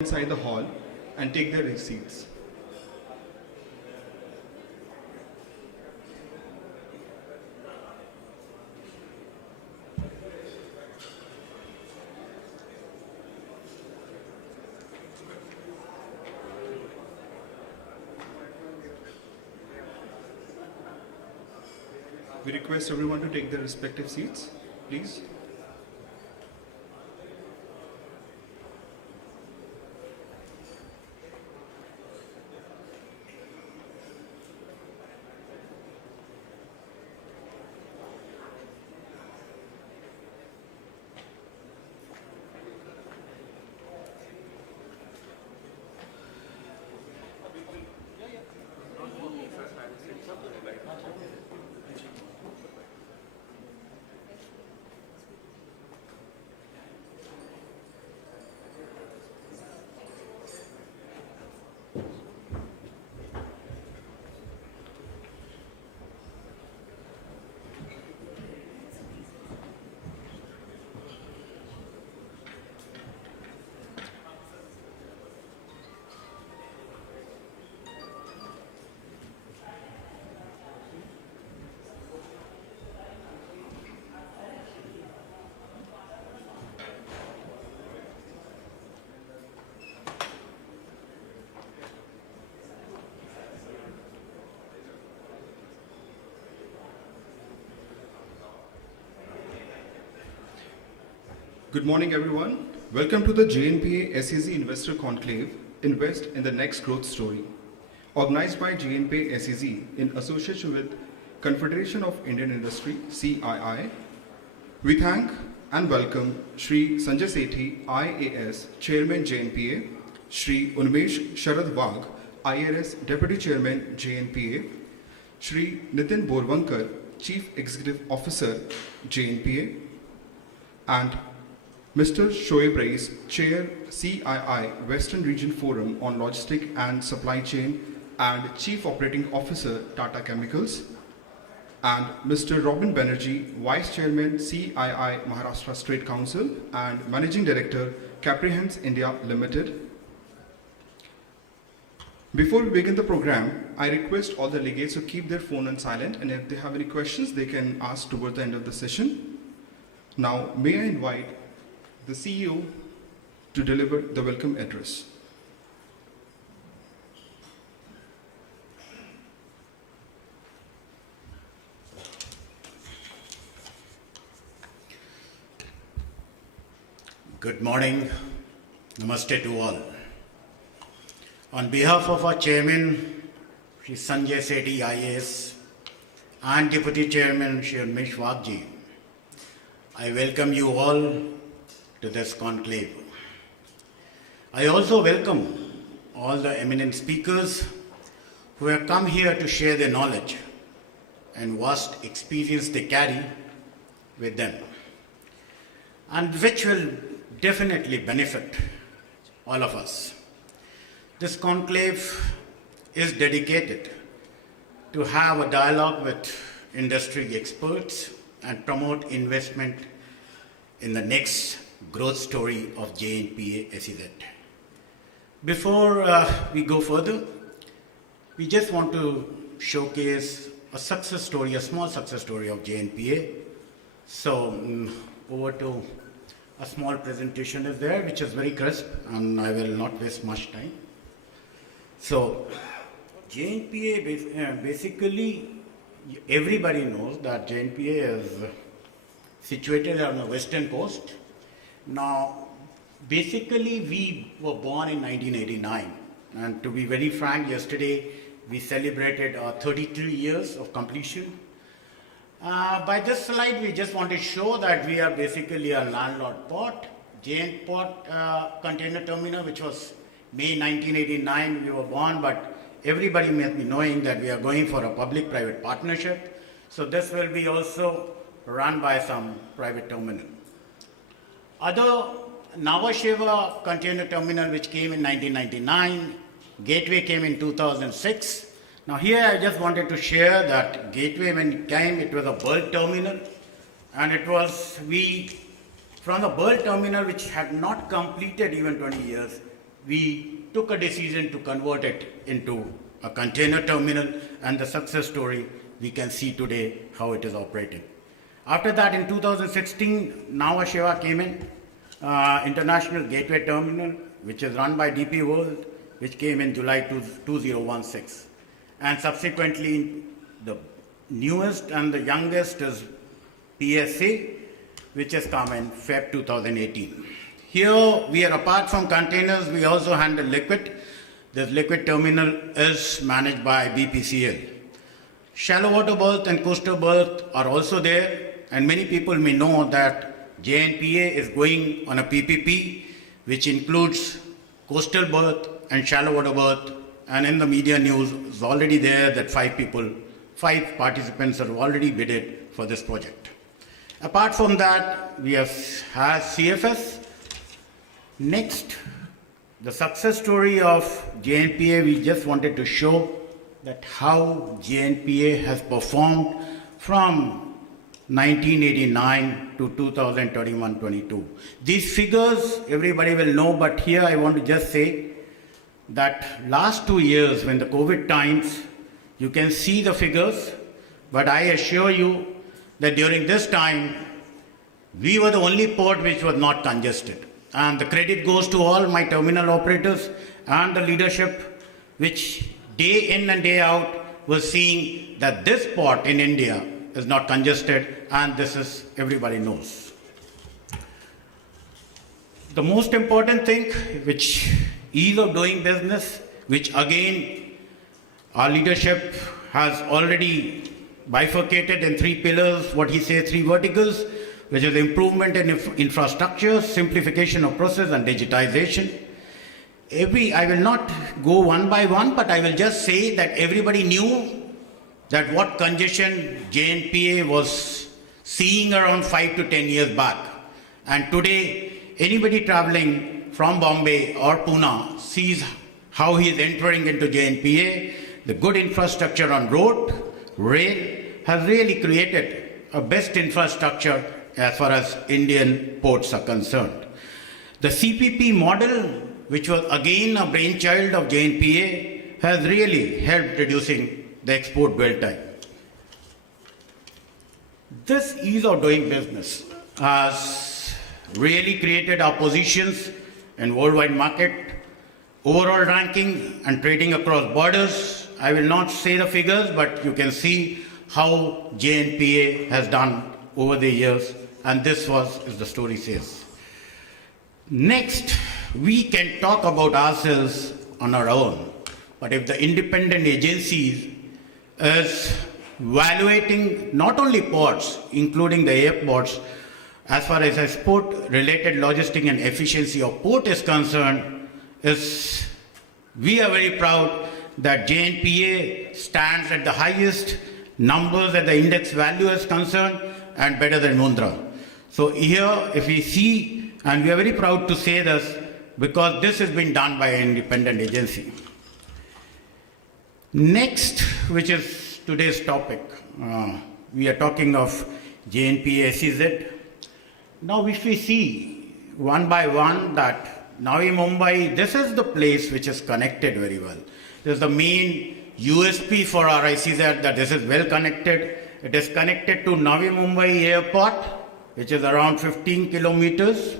inside the hall and take their seats. We request everyone to take their respective seats, please. Good morning, everyone. Welcome to the Jnpa SEZ Investor Conclave, Invest in the Next Growth Story, organized by Jnpa SEZ in association with Confederation of Indian Industry, CII. We thank and welcome Shri Sanjay Sethi, IAS, Chairman Jnpa, Shri Unmesh Sharad Wagh, IRS, Deputy Chairman Jnpa, Shri Nitin Borwankar, Chief Executive Officer Jnpa, and Mr. Shoaib Rais, Chair CII Western Region Forum on Logistic and Supply Chain and Chief Operating Officer Tata Chemicals, and Mr. Robin Banerjee, Vice Chairman CII Maharashtra State Council and Managing Director Caprihens India Limited. Before we begin the program, I request all the delegates to keep their phone on silent, and if they have any questions, they can ask toward the end of the session. Now, may I invite the CEO to deliver the welcome address. Good morning. Namaste to all. On behalf of our Chairman, Shri Sanjay Sethi IAS, and Deputy Chairman, Shri Unmesh Waghji, I welcome you all to this conclave. I also welcome all the eminent speakers who have come here to share their knowledge and vast experience they carry with them, and which will definitely benefit all of us. This conclave is dedicated to have a dialogue with industry experts and promote investment in the next growth story of Jnpa SEZ. Before we go further, we just want to showcase a success story, a small success story of Jnpa. So over to a small presentation is there, which is very crisp, and I will not waste much time. So Jnpa, basically, everybody knows that Jnpa is situated on the western coast. Now, basically, we were born in 1989, and to be very frank, yesterday we celebrated our 33 years of completion. By this slide, we just want to show that we are basically a landlord port. Jnpa container terminal, which was May 1989, we were born, but everybody may be knowing that we are going for a public-private partnership. So this will be also run by some private terminal. Other Nhava Sheva container terminal, which came in 1999, Gateway came in 2006. Now here I just wanted to share that Gateway, when it came, it was a bulk terminal, and it was, from the bulk terminal, which had not completed even 20 years, we took a decision to convert it into a container terminal, and the success story we can see today how it is operating. After that, in 2016, Nava Shiva came in, International Gateway Terminal, which is run by DP World, which came in July 2016. And subsequently, the newest and the youngest is PSA, which has come in Feb 2018. Here, we are apart from containers, we also handle liquid. This liquid terminal is managed by BPCL. Shallow water berth and coastal berth are also there, and many people may know that Jnpa is going on a PPP, which includes coastal berth and shallow water berth, and in the media news is already there that five participants have already bidded for this project. Apart from that, we have CFS. Next, the success story of Jnpa, we just wanted to show that how Jnpa has performed from 1989 to 2021-22. These figures everybody will know, but here I want to just say that last 2 years, when the COVID times, you can see the figures, but I assure you that during this time, we were the only port which was not congested. And the credit goes to all my terminal operators and the leadership, which day in and day out was seeing that this port in India is not congested, and this is everybody knows. The most important thing, which ease of doing business, which again our leadership has already bifurcated in 3 pillars, what he says 3 verticals, which is improvement in infrastructure, simplification of process, and digitization. I will not go one by one, but I will just say that everybody knew that what congestion Jnpa was seeing around 5 to 10 years back. And today, anybody traveling from Bombay or Pune sees how he is entering into Jnpa. The good infrastructure on road, rail, has really created a best infrastructure as far as Indian ports are concerned. The CPP model, which was again a brainchild of Jnpa, has really helped reducing the export dwell time. This ease of doing business has really created our positions in worldwide market, overall ranking and trading across borders. I will not say the figures, but you can see how Jnpa has done over the years, and this is the story says. Next, we can talk about ourselves on our own, but if the independent agencies is evaluating not only ports, including the airports, as far as export-related logistic and efficiency of port is concerned, we are very proud that Jnpa stands at the highest numbers that the index value is concerned and better than Mundra. So here, if we see, and we are very proud to say this, because this has been done by an independent agency. Next, which is today's topic, we are talking of Jnpa SEZ. Now, if we see one by one that Navi Mumbai, this is the place which is connected very well. This is the main USP for our ICZ, that this is well connected. It is connected to Navi Mumbai Airport, which is around 15 kilometers.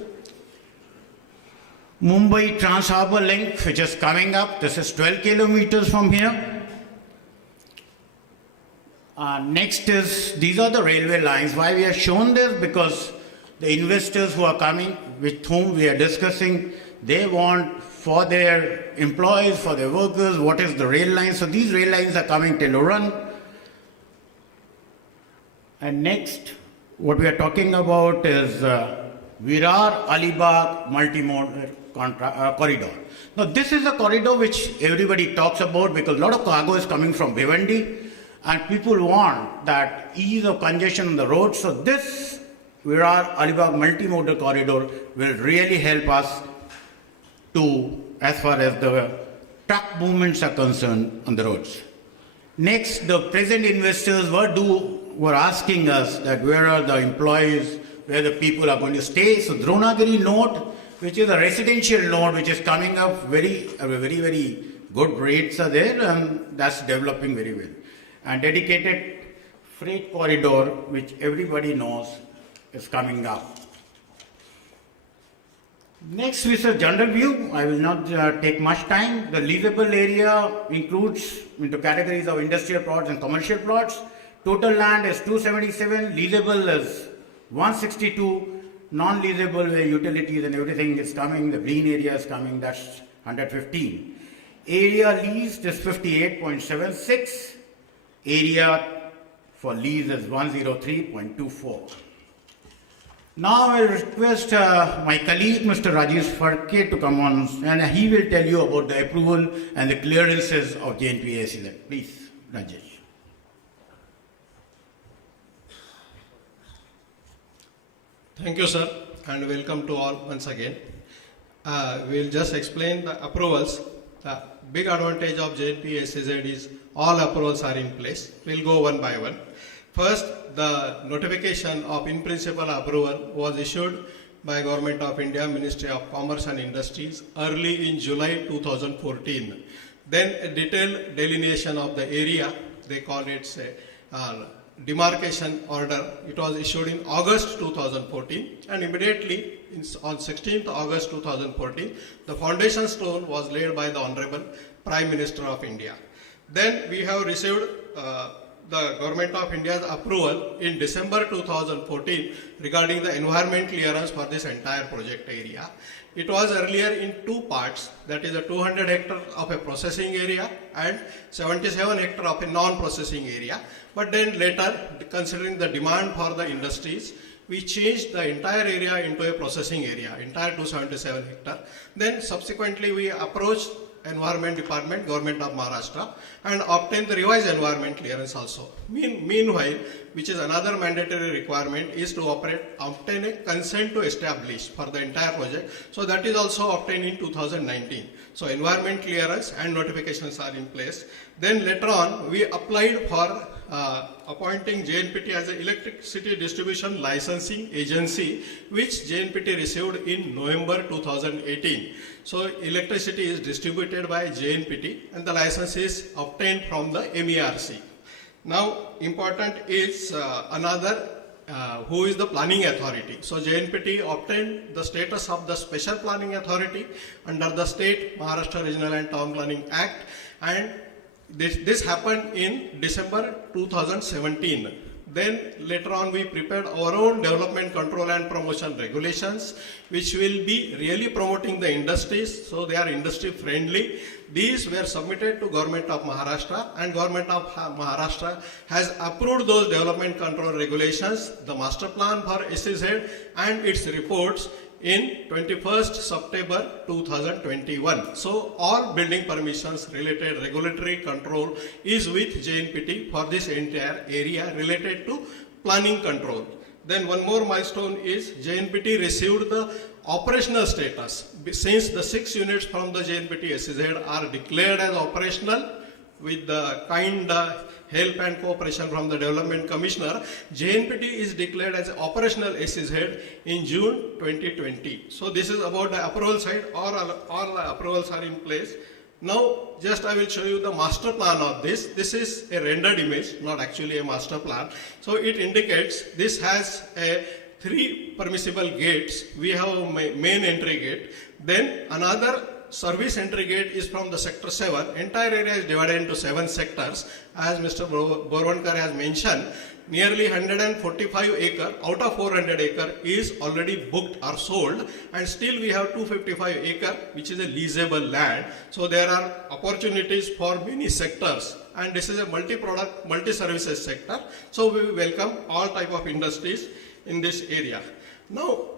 Mumbai Trans-Harbour Link, which is coming up, this is 12 kilometers from here. Next is, these are the railway lines. Why we have shown this? Because the investors who are coming, with whom we are discussing, they want for their employees, for their workers, what is the rail line. So these rail lines are coming till Uran. And next, what we are talking about is Virar-Alibag multimodal corridor. Now this is a corridor which everybody talks about because a lot of cargo is coming from Bhiwandi and people want that ease of congestion on the road. So this Virar-Alibag multimodal corridor will really help us to, as far as the truck movements are concerned on the roads. Next, the present investors were asking us that where are the employees, where the people are going to stay. So Dronagiri note which is a residential node which is coming up very good rates are there, and that's developing very well. And dedicated freight corridor, which everybody knows is coming up. Next is a general view. I will not take much time. The leasable area includes into categories of industrial plots and commercial plots. Total land is 277, leasable is 162, non-leasable where utilities and everything is coming, the green area is coming, that's 115. Area leased is 58.76, area for lease is 103.24. Now I request my colleague Mr. Rajesh Farke to come on, and he will tell you about the approval and the clearances of Jnpa SEZ. Please, Rajesh. Thank you, sir, and welcome to all once again. We'll just explain the approvals. The big advantage of Jnpa SEZ is all approvals are in place. We'll go one by one. First, the notification of in-principle approval was issued by Government of India, Ministry of Commerce and Industries early in July 2014. Then a detailed delineation of the area, they call it demarcation order. It was issued in August 2014, and immediately on 16th August 2014, the foundation stone was laid by the Honorable Prime Minister of India. Then we have received the Government of India's approval in December 2014 regarding the environment clearance for this entire project area. It was earlier in two parts, that is a 200 hectares of a processing area and 77 hectares of a non-processing area. But then later, considering the demand for the industries, we changed the entire area into a processing area, entire 277 hectares. Then subsequently we approached Environment Department, Government of Maharashtra, and obtain the revised environment clearance also. Meanwhile, which is another mandatory requirement, is to obtain a consent to establish for the entire project. So that is also obtained in 2019. So environment clearance and notifications are in place. Then later on, we applied for appointing JNPT as an electricity distribution licensing agency, which JNPT received in November 2018. So electricity is distributed by JNPT and the license is obtained from the MERC. Now important is who is the planning authority. So JNPT obtained the status of the special planning authority under the State Maharashtra Regional and Town Planning Act, and this happened in December 2017. Then later on we prepared our own development control and promotion regulations, which will be really promoting the industries, so they are industry friendly. These were submitted to Government of Maharashtra, and Government of Maharashtra has approved those development control regulations, the master plan for SEZ and its reports in 21st September 2021. So all building permissions related regulatory control is with JNPT for this entire area related to planning control. Then one more milestone is JNPT received the operational status. Since the 6 units from the JNPT SEZ are declared as operational with the kind help and cooperation from the Development Commissioner, JNPT is declared as operational SEZ in June 2020. So this is about the approval side. All the approvals are in place. Now just I will show you the master plan of this. This is a rendered image, not actually a master plan. So it indicates this has a 3 permissible gates. We have a main entry gate. Then another service entry gate is from the sector 7. Entire area is divided into 7 sectors. As Mr. Borwankar has mentioned, nearly 145 acre out of 400 acre is already booked or sold, and still we have 255 acre which is a leasable land. So there are opportunities for many sectors, and this is a multi-product, multi-services sector. So we welcome all type of industries in this area. Now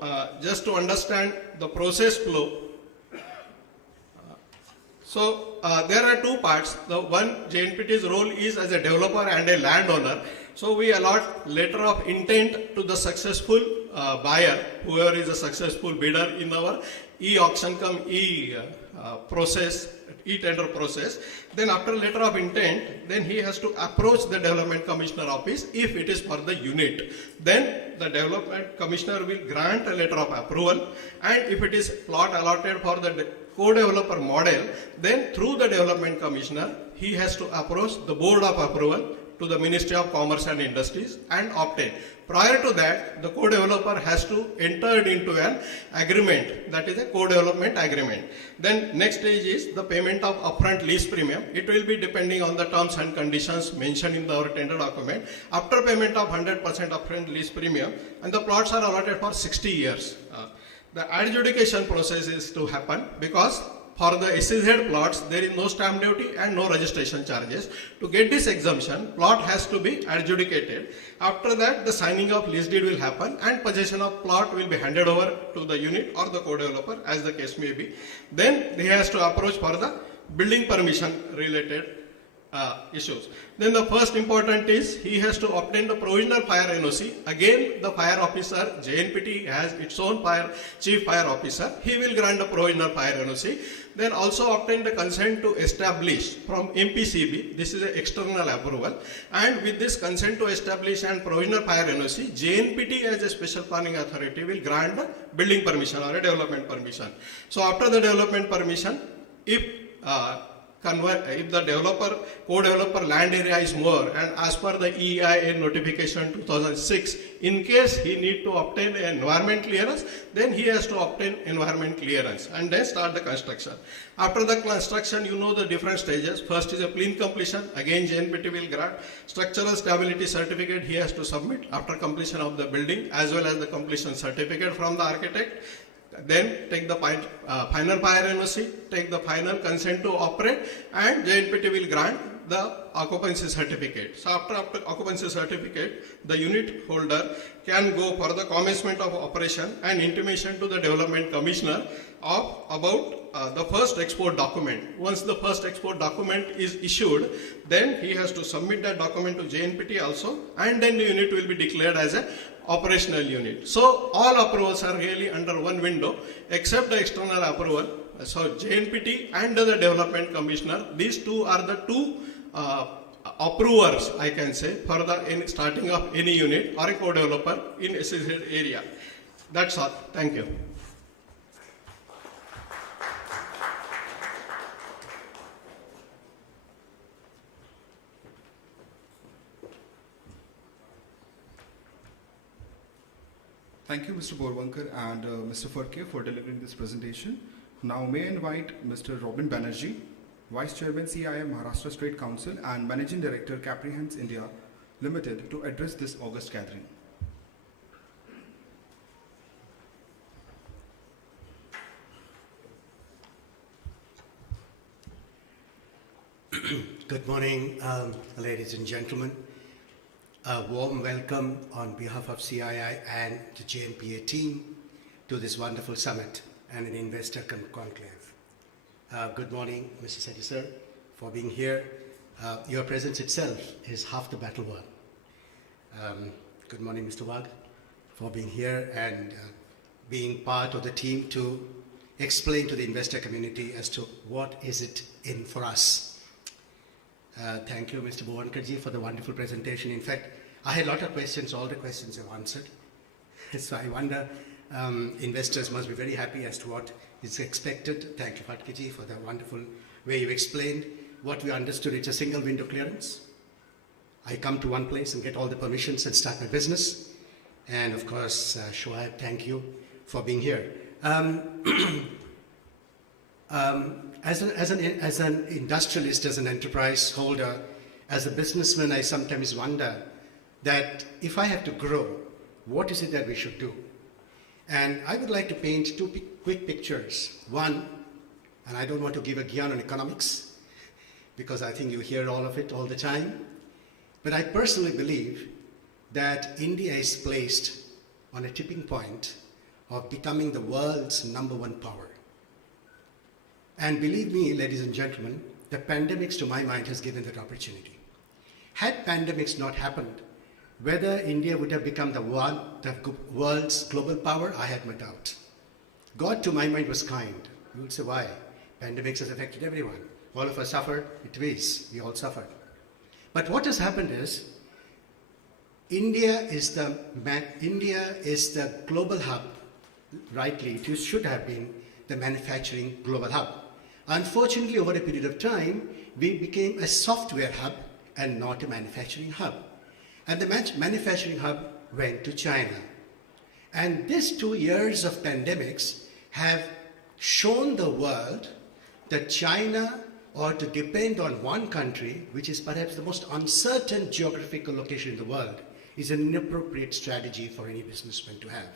just to understand the process flow, so there are 2 parts. The one, JNPT's role is as a developer and a landowner. So we allot letter of intent to the successful buyer, whoever is a successful bidder in our e-auction come process, e-tender process. Then after letter of intent, then he has to approach the development commissioner office if it is for the unit. Then the development commissioner will grant a letter of approval, and if it is plot allotted for the co-developer model, then through the development commissioner, he has to approach the board of approval to the Ministry of Commerce and Industries and obtain. Prior to that, the co-developer has to enter into an agreement, that is a co-development agreement. Then next stage is the payment of upfront lease premium. It will be depending on the terms and conditions mentioned in our tender document. After payment of 100% upfront lease premium, and the plots are allotted for 60 years. The adjudication process is to happen because for the SEZ plots, there is no stamp duty and no registration charges. To get this exemption, plot has to be adjudicated. After that, the signing of lease deed will happen and possession of plot will be handed over to the unit or the co-developer, as the case may be. Then he has to approach for the building permission related issues. Then the first important is he has to obtain the provisional fire NOC. Again, the fire officer, JNPT has its own chief fire officer. He will grant the provisional fire NOC. Then also obtain the consent to establish from MPCB. This is an external approval. And with this consent to establish and provisional fire NOC, JNPT as a special planning authority will grant the building permission or a development permission. So after the development permission, if the co-developer land area is more, and as per the EIA notification 2006, in case he need to obtain an environment clearance, then he has to obtain environment clearance and then start the construction. After the construction, you know the different stages. First is a plain completion. Again, JNPT will grant. Structural stability certificate he has to submit after completion of the building, as well as the completion certificate from the architect. Then take the final fire NOC, take the final consent to operate, and JNPT will grant the occupancy certificate. So after occupancy certificate, the unit holder can go for the commencement of operation and intimation to the development commissioner of about the first export document. Once the first export document is issued, then he has to submit that document to JNPT also, and then the unit will be declared as a operational unit. So all approvals are really under one window except the external approval. So JNPT and the development commissioner, these two are the two approvers, I can say, for the starting of any unit or a co-developer in SEZ area. That's all. Thank you. Thank you, Mr. Borwankar and Mr. Farke for delivering this presentation. Now may I invite Mr. Robin Banerjee, Vice Chairman CII Maharashtra State Council and Managing Director Caprihans India Limited to address this August gathering. Good morning, ladies and gentlemen. A warm welcome on behalf of CII and the Jnpa team to this wonderful summit and an investor conclave. Good morning, Mr. Sethi sir, for being here. Your presence itself is half the battle won. Good morning, Mr. Wag, for being here and being part of the team to explain to the investor community as to what is it in for us. Thank you, Mr. Bhuvankarji, for the wonderful presentation. In fact, I had a lot of questions. All the questions you've answered. So I wonder, investors must be very happy as to what is expected. Thank you, Fatkeji, for the wonderful way you explained. What we understood, it's a single window clearance. I come to one place and get all the permissions and start my business. And of course, Shoaib, thank you for being here. As an industrialist, as an enterprise holder, as a businessman, I sometimes wonder that if I have to grow, what is it that we should do? And I would like to paint two quick pictures. One, and I don't want to give a gyan on economics, because I think you hear all of it all the time, but I personally believe that India is placed on a tipping point of becoming the world's #1 power. And believe me, ladies and gentlemen, the pandemics, to my mind, has given that opportunity. Had pandemics not happened, whether India would have become the world's global power, I had my doubt. God, to my mind, was kind. You will say, why? Pandemics has affected everyone. All of us suffered. It is. We all suffered. But what has happened is, India is the global hub. Rightly, it should have been the manufacturing global hub. Unfortunately, over a period of time, we became a software hub and not a manufacturing hub. And the manufacturing hub went to China. And these 2 years of pandemics have shown the world that China, or to depend on one country, which is perhaps the most uncertain geographical location in the world, is an inappropriate strategy for any businessman to have.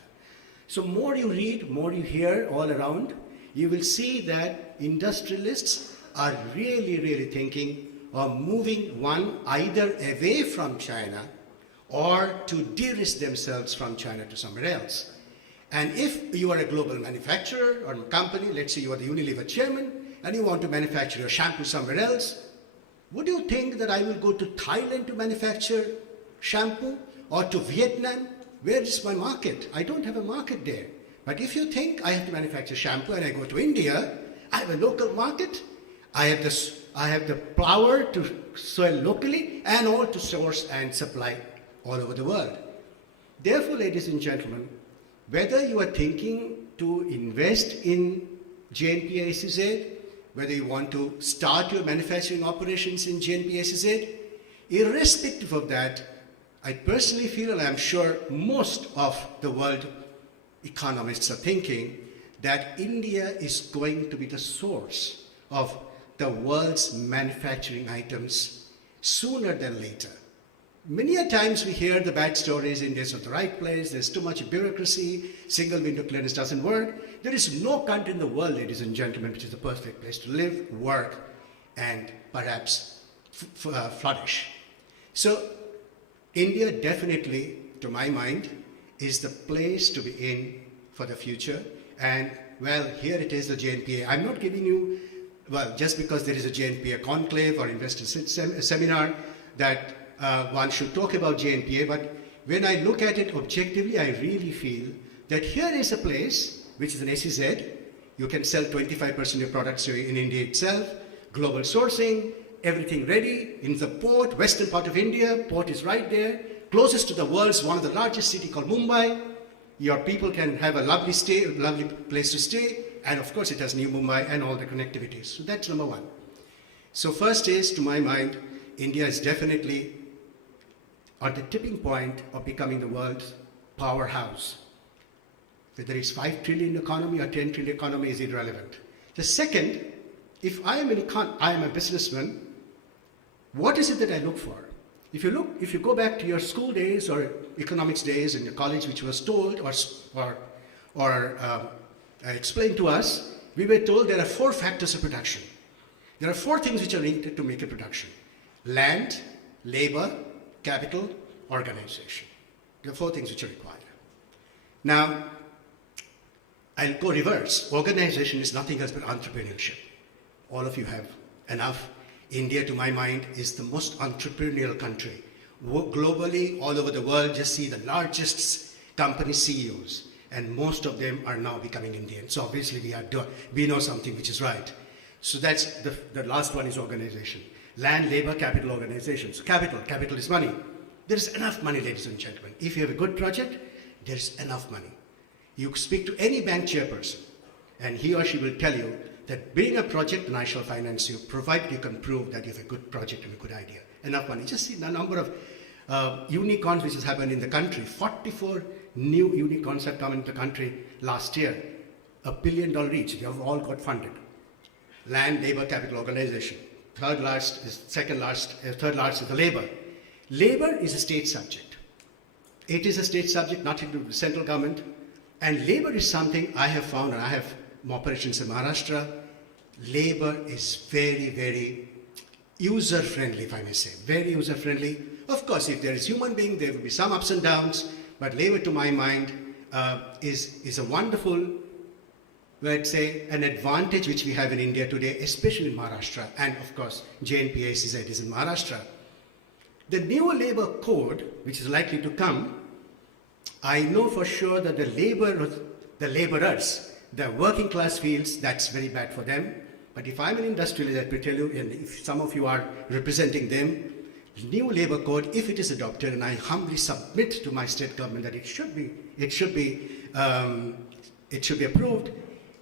So more you read, more you hear all around, you will see that industrialists are really thinking of moving one either away from China or to de-risk themselves from China to somewhere else. And if you are a global manufacturer or company, let's say you are the Unilever chairman, and you want to manufacture your shampoo somewhere else, would you think that I will go to Thailand to manufacture shampoo, or to Vietnam? Where is my market? I don't have a market there. But if you think I have to manufacture shampoo and I go to India, I have a local market, I have the power to sell locally and all to source and supply all over the world. Therefore, ladies and gentlemen, whether you are thinking to invest in Jnpa SEZ, whether you want to start your manufacturing operations in Jnpa SEZ, irrespective of that, I personally feel, and I'm sure most of the world economists are thinking, that India is going to be the source of the world's manufacturing items sooner than later. Many a times we hear the bad stories, India's not the right place, there's too much bureaucracy, single window clearance doesn't work. There is no country in the world, ladies and gentlemen, which is the perfect place to live, work, and perhaps flourish. So India definitely, to my mind, is the place to be in for the future. And well, here it is, the Jnpa. I'm not giving you, well, just because there is a Jnpa conclave or investor seminar that one should talk about Jnpa, but when I look at it objectively, I really feel that here is a place which is an SEZ. You can sell 25% of your products in India itself, global sourcing, everything ready in the port, western part of India, port is right there, closest to the world's one of the largest city called Mumbai. Your people can have a lovely place to stay, and of course it has New Mumbai and all the connectivities. So that's number one. So first is, to my mind, India is definitely at the tipping point of becoming the world's powerhouse. Whether it's 5 trillion economy or 10 trillion economy is irrelevant. The second, if I am a businessman, what is it that I look for? If you go back to your school days or economics days in your college, which was told or explained to us, we were told there are 4 factors of production. There are 4 things which are needed to make a production: land, labor, capital, organization. There are 4 things which are required. Now, I'll go reverse. Organization is nothing else but entrepreneurship. All of you have enough. India, to my mind, is the most entrepreneurial country. Globally, all over the world, just see the largest company CEOs, and most of them are now becoming Indian. So obviously we know something which is right. So that's the last one is organization. Land, labor, capital, organization. So capital is money. There is enough money, ladies and gentlemen. If you have a good project, there is enough money. You speak to any bank chairperson, and he or she will tell you that bring a project and I shall finance you, provided you can prove that you have a good project and a good idea. Enough money. Just see the number of unicorns which has happened in the country. 44 new unicorns have come into the country last year. $1 billion each. They have all got funded. Land, labor, capital, organization. Third largest is the labor. Labor is a state subject. It is a state subject, nothing to do with the central government. And labor is something I have found, and I have operations in Maharashtra. Labor is very, very user-friendly, if I may say. Very user-friendly. Of course, if there is human being, there will be some ups and downs, but labor, to my mind, is a wonderful, let's say, an advantage which we have in India today, especially in Maharashtra. And of course, Jnpa SEZ is in Maharashtra. The new labor code, which is likely to come, I know for sure that the laborers the working class feels that's very bad for them. But if I'm an industrialist, let me tell you, and if some of you are representing them, new labor code, if it is adopted, and I humbly submit to my state government that it should be approved,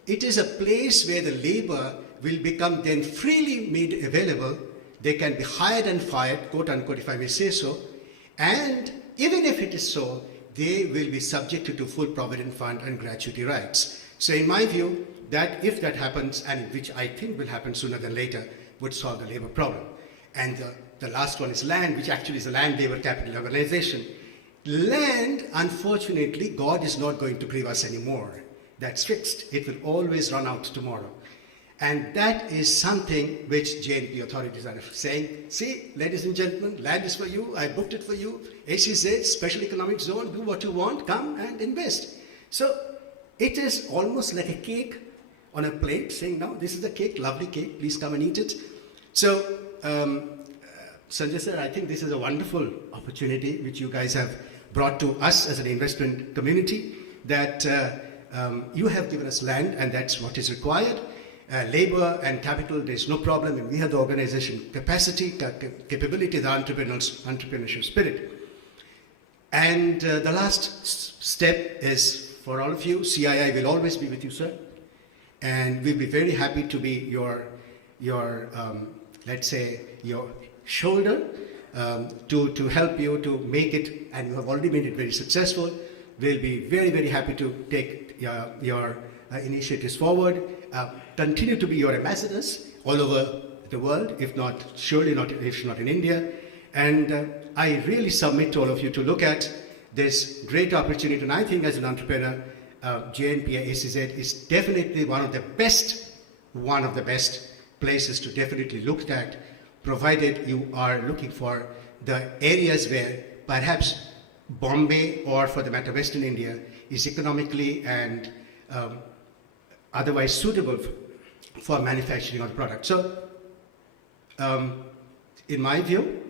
it is a place where the labor will become then freely made available. They can be hired and fired, quote unquote, if I may say so. And even if it is so, they will be subjected to full provident fund and gratuity rights. So in my view, that if that happens, and which I think will happen sooner than later, would solve the labor problem. And the last one is land, which actually is a land labor capital organization. Land, unfortunately, God is not going to give us anymore. That's fixed. It will always run out tomorrow. And that is something which Jnpa authorities are saying, see, ladies and gentlemen, land is for you, I booked it for you, ACZ, Special Economic Zone, do what you want, come and invest. So it is almost like a cake on a plate, saying, no, this is the cake, lovely cake, please come and eat it. So, Sanjay sir, I think this is a wonderful opportunity which you guys have brought to us as an investment community, that you have given us land, and that's what is required. Labor and capital, there's no problem, and we have the organization capacity, capability, the entrepreneurship spirit. And the last step is for all of you, CII will always be with you, sir, and we'll be very happy to be your let's say, your shoulder to help you to make it, and you have already made it very successful. We'll be very, very happy to take your initiatives forward. Continue to be your ambassadors all over the world, if not, surely not, if not in India. And I really submit to all of you to look at this great opportunity. And I think as an entrepreneur, Jnpa ACZ is definitely one of the best places to definitely look at, provided you are looking for the areas where perhaps Bombay, or for the matter Western India, is economically and otherwise suitable for manufacturing of the product. So, in my view,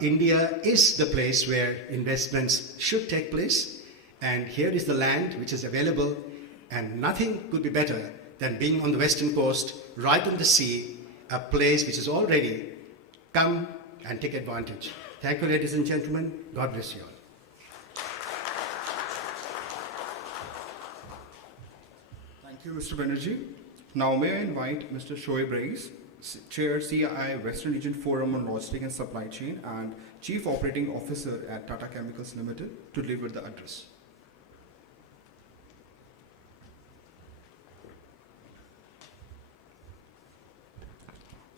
India is the place where investments should take place, and here is the land which is available, and nothing could be better than being on the western coast, right on the sea, a place which is all ready. Come and take advantage. Thank you, ladies and gentlemen. God bless you all. Thank you, Mr. Banerjee. Now may I invite Mr. Shoaib Rais, Chair CII Western Region Forum on Logistics and Supply Chain and Chief Operating Officer at Tata Chemicals Limited, to deliver the address.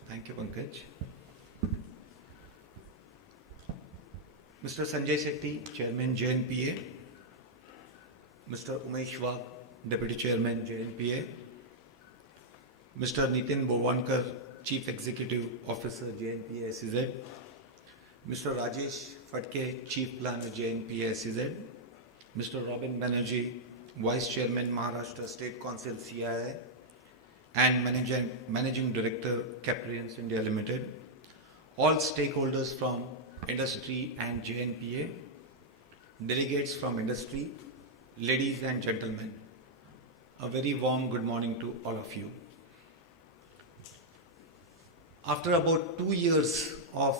Thank you, Pankaj. Mr. Sanjay Sethi, Chairman Jnpa, Mr. Umesh Wagh, Deputy Chairman Jnpa, Mr. Nitin Bhovankar, Chief Executive Officer Jnpa SEZ, Mr. Rajesh Fatke, Chief Planner Jnpa SEZ, Mr. Robin Banerjee, Vice Chairman Maharashtra State Council CII, and Managing Director Caprians India Limited, all stakeholders from industry and Jnpa, delegates from industry, ladies and gentlemen, a very warm good morning to all of you. After about 2 years of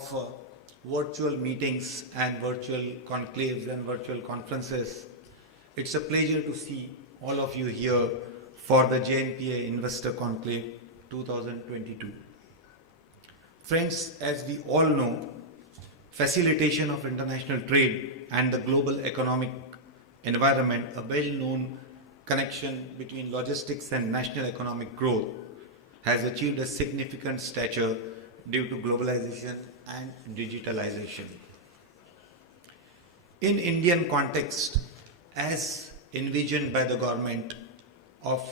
virtual meetings and virtual conclaves and virtual conferences, it's a pleasure to see all of you here for the Jnpa Investor Conclave 2022. Friends, as we all know, facilitation of international trade and the global economic environment, a well-known connection between logistics and national economic growth, has achieved a significant stature due to globalization and digitalization. In Indian context, as envisioned by the government of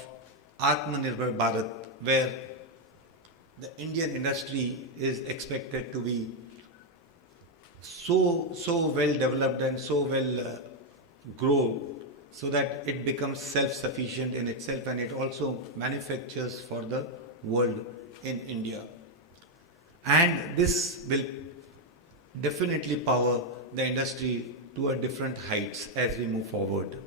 Atmanirbhar Bharat, where the Indian industry is expected to be so well developed and so well grow, so that it becomes self-sufficient in itself, and it also manufactures for the world in India. And this will definitely power the industry to a different heights as we move forward.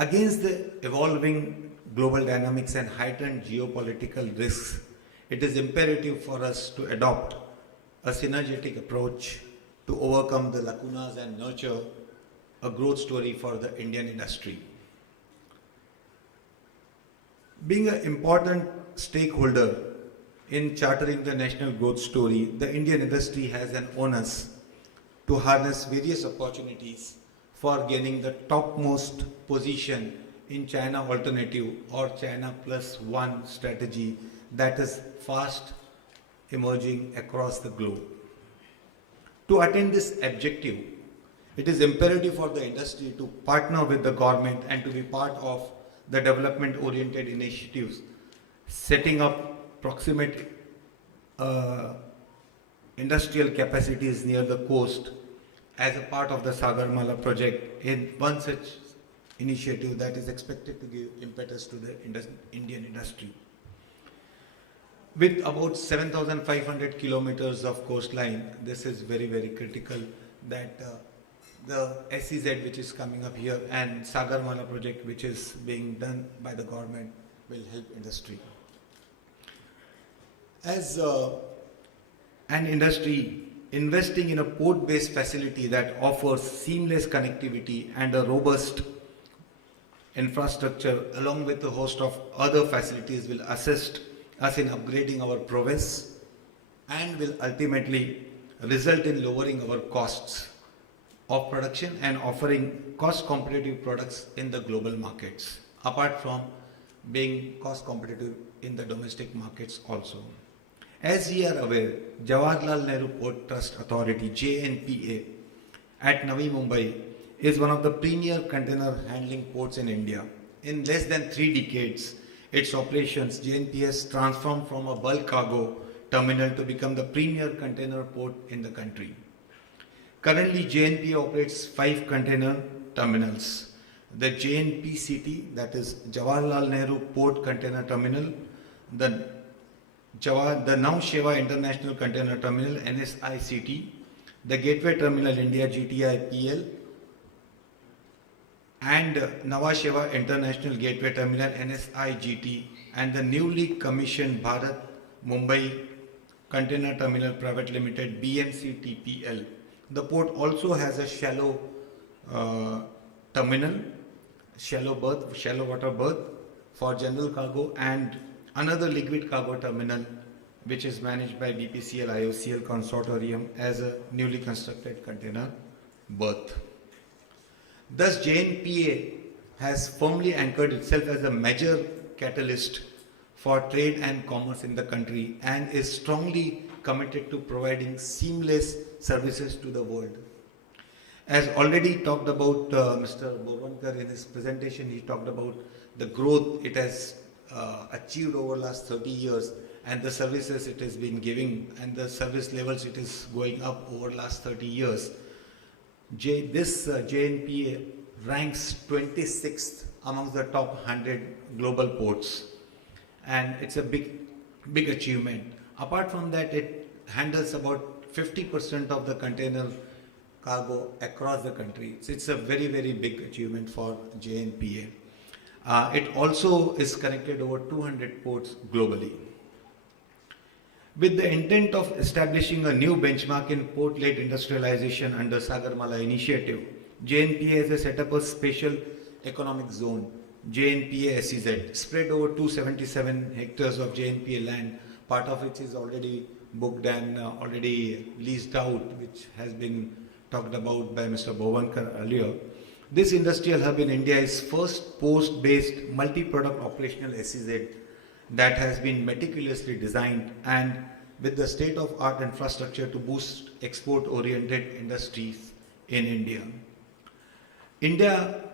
Against the evolving global dynamics and heightened geopolitical risks, it is imperative for us to adopt a synergetic approach to overcome the lacunas and nurture a growth story for the Indian industry. Being an important stakeholder in chartering the national growth story, the Indian industry has an onus to harness various opportunities for gaining the topmost position in China Alternative or China Plus One strategy that is fast emerging across the globe. To attain this objective, it is imperative for the industry to partner with the government and to be part of the development-oriented initiatives, setting up proximate industrial capacities near the coast as a part of the Sagarmala project in one such initiative that is expected to give impetus to the Indian industry. With about 7,500 kilometers of coastline, this is very, very critical that the SEZ which is coming up here and Sagarmala project which is being done by the government will help industry. As an industry investing in a port-based facility that offers seamless connectivity and a robust infrastructure along with a host of other facilities will assist us in upgrading our prowess and will ultimately result in lowering our costs of production and offering cost competitive products in the global markets, apart from being cost competitive in the domestic markets also. As ye are aware, Jawaharlal Nehru Port Trust Authority JNPA at Navi Mumbai is one of the premier container handling ports in India. In less than 3 decades, its operations, JNPA has transformed from a bulk cargo terminal to become the premier container port in the country. Currently, JNPA operates 5 container terminals. The JNPCT, that is Jawaharlal Nehru Port Container Terminal, the Now Sheva International Container Terminal NSICT, the Gateway Terminal India GTIPL, and Nava Sheva International Gateway Terminal NSIGT, and the newly commissioned Bharat Mumbai Container Terminal Private Limited BMCTPL. The port also has a shallow terminal, shallow water berth for general cargo, and another liquid cargo terminal which is managed by BPCL IOCL consortium as a newly constructed container berth. Thus, JNPA has firmly anchored itself as a major catalyst for trade and commerce in the country and is strongly committed to providing seamless services to the world. As already talked about Mr. Borwankar in his presentation, he talked about the growth it has achieved over the last 30 years and the services it has been giving and the service levels it is going up over the last 30 years. This JNPA ranks 26th amongst the top 100 global ports, and it's a big achievement. Apart from that, it handles about 50% of the container cargo across the country. So it's a very, very big achievement for JNPA. It also is connected over 200 ports globally. With the intent of establishing a new benchmark in port-led industrialization under Sagarmala initiative, JNPA has set up a special economic zone, JNPA SEZ, spread over 277 hectares of JNPA land, part of which is already booked and already leased out, which has been talked about by Mr. Bhovankar earlier. This industrial hub in India is first post-based multi-product operational SEZ that has been meticulously designed and with the state-of-art infrastructure to boost export-oriented industries in India. India,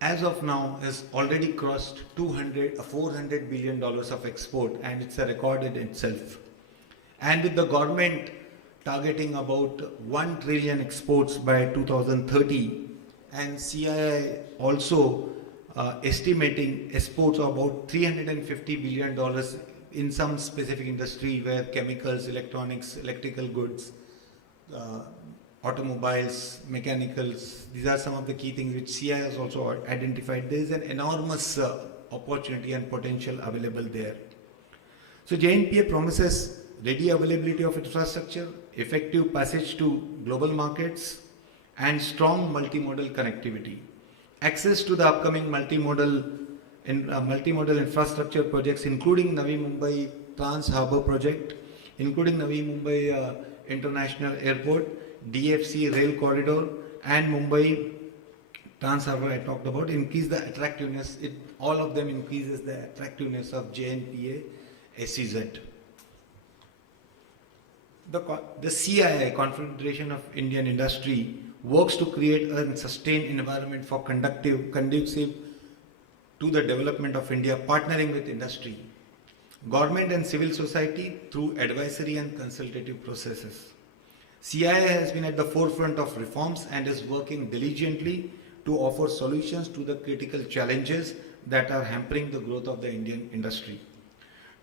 as of now, has already crossed $400 billion of export, and it's a record in itself. And with the government targeting about 1 trillion exports by 2030, and CII also estimating exports of about $350 billion in some specific industry where chemicals, electronics, electrical goods, automobiles, mechanicals. These are some of the key things which CI has also identified. There is an enormous opportunity and potential available there. So JNPA promises ready availability of infrastructure, effective passage to global markets, and strong multimodal connectivity. Access to the upcoming multimodal infrastructure projects, including Navi Mumbai Trans Harbour project, including Navi Mumbai International Airport, DFC rail corridor, and Mumbai Trans Harbour I talked about, increase the attractiveness. All of them increases the attractiveness of JNPA SEZ. The CII, Confederation of Indian Industry, works to create a sustained environment for conducive to the development of India, partnering with industry, government and civil society through advisory and consultative processes. CII has been at the forefront of reforms and is working diligently to offer solutions to the critical challenges that are hampering the growth of the Indian industry.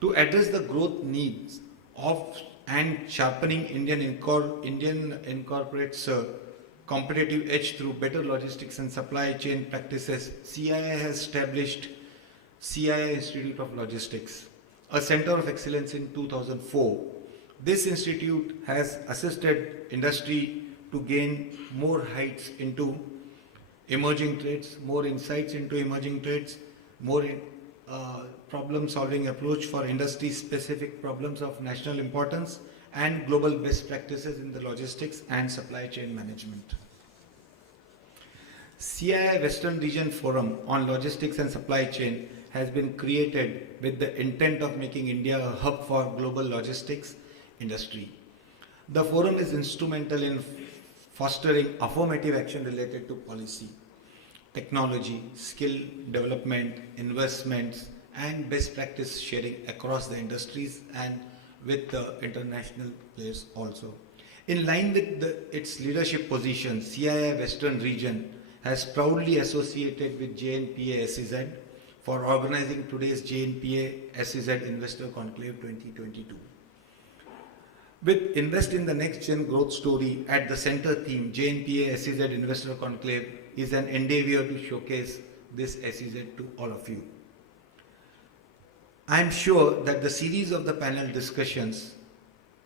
To address the growth needs of and sharpening Indian incorporates competitive edge through better logistics and supply chain practices, CII has established CII Institute of Logistics, a center of excellence in 2004. This institute has assisted industry to gain more heights into emerging trades, more insights into emerging trades, more problem-solving approach for industry-specific problems of national importance, and global best practices in the logistics and supply chain management. CII Western Region Forum on Logistics and Supply Chain has been created with the intent of making India a hub for global logistics industry. The forum is instrumental in fostering affirmative action related to policy, technology, skill development, investments, and best practice sharing across the industries and with the international players also. In line with its leadership position, CII Western Region has proudly associated with Jnpa SEZ for organizing today's Jnpa SEZ Investor Conclave 2022. With Invest in the Next Gen Growth Story at the center theme, Jnpa SEZ Investor Conclave is an endeavor to showcase this SEZ to all of you. I am sure that the series of the panel discussions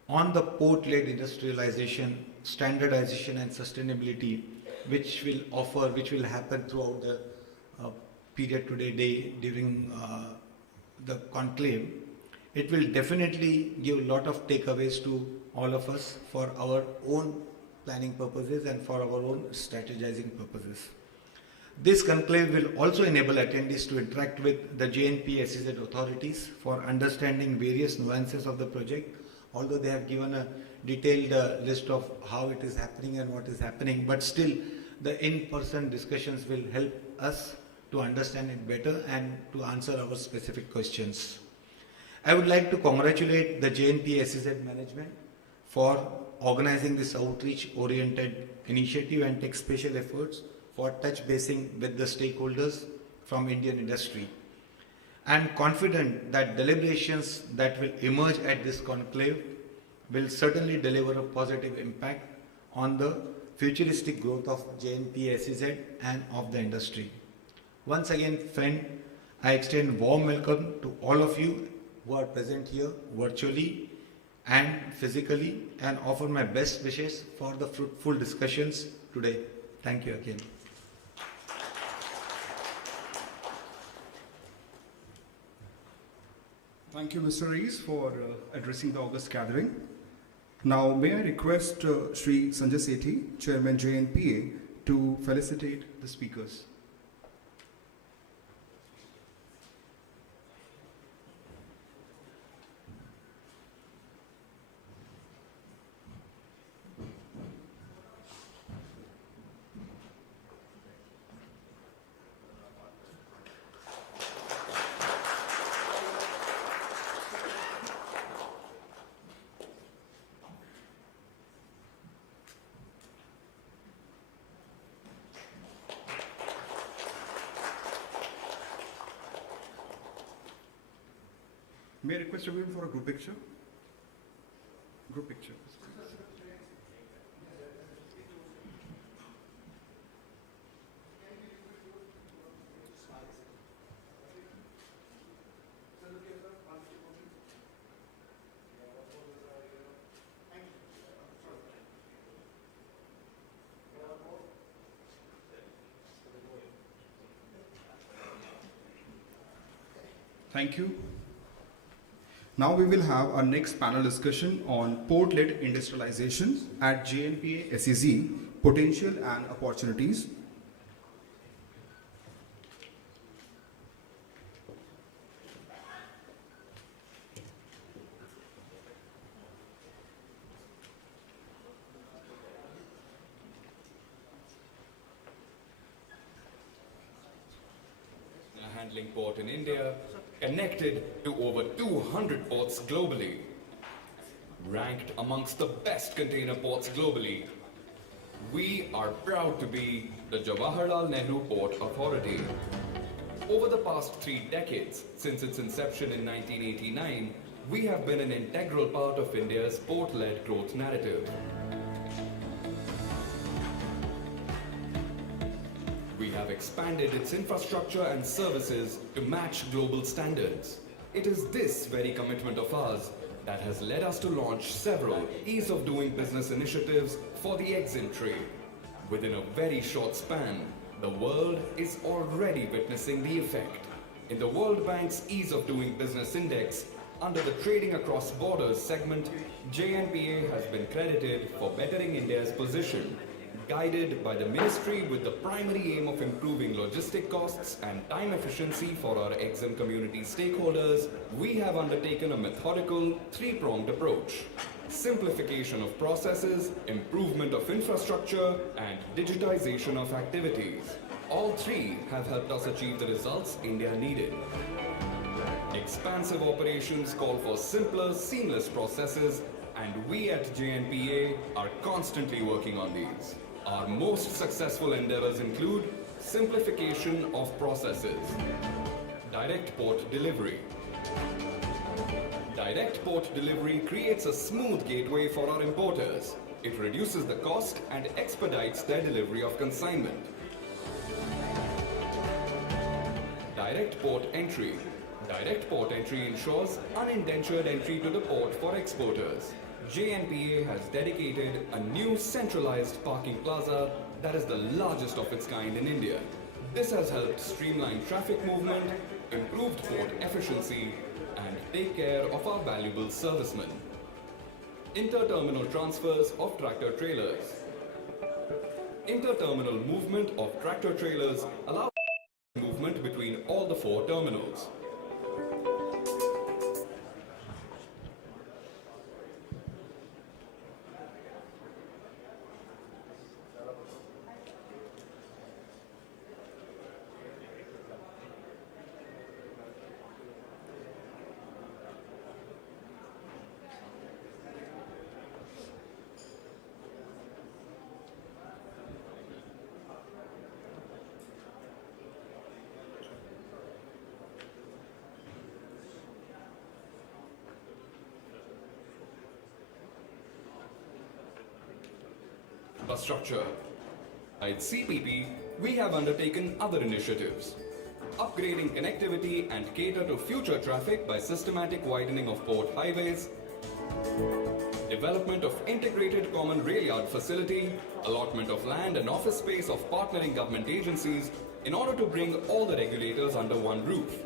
on the port-led industrialization, standardization and sustainability which will happen throughout the period today during the conclave, it will definitely give a lot of takeaways to all of us for our own planning purposes and for our own strategizing purposes. This conclave will also enable attendees to interact with the JNP SEZ authorities for understanding various nuances of the project, although they have given a detailed list of how it is happening and what is happening, but still the in-person discussions will help us to understand it better and to answer our specific questions. I would like to congratulate the JNP SEZ management for organizing this outreach-oriented initiative and take special efforts for touch basing with the stakeholders from Indian industry. I am confident that deliberations that will emerge at this conclave will certainly deliver a positive impact on the futuristic growth of JNP SEZ and of the industry. Once again, friend, I extend warm welcome to all of you who are present here virtually and physically, and offer my best wishes for the fruitful discussions today. Thank you again. Thank you, Mr. Rees, for addressing the August gathering. Now, may I request Sri Sanjay Sethi, Chairman JNPA, to felicitate the speakers. May I request everyone for a group picture? Group picture. Thank you. Now we will have our next panel discussion on port-led industrialization at JNPA SEZ, potential and opportunities. Handling port in India, connected to over 200 ports globally, ranked amongst the best container ports globally. We are proud to be the Jawaharlal Nehru Port Authority. Over the past 3 decades, since its inception in 1989, we have been an integral part of India's port-led growth narrative. We have expanded its infrastructure and services to match global standards. It is this very commitment of ours that has led us to launch several ease of doing business initiatives for the EXIM trade. Within a very short span, the world is already witnessing the effect. In the World Bank's Ease of Doing Business Index, under the Trading Across Borders segment, JNPA has been credited for bettering India's position, guided by the ministry with the primary aim of improving logistic costs and time efficiency for our EXIM community stakeholders. We have undertaken a methodical, 3-pronged approach: simplification of processes, improvement of infrastructure, and digitization of activities. All 3 have helped us achieve the results India needed. Expansive operations call for simpler, seamless processes, and we at JNPA are constantly working on these. Our most successful endeavors include simplification of processes, direct port delivery. Direct port delivery creates a smooth gateway for our importers. It reduces the cost and expedites their delivery of consignment. Direct port entry. Direct port entry ensures unindentured entry to the port for exporters. JNPA has dedicated a new centralized parking plaza that is the largest of its kind in India. This has helped streamline traffic movement, improved port efficiency, and take care of our valuable servicemen. Inter-terminal transfers of tractor trailers. Inter-terminal movement of tractor trailers allows movement between all the 4 terminals. Infrastructure. At CPP, we have undertaken other initiatives. Upgrading connectivity and cater to future traffic by systematic widening of port highways, development of integrated common rail yard facility, allotment of land and office space of partnering government agencies in order to bring all the regulators under one roof.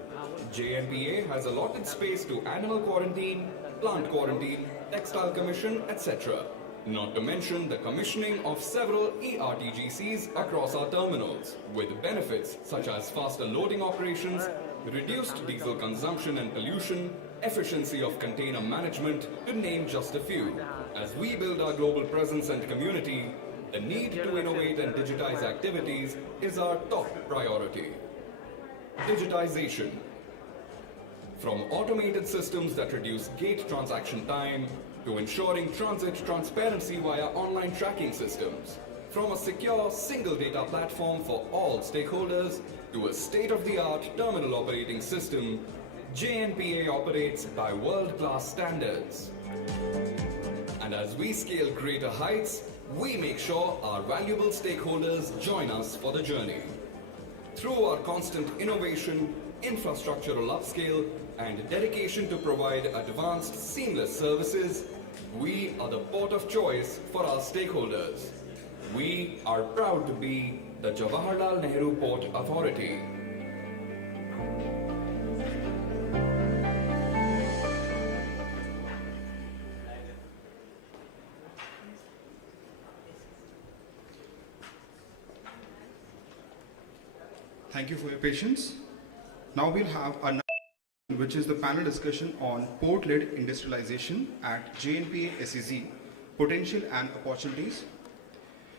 JNPA has allotted space to animal quarantine, plant quarantine, textile commission, etc. Not to mention the commissioning of several ERTGCs across our terminals, with benefits such as faster loading operations, reduced diesel consumption and pollution, efficiency of container management, to name just a few. As we build our global presence and community, the need to innovate and digitize activities is our top priority. Digitization. From automated systems that reduce gate transaction time, to ensuring transit transparency via online tracking systems. From a secure single data platform for all stakeholders to a state-of-the-art terminal operating system, JNPA operates by world-class standards. And as we scale greater heights, we make sure our valuable stakeholders join us for the journey. Through our constant innovation, infrastructural upscale, and dedication to provide advanced, seamless services, we are the port of choice for our stakeholders. We are proud to be the Jawaharlal Nehru Port Authority. Thank you for your patience. Now we'll have our next, which is the panel discussion on port-led industrialization at Jnpa SEZ, potential and opportunities.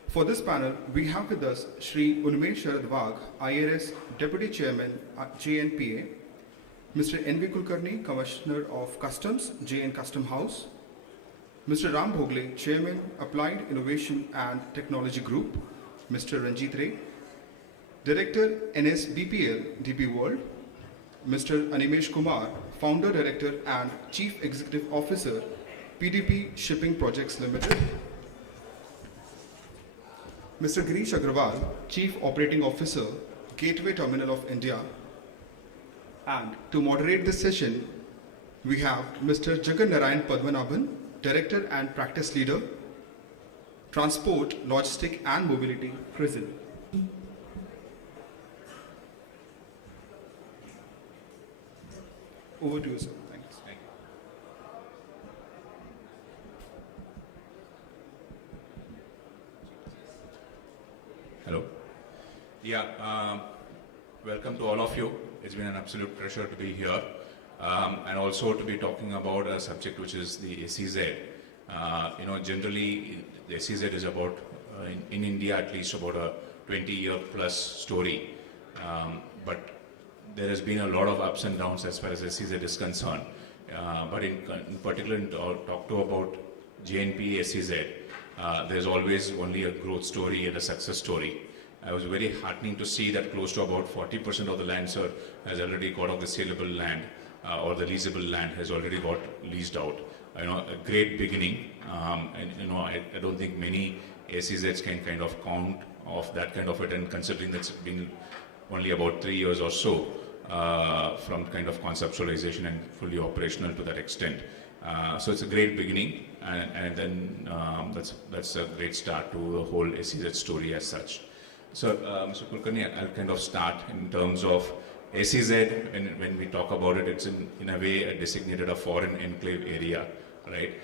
For this panel, we have with us Shri Unmesh Sharad Wagh, IRS Deputy Chairman at Jnpa, Mr. N.V. Kulkarni, Commissioner of Customs, JN Custom House, Mr. Ram Bhogle, Chairman, Applied Innovation and Technology Group, Mr. Ranjit Ray, Director, NSBPL, DB World, Mr. Animesh Kumar, Founder, Director and Chief Executive Officer, PDP Shipping Projects Limited, Mr. Girish Agrawal, Chief Operating Officer, Gateway Terminal of India, and to moderate this session, we have Mr. Jagan Narayan Padmanabhan, Director and Practice Leader, Transport, Logistic and Mobility, CRISIL. Over to you, sir. Thanks. Hello. Welcome to all of you. It's been an absolute pleasure to be here and also to be talking about a subject which is the SEZ. Generally, the SEZ is about, in India at least, about a 20-year plus story. But there has been a lot of ups and downs as far as SEZ is concerned. But in particular, talk to about Jnpa SEZ, there's always only a growth story and a success story. I was very heartening to see that close to about 40% of the land, sir, has already got of the saleable land or the leasable land has already got leased out. A great beginning, and I don't think many SEZs can kind of count off that kind of it, and considering that's been only about 3 years or so from kind of conceptualization and fully operational to that extent. So it's a great beginning, and then that's a great start to the whole SEZ story as such. So, Mr. Kulkarni, I'll kind of start in terms of SEZ. When we talk about it, it's in a way designated a foreign enclave area, right?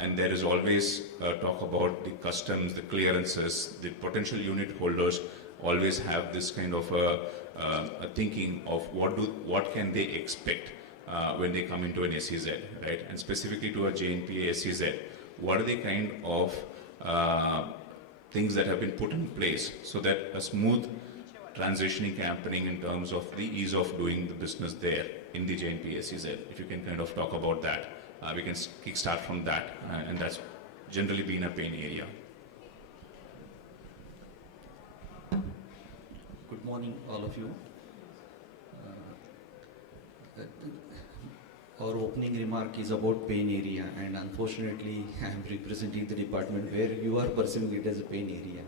And there is always talk about the customs, the clearances, the potential unit holders always have this kind of a thinking of what can they expect when they come into an SEZ, right? And specifically to a Jnpa SEZ, what are the kind of things that have been put in place so that a smooth transitioning happening in terms of the ease of doing the business there in the Jnpa SEZ? If you can kind of talk about that, we can kickstart from that, and that's generally been a pain area. Good morning, all of you. Our opening remark is about pain area, and unfortunately I am representing the department where you are perceiving it as a pain area.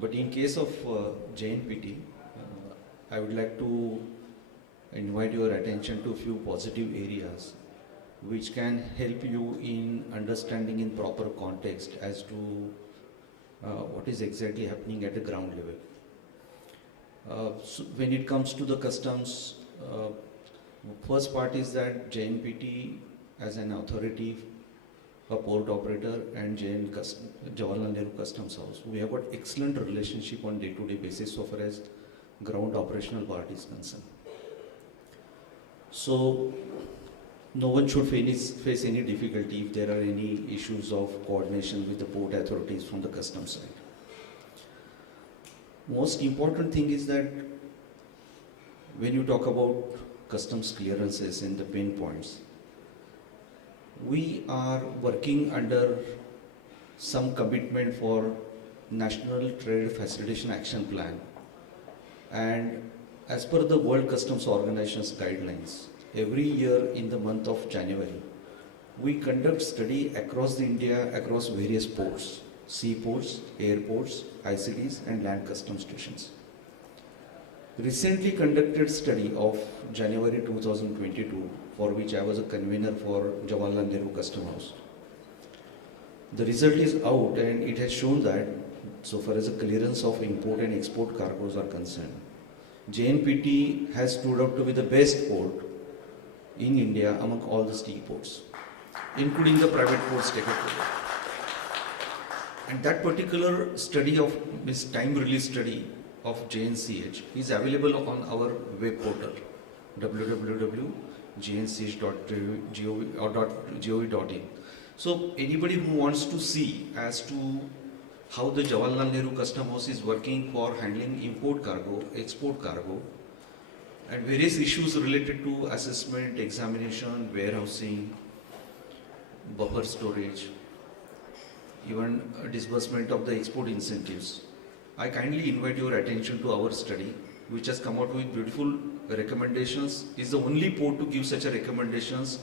But in case of JNPT, I would like to invite your attention to a few positive areas which can help you in understanding in proper context as to what is exactly happening at the ground level. So when it comes to the customs, first part is that JNPT as an authority, a port operator, and Jawaharlal Nehru Customs House, we have got excellent relationship on day-to-day basis so far as ground operational part is concerned. So no one should face any difficulty if there are any issues of coordination with the port authorities from the customs side. Most important thing is that when you talk about customs clearances and the pain points, we are working under some commitment for National Trade Facilitation Action Plan, and as per the World Customs Organization's guidelines, every year in the month of January, we conduct study across the India, across various ports, seaports, airports, ICDs and land customs stations. Recently conducted study of January 2022, for which I was a convener for Jawaharlal Nehru Custom House. The result is out, and it has shown that so far as the clearance of import and export cargoes are concerned, JNPT has stood out to be the best port in India among all the steel ports, including the private ports taken. And that particular study of this time release study of JNCH is available on our web portal www.gnch.gov.in. So anybody who wants to see as to how the Jawaharlal Nehru Custom House is working for handling import cargo, export cargo, and various issues related to assessment, examination, warehousing, buffer storage, even disbursement of the export incentives. I kindly invite your attention to our study, which has come out with beautiful recommendations. Is the only port to give such a recommendations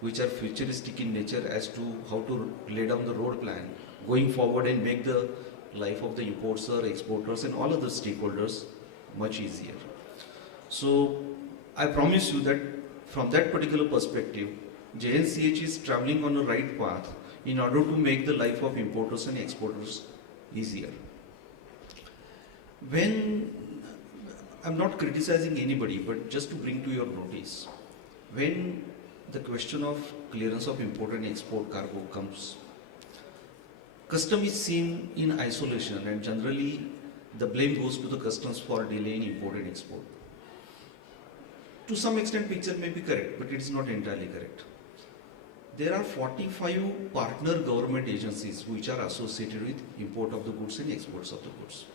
which are futuristic in nature as to how to lay down the road plan going forward and make the life of the importer, exporters and all other stakeholders much easier. So I promise you that from that particular perspective, JNCH is traveling on the right path in order to make the life of importers and exporters easier. When, I'm not criticizing anybody, but just to bring to your notice, when the question of clearance of import and export cargo comes, custom is seen in isolation and generally the blame goes to the customs for delay in import and export. To some extent picture may be correct, but it is not entirely correct. There are 45 partner government agencies which are associated with import of the goods and exports of the goods.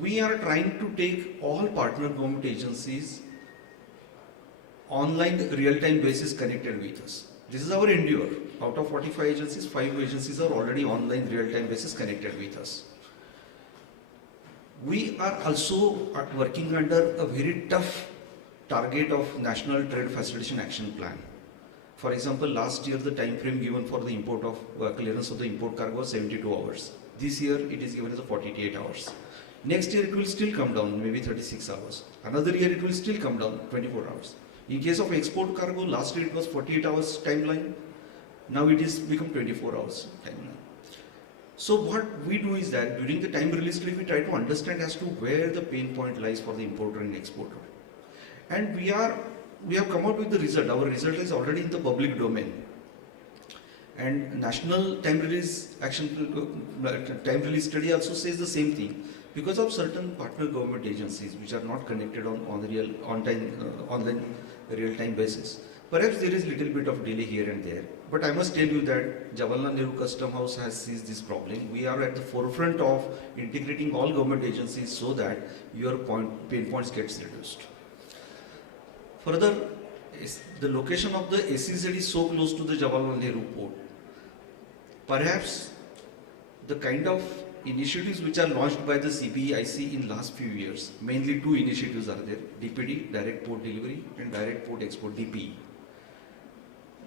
We are trying to take all partner government agencies online real-time basis connected with us. This is our endeavor. Out of 45 agencies, 5 agencies are already online real-time basis connected with us. We are also working under a very tough target of National Trade Facilitation Action Plan. For example, last year the time frame given for the import of clearance of the import cargo was 72 hours. This year it is given as a 48 hours. Next year it will still come down, maybe 36 hours. Another year it will still come down, 24 hours. In case of export cargo, last year it was 48 hours timeline. Now it is become 24 hours timeline. So what we do is that during the time release study, we try to understand as to where the pain point lies for the importer and exporter. And we have come out with the result. Our result is already in the public domain. And National Time Release Study also says the same thing. Because of certain partner government agencies which are not connected on online real-time basis, perhaps there is little bit of delay here and there. But I must tell you that Jawaharlal Nehru Custom House has seized this problem. We are at the forefront of integrating all government agencies so that your pain points gets reduced. Further, the location of the SEZ is so close to the Jawaharlal Nehru port. Perhaps the kind of initiatives which are launched by the CBIC in last few years, mainly 2 initiatives are there, DPD, Direct Port Delivery, and Direct Port Export, DPE.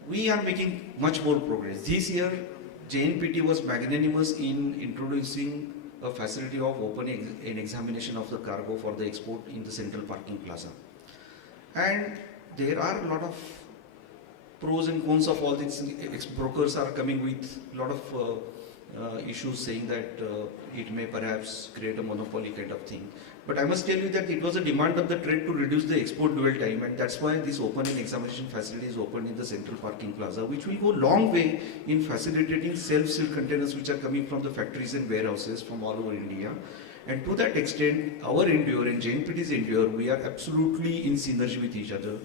We are making much more progress. This year, JNPT was magnanimous in introducing a facility of opening an examination of the cargo for the export in the central parking plaza. And there are a lot of pros and cons of all these. Brokers are coming with a lot of issues saying that it may perhaps create a monopoly kind of thing. But I must tell you that it was a demand of the trade to reduce the export dwell time, and that's why this open and examination facility is opened in the central parking plaza, which will go a long way in facilitating self-sealed containers which are coming from the factories and warehouses from all over India. And to that extent, our endeavor and JNPT's endeavor, we are absolutely in synergy with each other,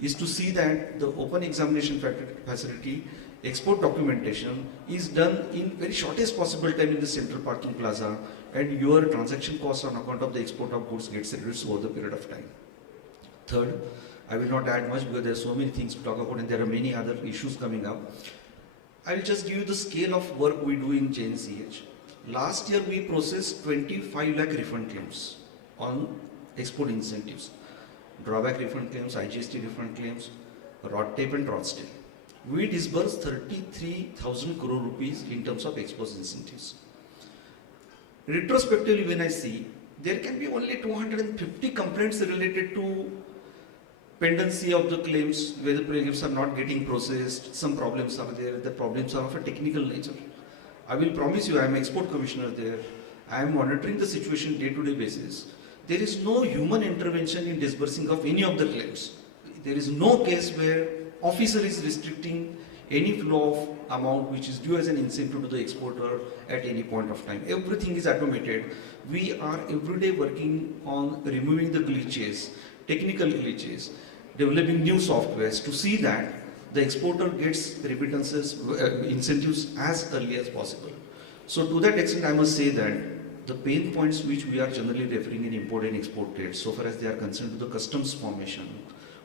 is to see that the open examination facility export documentation is done in very shortest possible time in the central parking plaza, and your transaction costs on account of the export of goods gets reduced over the period of time. Third, I will not add much because there are so many things to talk about and there are many other issues coming up. I will just give you the scale of work we do in JNCH. Last year we processed 25 lakh refund claims on export incentives. Drawback refund claims, IGST refund claims, rod tape and rod steel. We disbursed 33,000 crore rupees in terms of export incentives. Retrospectively, when I see, there can be only 250 complaints related to pendency of the claims, where the claims are not getting processed, some problems are there, the problems are of a technical nature. I will promise you, I am export commissioner there, I am monitoring the situation day-to-day basis. There is no human intervention in disbursing of any of the claims. There is no case where officer is restricting any flow of amount which is due as an incentive to the exporter at any point of time. Everything is automated. We are every day working on removing the glitches, technical glitches, developing new softwares to see that the exporter gets remittances, incentives as early as possible. So to that extent, I must say that the pain points which we are generally referring in import and export trade, so far as they are concerned to the customs formation,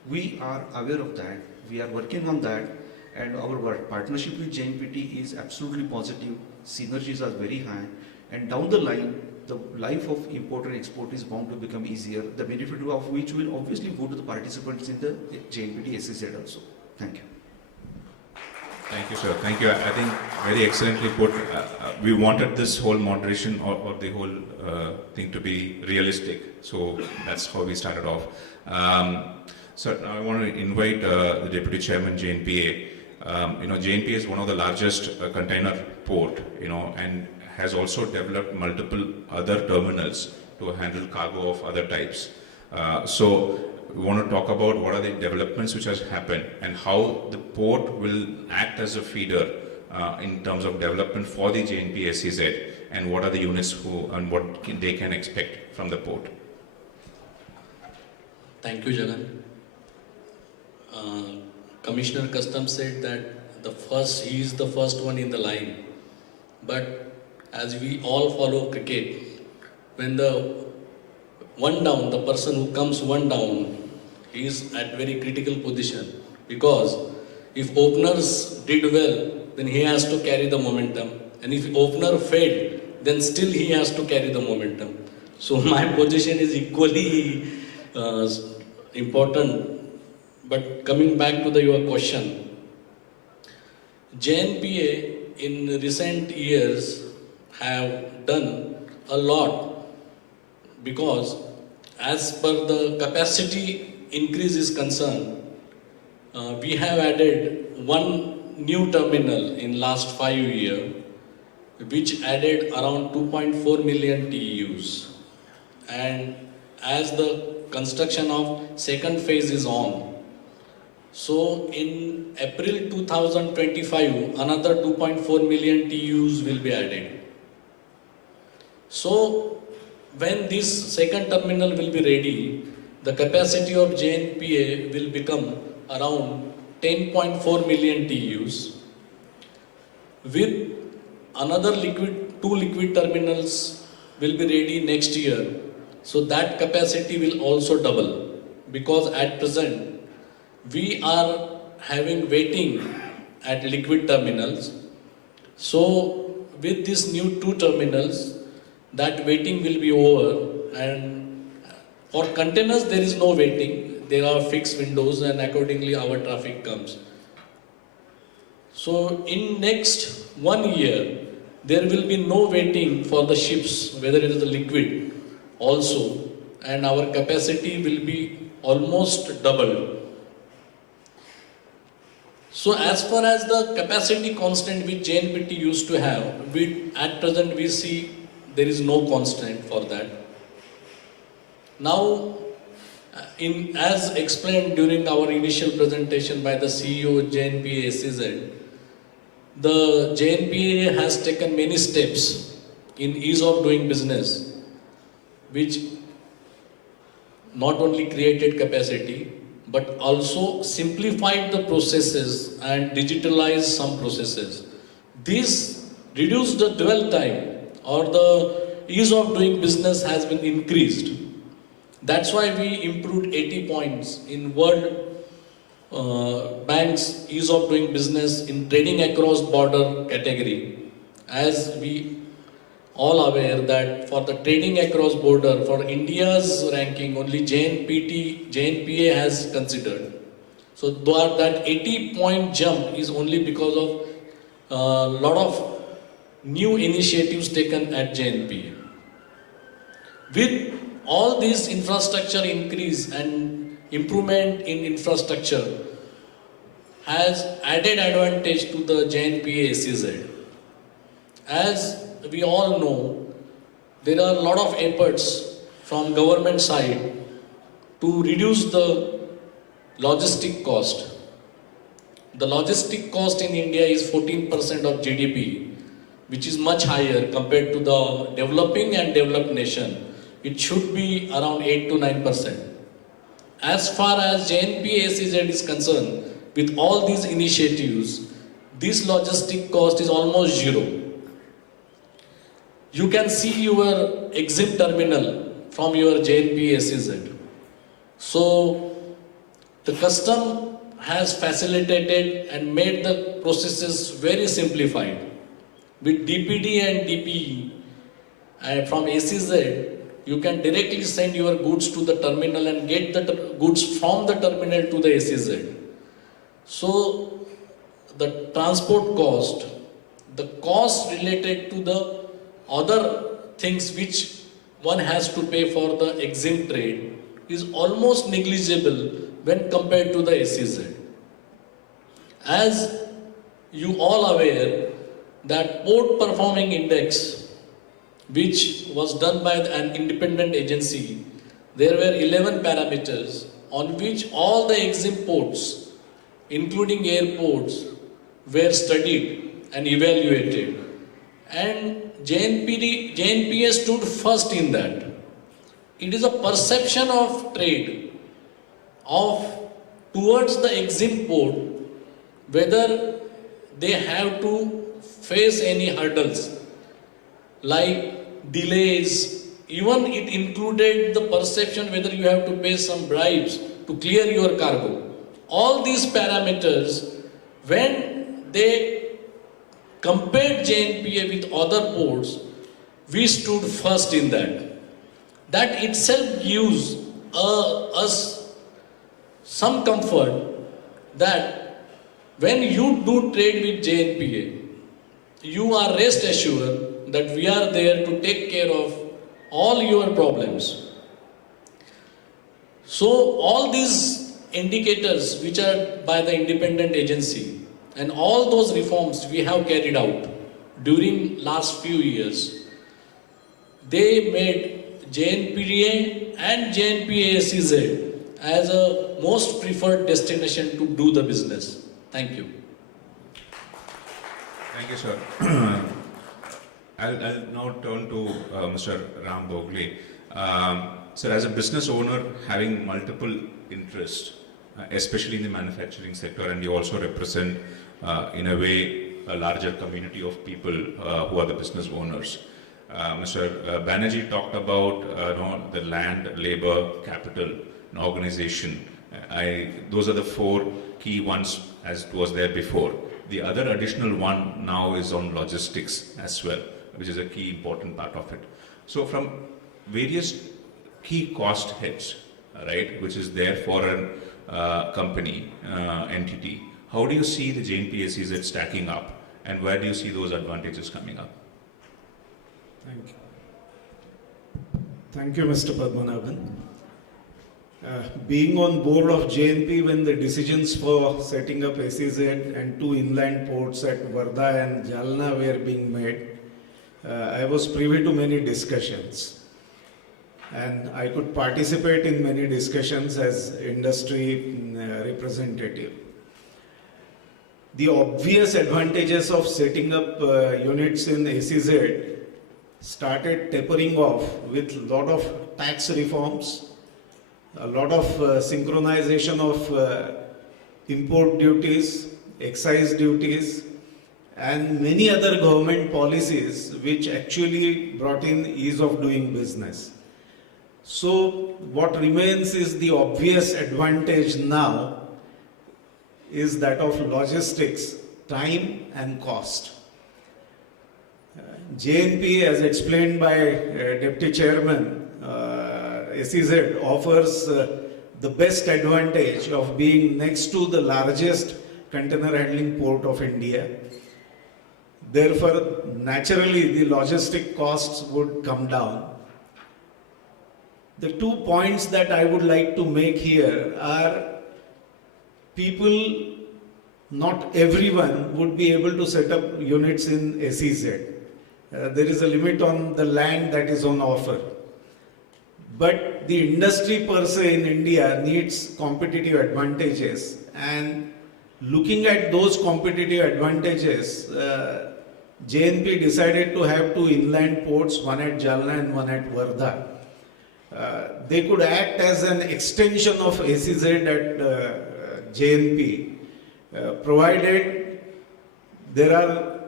we are aware of that. We are working on that, and our partnership with JNPT is absolutely positive. Synergies are very high, and down the line, the life of import and export is bound to become easier, the benefit of which will obviously go to the participants in the JNPT SEZ also. Thank you. Thank you, sir. Thank you. I think very excellently put. We wanted this whole moderation or the whole thing to be realistic. So that's how we started off. So now I want to invite the Deputy Chairman, Jnpa. Jnpa is one of the largest container port, and has also developed multiple other terminals to handle cargo of other types. So we want to talk about what are the developments which has happened and how the port will act as a feeder in terms of development for the Jnpa SEZ, and what are the units and what they can expect from the port. Thank you, Jagan. Commissioner Customs said that he is the first one in the line. But as we all follow cricket, when the one down, the person who comes one down, he is at very critical position, because if openers did well, then he has to carry the momentum, and if opener failed, then still he has to carry the momentum. So my position is equally important. But coming back to your question, Jnpa in recent years have done a lot, because as per the capacity increase is concerned, we have added one new terminal in last 5 years, which added around 2.4 million TEUs. And as the construction of second phase is on, so in April 2025, another 2.4 million TEUs will be added. So when this second terminal will be ready, the capacity of Jnpa will become around 10.4 million TEUs. With another two liquid terminals will be ready next year. So that capacity will also double, because at present we are having waiting at liquid terminals. So with these new 2 terminals, that waiting will be over, and for containers there is no waiting. There are fixed windows, and accordingly our traffic comes. So in next 1 year, there will be no waiting for the ships, whether it is the liquid also, and our capacity will be almost doubled. So as far as the capacity constant which JNPT used to have, at present we see there is no constant for that. Now, as explained during our initial presentation by the CEO of Jnpa SEZ, the Jnpa has taken many steps in ease of doing business, which not only created capacity, but also simplified the processes and digitalized some processes. This reduced the dwell time, or the ease of doing business has been increased. That's why we improved 80 points in World Bank's ease of doing business in trading across border category. As we all aware that for the trading across border, for India's ranking, only Jnpa has considered. So that 80-point jump is only because of a lot of new initiatives taken at Jnpa. With all this infrastructure increase and improvement in infrastructure has added advantage to the Jnpa SEZ. As we all know, there are a lot of efforts from government side to reduce the logistic cost. the logistic cost in India is 14% of GDP, which is much higher compared to the developing and developed nation. It should be around 8 to 9%. As far as Jnpa SEZ is concerned, with all these initiatives, this logistic cost is almost zero. You can see your exim terminal from your Jnpa SEZ. So, the custom has facilitated and made the processes very simplified. With DPD and DPE from SEZ, you can directly send your goods to the terminal and get the goods from the terminal to the SEZ. So, the transport cost, the cost related to the other things which one has to pay for the exim trade is almost negligible when compared to the SEZ. As you all aware that port performing index, which was done by an independent agency, there were 11 parameters on which all the exim ports, including airports, were studied and evaluated. And Jnpa stood first in that. It is a perception of trade towards the exim port, whether they have to face any hurdles like delays. Even it included the perception whether you have to pay some bribes to clear your cargo. All these parameters, when they compared Jnpa with other ports, we stood first in that. That itself gives us some comfort that when you do trade with Jnpa, you are rest assured that we are there to take care of all your problems. So all these indicators which are by the independent agency and all those reforms we have carried out during last few years, they made Jnpa and Jnpa SEZ as a most preferred destination to do the business. Thank you. Thank you, sir. I'll now turn to Mr. Ram Bogle. Sir, as a business owner having multiple interests, especially in the manufacturing sector, and you also represent, in a way, a larger community of people who are the business owners. Mr. Banerjee talked about the land, labor, capital, and organization. Those are the four key ones as it was there before. The other additional one now is on logistics as well, which is a key important part of it. So from various key cost heads, right, which is there for a company, entity, how do you see the Jnpa SEZ stacking up, and where do you see those advantages coming up? Thank you. Thank you, Mr. Padmanabhan. Being on board of Jnp when the decisions for setting up SEZ and two inland ports at Wardha and Jalna were being made, I was privy to many discussions. And I could participate in many discussions as industry representative. The obvious advantages of setting up units in SEZ started tapering off with a lot of tax reforms, a lot of synchronization of import duties, excise duties, and many other government policies which actually brought in ease of doing business. So what remains is the obvious advantage now is that of logistics, time and cost. Jnpa, as explained by Deputy Chairman, SEZ offers the best advantage of being next to the largest container handling port of India. Therefore, naturally, the logistic costs would come down. The 2 points that I would like to make here are people, not everyone would be able to set up units in SEZ. There is a limit on the land that is on offer. But the industry per se in India needs competitive advantages, and looking at those competitive advantages, JNP decided to have two inland ports, one at Jalna and one at Wardha. They could act as an extension of SEZ at JNP, provided there are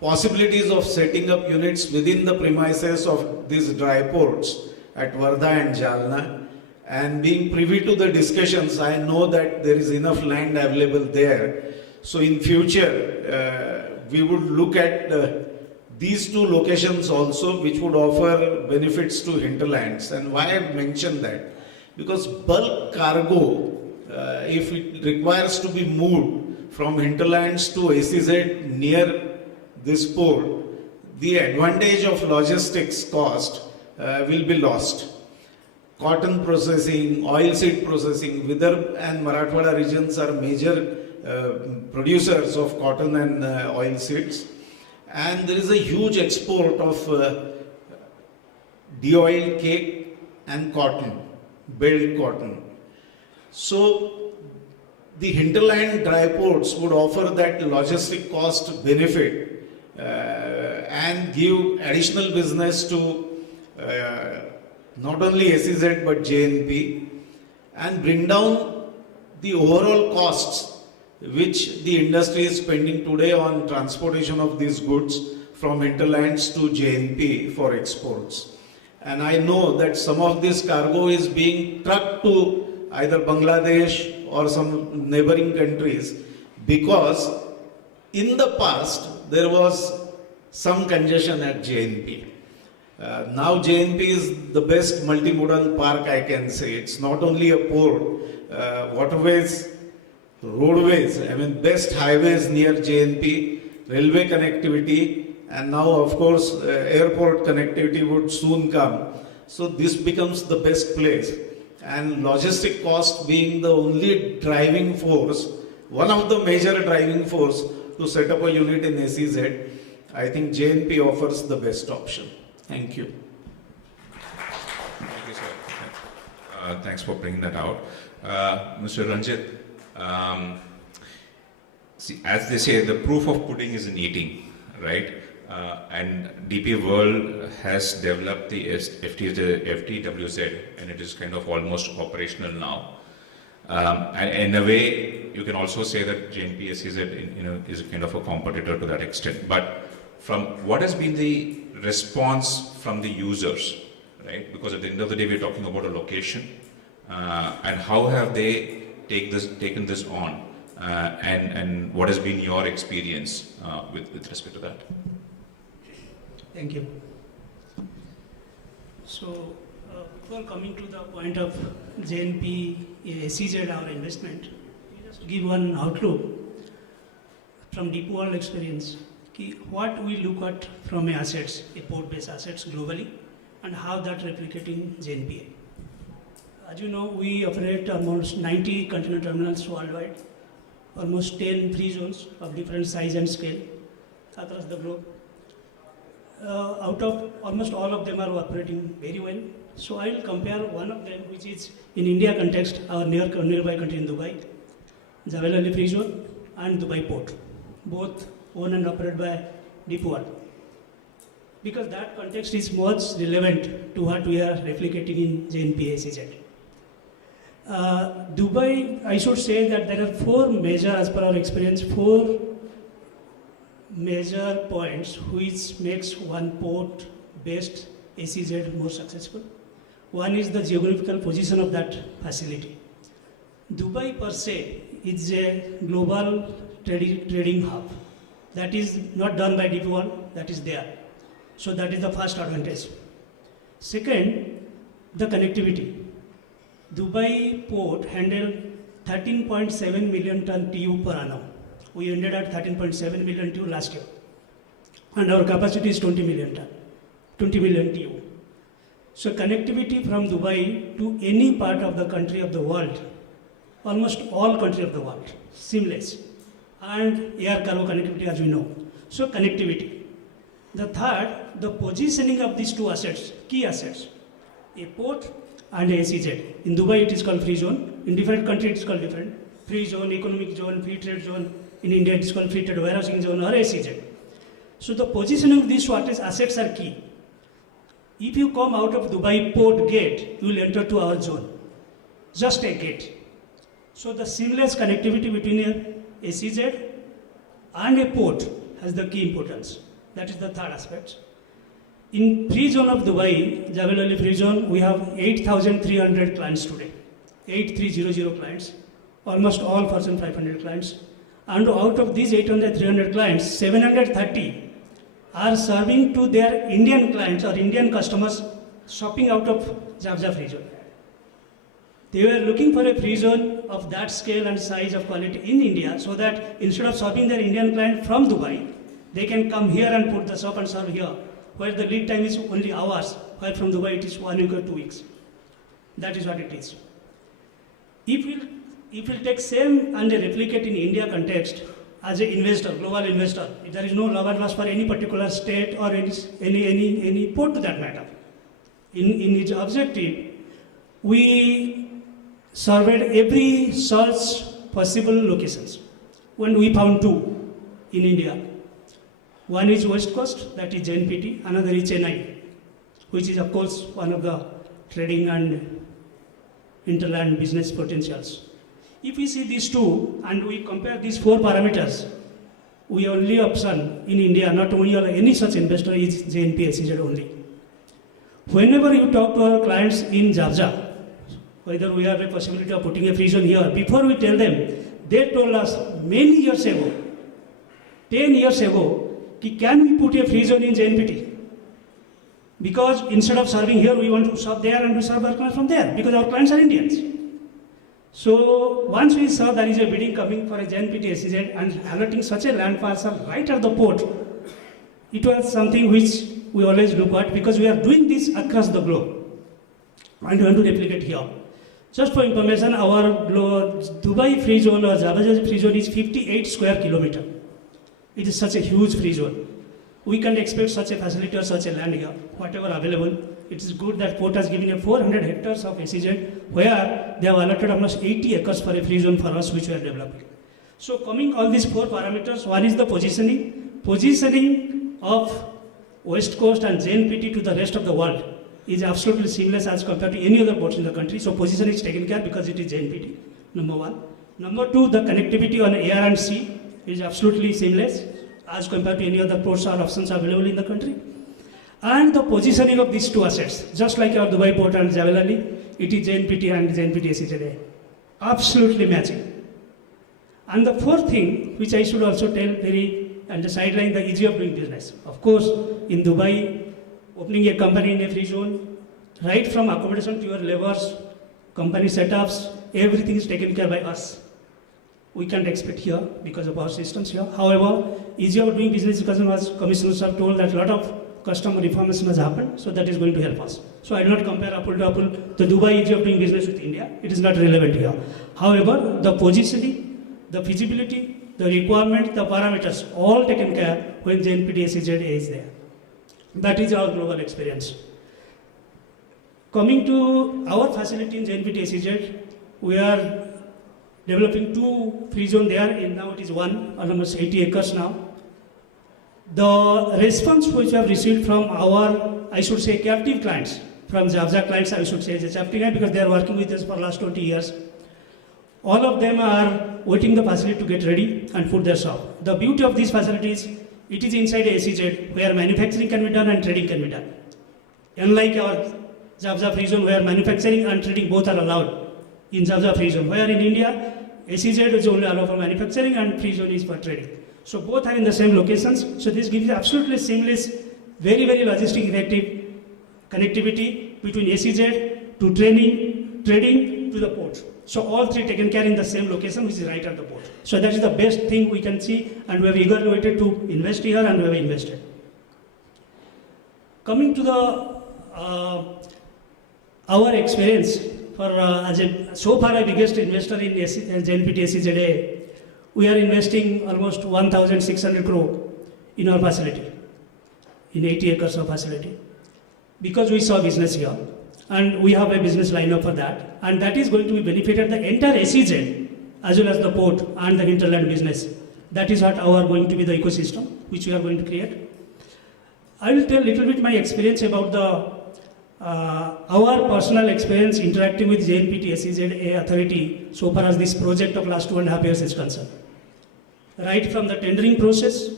possibilities of setting up units within the premises of these dry ports at Wardha and Jalna. And being privy to the discussions, I know that there is enough land available there. So in future, we would look at these two locations also, which would offer benefits to hinterlands. And why I mentioned that? Because bulk cargo, if it requires to be moved from hinterlands to SEZ near this port, the advantage of logistics cost will be lost. Cotton processing, oilseed processing, Vidarbha and Marathwada regions are major producers of cotton and oilseeds. And there is a huge export of de-oiled cake and cotton, baled cotton. So the hinterland dry ports would offer that logistic cost benefit and give additional business to not only SEZ but JNP, and bring down the overall costs which the industry is spending today on transportation of these goods from hinterlands to JNP for exports. And I know that some of this cargo is being trucked to either Bangladesh or some neighboring countries, because in the past there was some congestion at JNP. Now JNP is the best multimodal park, I can say. It's not only a port, waterways, roadways, I mean best highways near JNP, railway connectivity, and now of course airport connectivity would soon come. So this becomes the best place. And logistic cost being the only driving force, one of the major driving force to set up a unit in SEZ, I think JNP offers the best option. Thank you. Thank you, sir. Thanks for bringing that out. Mr. Ranjit, see, as they say, the proof of pudding is in eating, right? And DP World has developed the FTWZ, and it is kind of almost operational now. And in a way, you can also say that JNP SEZ is a kind of a competitor to that extent. But from what has been the response from the users, right? Because at the end of the day, we're talking about a location, and how have they taken this on, and what has been your experience with respect to that? Thank you. So, before coming to the point of JNP, SEZ, our investment, just give one outlook from deep world experience. What we look at from assets, port-based assets globally, and how that replicating Jnpa. As you know, we operate almost 90 container terminals worldwide, almost 10 free zones of different size and scale across the globe. Out of almost all of them are operating very well. So I will compare one of them, which is in India context, our nearby country in Dubai, Jebel Ali Free Zone and Dubai Port, both owned and operated by Deep World. Because that context is most relevant to what we are replicating in Jnpa SEZ. Dubai, I should say that there are four major, as per our experience, four major points which makes one port-based SEZ more successful. One is the geographical position of that facility. Dubai per se is a global trading hub. That is not done by Deep World, that is there. So that is the first advantage. Second, the connectivity. Dubai port handled 13.7 million ton TEU per annum. We ended at 13.7 million TEU last year. And our capacity is 20 million ton, 20 million TEU. So connectivity from Dubai to any part of the country of the world, almost all countries of the world, seamless. And air cargo connectivity, as we know. So connectivity. The third, the positioning of these two assets, key assets, a port and a SEZ. In Dubai it is called free zone, in different countries it is called different. free zone, economic zone, free trade zone. In India, it's called free trade warehousing zone or SEZ. So the positioning of these shortage assets are key. If you come out of Dubai port gate, you will enter to our zone. Just a gate. So the seamless connectivity between a SEZ and a port has the key importance. That is the third aspect. In free zone of Dubai, Jebel Ali free zone, we have 8,300 clients today. 8,300 clients, almost all Fortune 500 clients. And out of these 800-300 clients, 730 are serving to their Indian clients or Indian customers shopping out of Jabza free zone. They were looking for a free zone of that scale and size of quality in India so that instead of shopping their Indian client from Dubai, they can come here and put the shop and serve here, where the lead time is only hours, while from Dubai it is 1 week or 2 weeks. That is what it is. If we'll take same and replicate in India context as an investor, global investor, if there is no love and loss for any particular state or any port to that matter. In its objective, we surveyed every such possible locations. When we found 2 in India. One is West Coast, that is Jnpa, another is Chennai, which is of course one of the trading and interland business potentials. If we see these 2 and we compare these 4 parameters, we only option in India, not only any such investor is Jnpa SEZ only. Whenever you talk to our clients in Jabza, whether we have a possibility of putting a free zone here, before we tell them, they told us many years ago, 10 years ago, can we put a free zone in Jnpt? Because instead of serving here, we want to serve there and we serve our clients from there, because our clients are Indians. So once we saw there is a bidding coming for a Jnpt SEZ and allotting such a land parcel right at the port, it was something which we always look at because we are doing this across the globe and we want to replicate here. Just for information, our Dubai free zone or Jabba free zone is 58 square kilometer. It is such a huge free zone. We can't expect such a facility or such a land here, whatever available. It is good that port has given a 400 hectares of SEZ where they have allotted almost 80 acres for a free zone for us which we are developing. So coming all these 4 parameters, one is the positioning. Positioning of West Coast and Jnpt to the rest of the world is absolutely seamless as compared to any other ports in the country. So position is taken care because it is Jnpt, number 1. Number 2, the connectivity on air and sea is absolutely seamless as compared to any other ports or options available in the country. And the positioning of these 2 assets, just like our Dubai port and Jebel Ali, it is Jnpt and Jnpt SEZ. Absolutely matching. And the 4th thing, which I should also tell and the sideline, the ease of doing business. Of course, in Dubai, opening a company in a free zone, right from accommodation to your laborers, company setups, everything is taken care by us. We can't expect here because of our systems here. However, ease of doing business because as commissioners have told that a lot of customer reformation has happened, so that is going to help us. So I do not compare apple to apple the Dubai ease of doing business with India. It is not relevant here. However, the positioning, the feasibility, the requirement, the parameters, all taken care when Jnpt SEZ is there. That is our global experience. Coming to our facility in Jnpt SEZ, we are developing 2 free zone there, and now it is 1, almost 80 acres now. The response which we have received from our, I should say, captive clients, from Jabza clients, I should say, as a captive client because they are working with us for the last 20 years. All of them are waiting the facility to get ready and put their shop. The beauty of these facilities, it is inside a SEZ where manufacturing can be done and trading can be done. Unlike our Jabza free zone where manufacturing and trading both are allowed in Jabza free zone, where in India, SEZ is only allowed for manufacturing and free zone is for trading. So both are in the same locations. So this gives you absolutely seamless, very, very logistic effective connectivity between SEZ to trading to the port. So all 3 taken care in the same location, which is right at the port. So that is the best thing we can see, and we have eagerly waited to invest here, and we have invested. Coming to the our experience so far a biggest investor in Jnpt SEZ, we are investing almost 1,600 crore in our facility, in 80 acres of facility, because we saw business here. And we have a business lineup for that. And that is going to be benefited the entire SEZ as well as the port and the hinterland business. That is what our going to be the ecosystem which we are going to create. I will tell a little bit my experience about our personal experience interacting with JNPT SEZ authority so far as this project of last 2.5 years is concerned. Right from the tendering process,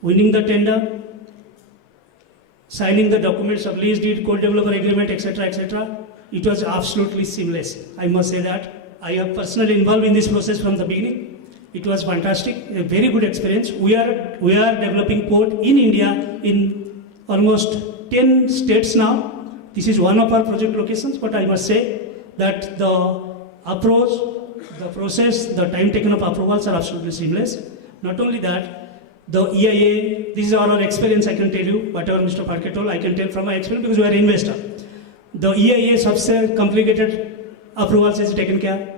winning the tender, signing the documents of lease deed, co-developer agreement, etc., it was absolutely seamless. I must say that I have personally involved in this process from the beginning. It was fantastic, a very good experience. We are developing port in India in almost 10 states now. This is one of our project locations, but I must say that the approach, the process, the time taken of approvals are absolutely seamless. Not only that, the EIA, this is our experience, I can tell you, whatever Mr. Parke told, I can tell from my experience because we are an investor. The EIA सबसे complicated approvals is taken care.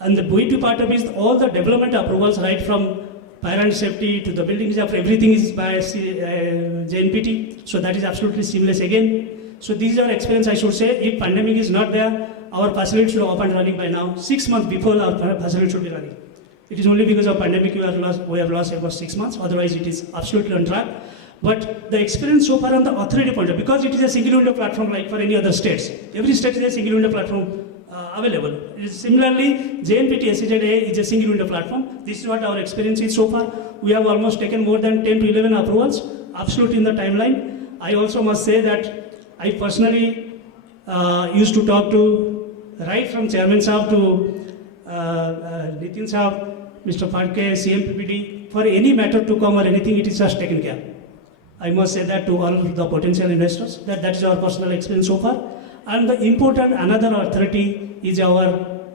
And the beauty part of it is all the development approvals, right from fire and safety to the buildings, everything is by JNPT. So that is absolutely seamless again. So this is our experience, I should say. If pandemic is not there, our facility should be up and running by now. 6 months before our facility should be running. It is only because of pandemic we have lost about 6 months. Otherwise, it is absolutely on track. But the experience so far on the authority point of view, because it is a single window platform like for any other states. Every state is a single window platform available. Similarly, JNPT SEZ is a single window platform. This is what our experience is so far. We have almost taken more than 10 to 11 approvals, absolutely in the timeline. I also must say that I personally used to talk to, right from Chairman Saab to Nitin Saab, Mr. Parke, CMPPD, for any matter to come or anything, it is just taken care. I must say that to all the potential investors, that is our personal experience so far. And the important another authority is our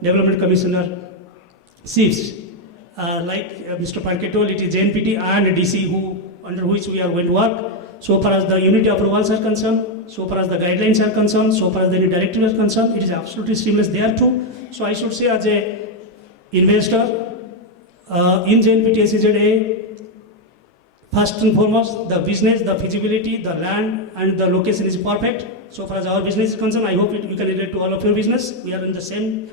Development Commissioner, CIFS. Like Mr. Parke told, it is JNPT and DC under which we are going to work. So far as the unity approvals are concerned, so far as the guidelines are concerned, so far as the new directive is concerned, it is absolutely seamless there too. So I should say as a investor in JNPT SEZ, first and foremost, the business, the feasibility, the land and the location is perfect. So far as our business is concerned, I hope we can relate to all of your business. We are in the same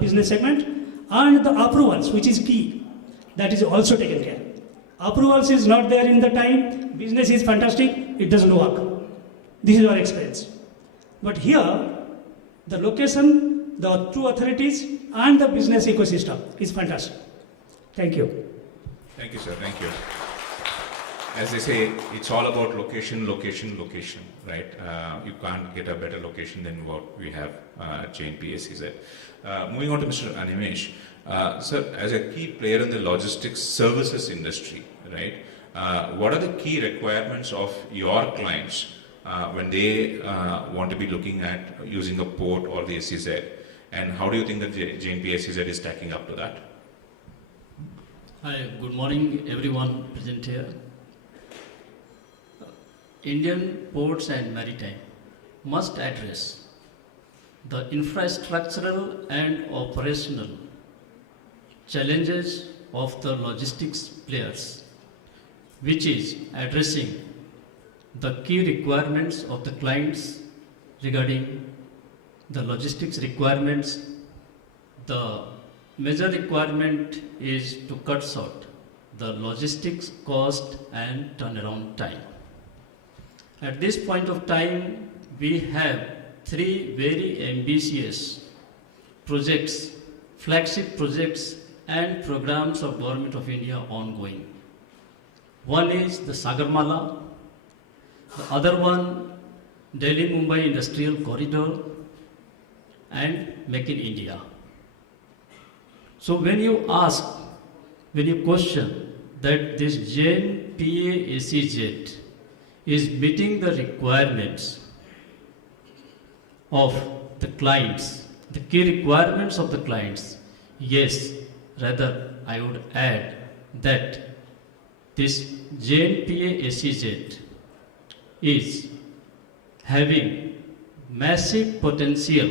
business segment. And the approvals, which is key, that is also taken care. Approvals is not there in the time, business is fantastic, it doesn't work. This is our experience. But here, the location, the two authorities and the business ecosystem is fantastic. Thank you. Thank you, sir. Thank you. As they say, it's all about location, location, location, right? You can't get a better location than what we have at Jnpa SEZ. Moving on to Mr. Animesh. Sir, as a key player in the logistics services industry, right? What are the key requirements of your clients when they want to be looking at using a port or the SEZ? And how do you think that Jnpa SEZ is stacking up to that? Hi, good morning everyone present here. Indian ports and maritime must address the infrastructural and operational challenges of the logistics players, which is addressing the key requirements of the clients regarding the logistics requirements. The major requirement is to cut short the logistics cost and turnaround time. At this point of time, we have 3 very ambitious projects, flagship projects and programs of Government of India ongoing. One is the Sagarmala, the other one Delhi-Mumbai Industrial Corridor and Make in India. So when you question that this Jnpa SEZ is meeting the requirements of the clients, the key requirements of the clients, yes, rather I would add that this Jnpa SEZ is having massive potential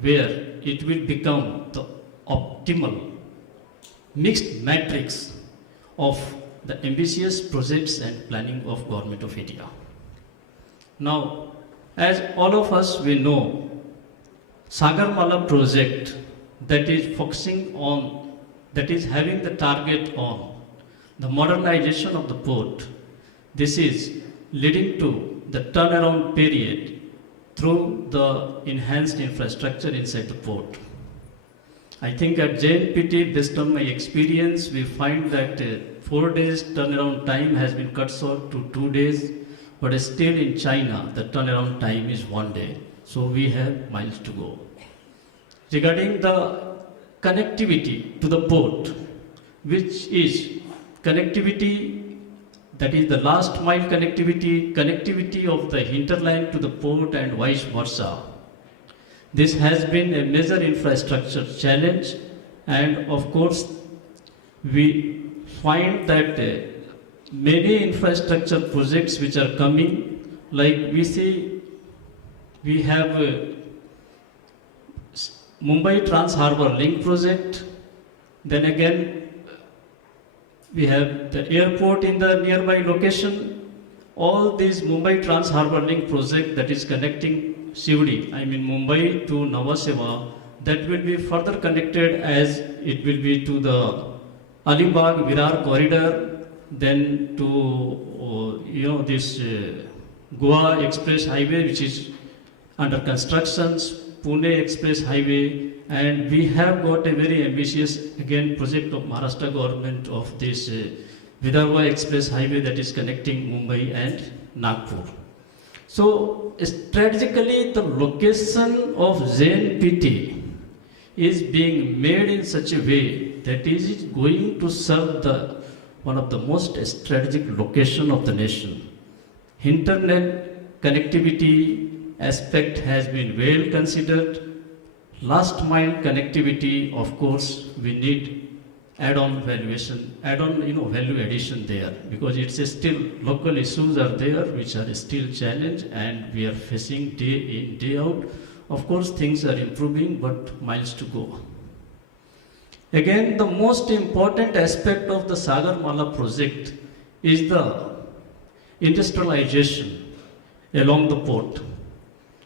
where it will become the optimal mixed matrix of the ambitious projects and planning of Government of India. Now, as all of us we know, Sagarmala project that is focusing on, that is having the target on the modernization of the port. This is leading to the turnaround period through the enhanced infrastructure inside the port. I think at JNPT, based on my experience, we find that 4 days turnaround time has been cut short to 2 days, but still in China, the turnaround time is 1 day. So we have miles to go. Regarding the connectivity to the port, which is connectivity, that is the last mile connectivity, connectivity of the hinterland to the port and vice versa. This has been a major infrastructure challenge, and of course, we find that many infrastructure projects which are coming, like we see, we have Mumbai Trans Harbour Link project, then again we have the airport in the nearby location. All these Mumbai Trans Harbour Link project that is connecting Shivdi, I mean Mumbai to Navaseva, that will be further connected as it will be to the Alibag Virar corridor, then to this Goa Express Highway, which is under constructions, Pune Express Highway, and we have got a very ambitious again project of Maharashtra government of this Vidarbha Express Highway that is connecting Mumbai and Nagpur. So strategically, the location of JNPT is being made in such a way that is going to serve the one of the most strategic location of the nation. Internet connectivity aspect has been well considered. Last mile connectivity, of course, we need add-on valuation, value addition there, because it's still local issues are there which are still challenge, and we are facing day in, day out. Of course, things are improving, but miles to go. Again, the most important aspect of the Sagarmala project is the industrialization along the port.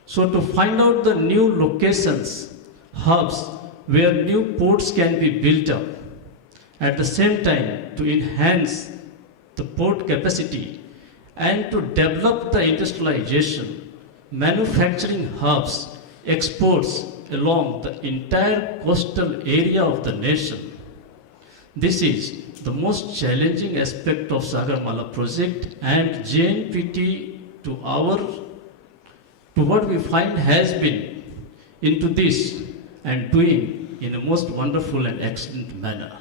So to find out the new locations, hubs, where new ports can be built up, at the same time to enhance the port capacity and to develop the industrialization, manufacturing hubs, exports along the entire coastal area of the nation. This is the most challenging aspect of Sagarmala project, and JNPT to what we find has been into this and doing in a most wonderful and excellent manner.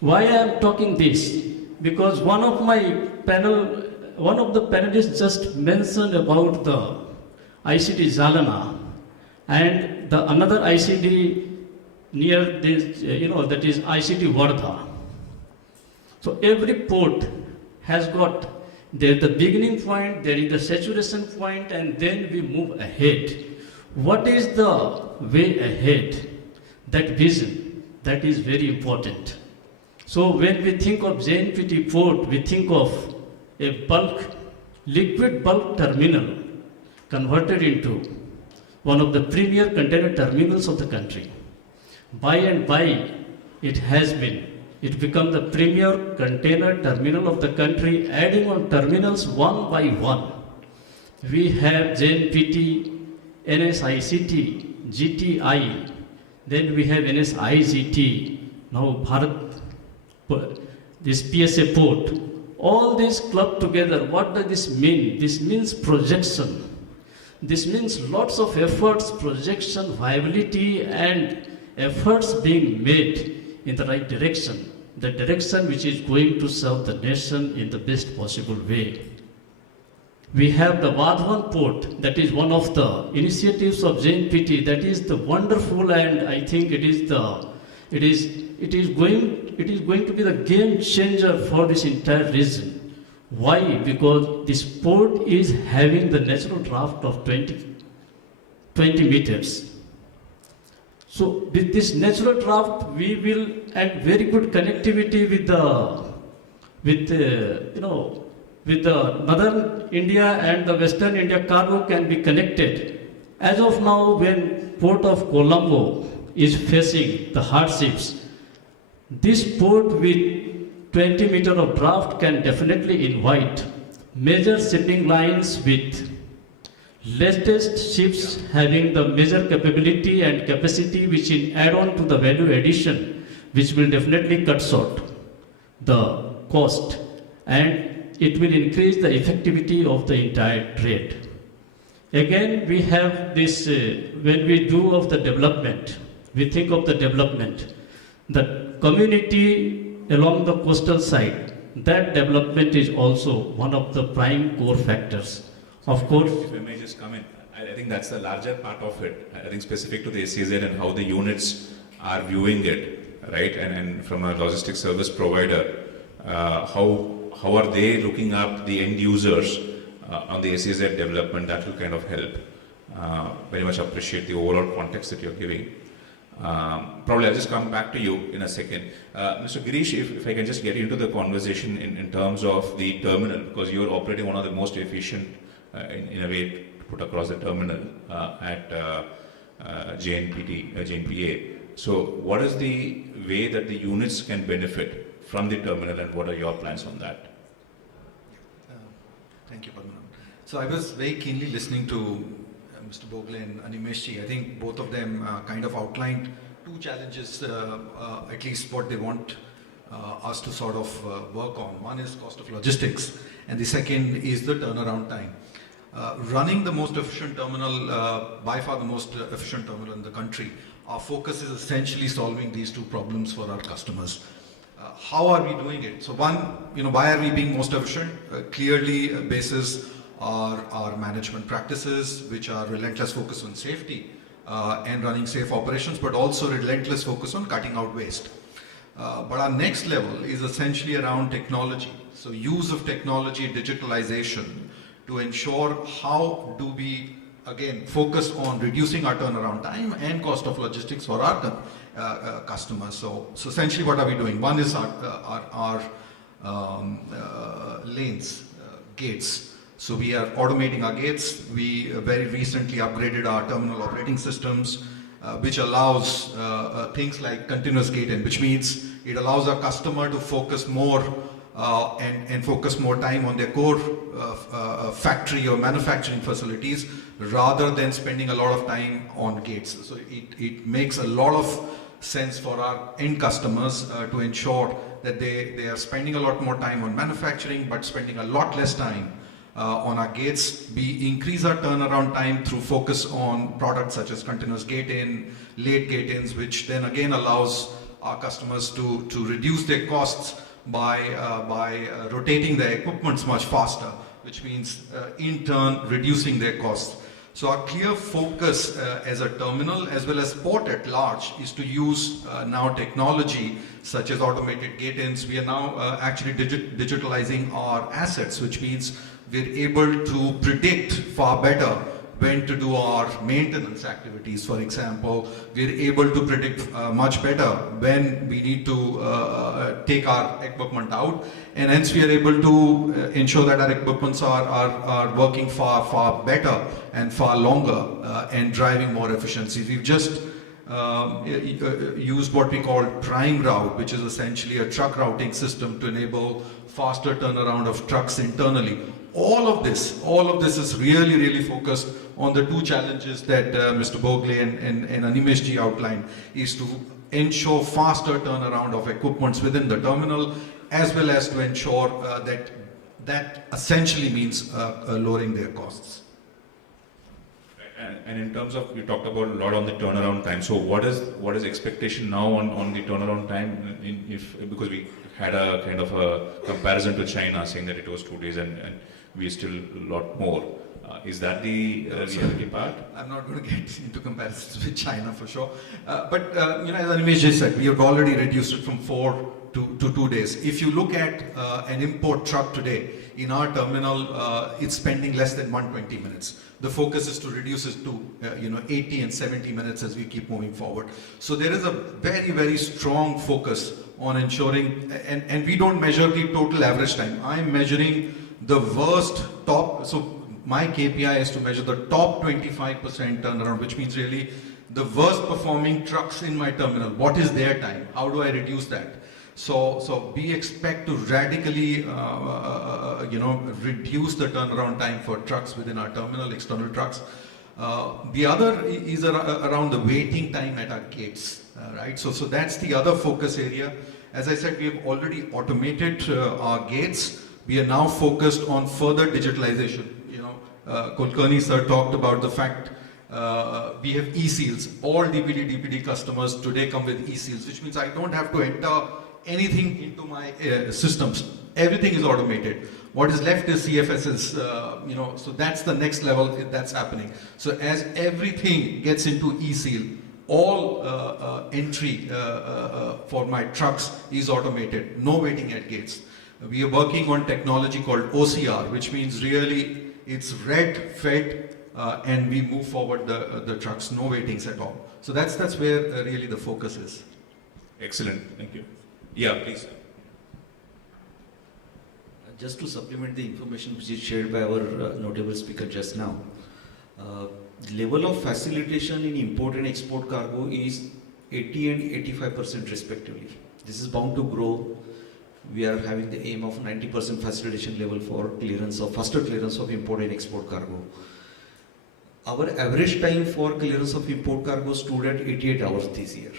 Why I am talking this? Because one of the panelists just mentioned about the ICD Jalna and the another ICD near this, that is ICD Wardha. So every port has got there the beginning point, there is the saturation point, and then we move ahead. What is the way ahead? That vision, that is very important. So when we think of JNPT port, we think of a liquid bulk terminal converted into one of the premier container terminals of the country. By and by, it became the premier container terminal of the country, adding on terminals one by one. We have JNPT, NSICT, GTI, then we have NSIGT, now Bharat, this PSA port. All these clubbed together, what does this mean? This means projection. This means lots of efforts, projection, viability, and efforts being made in the right direction, the direction which is going to serve the nation in the best possible way. We have the Vadhavan port, that is one of the initiatives of JNPT, that is the wonderful, and I think it is going to be the game changer for this entire region. Why? Because this port is having the natural draft of 20 meters. So with this natural draft, we will add very good connectivity with the northern India and the western India. Cargo can be connected. As of now, when Port of Colombo is facing the hardships, this port with 20 meter of draft can definitely invite major shipping lines with latest ships having the major capability and capacity which will add on to the value addition, which will definitely cut short the cost and it will increase the effectivity of the entire trade. Again, we have this, when we do of the development, we think of the development, the community along the coastal side, that development is also one of the prime core factors. Of course, if I may just come in, I think that's the larger part of it. I think specific to the SEZ and how the units are viewing it, right? And from a logistics service provider, how are they looking up the end users on the SEZ development? That will kind of help. Very much appreciate the overall context that you're giving. Probably I'll just come back to you in a second. Mr. Girish, if I can just get into the conversation in terms of the terminal, because you're operating one of the most efficient, in a way, to put across the terminal at Jnpa. So what is the way that the units can benefit from the terminal and what are your plans on that? Thank you, Padmanabhan. So I was very keenly listening to Mr. Bogle and Animeshji. I think both of them kind of outlined two challenges, at least what they want us to sort of work on. One is cost of logistics, and the second is the turnaround time. Running the most efficient terminal, by far the most efficient terminal in the country, our focus is essentially solving these two problems for our customers. How are we doing it? So one, why are we being most efficient? Clearly, basis our management practices, which are relentless focus on safety and running safe operations, but also relentless focus on cutting out waste. But our next level is essentially around technology. So use of technology, digitalization, to ensure how do we, again, focus on reducing our turnaround time and cost of logistics for our customers. So essentially what are we doing? One is our lanes, gates. So we are automating our gates. We very recently upgraded our terminal operating systems, which allows things like continuous gate in, which means it allows our customer to focus more and focus more time on their core factory or manufacturing facilities rather than spending a lot of time on gates. So it makes a lot of sense for our end customers to ensure that they are spending a lot more time on manufacturing but spending a lot less time on our gates. We increase our turnaround time through focus on products such as continuous gate in, late gate ins, which then again allows our customers to reduce their costs by rotating their equipments much faster, which means in turn reducing their costs. So our clear focus as a terminal as well as port at large is to use now technology such as automated gate ins. We are now actually digitalizing our assets, which means we're able to predict far better when to do our maintenance activities. For example, we're able to predict much better when we need to take our equipment out, and hence we are able to ensure that our equipments are working far better and far longer and driving more efficiencies. We've just used what we call prime route, which is essentially a truck routing system to enable faster turnaround of trucks internally. All of this is really focused on the two challenges that Mr. Bogle and Animeshji outlined, is to ensure faster turnaround of equipments within the terminal, as well as to ensure that essentially means lowering their costs. And in terms of, you talked about a lot on the turnaround time. So what is expectation now on the turnaround time? Because we had a kind of a comparison to China, saying that it was 2 days and we still a lot more. Is that the reality part? I'm not going to get into comparisons with China for sure. But as Animeshji said, we have already reduced it from 4 to 2 days. If you look at an import truck today, in our terminal, it's spending less than 120 minutes. The focus is to reduce it to 80 and 70 minutes as we keep moving forward. So there is a very strong focus on ensuring, and we don't measure the total average time. I'm measuring the worst top, so my KPI is to measure the top 25% turnaround, which means really the worst performing trucks in my terminal, what is their time? How do I reduce that? So we expect to radically, reduce the turnaround time for trucks within our terminal, external trucks. The other is around the waiting time at our gates, right? So that's the other focus area. As I said, we have already automated our gates. We are now focused on further digitalization. Kulkarni sir talked about the fact we have e-seals. All DPD customers today come with e-seals, which means I don't have to enter anything into my systems. Everything is automated. What is left is CFSs, so that's the next level that's happening. So as everything gets into e-seal, all entry for my trucks is automated, no waiting at gates. We are working on technology called OCR, which means really it's read, fed, and we move forward the trucks, no waitings at all. So that's where really the focus is. Excellent, thank you. Yeah, please. Just to supplement the information which is shared by our notable speaker just now, the level of facilitation in import and export cargo is 80 and 85% respectively. This is bound to grow. We are having the aim of 90% facilitation level for faster clearance of import and export cargo. Our average time for clearance of import cargo stood at 88 hours this year.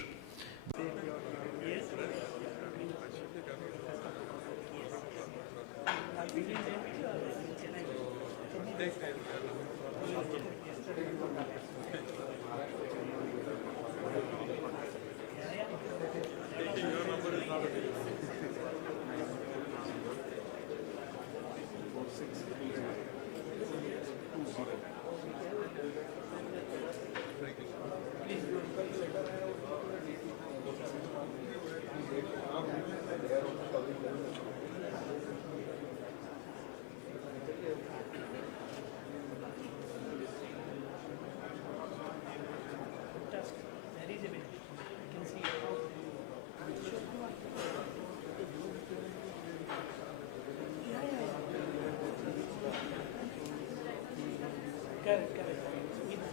Correct.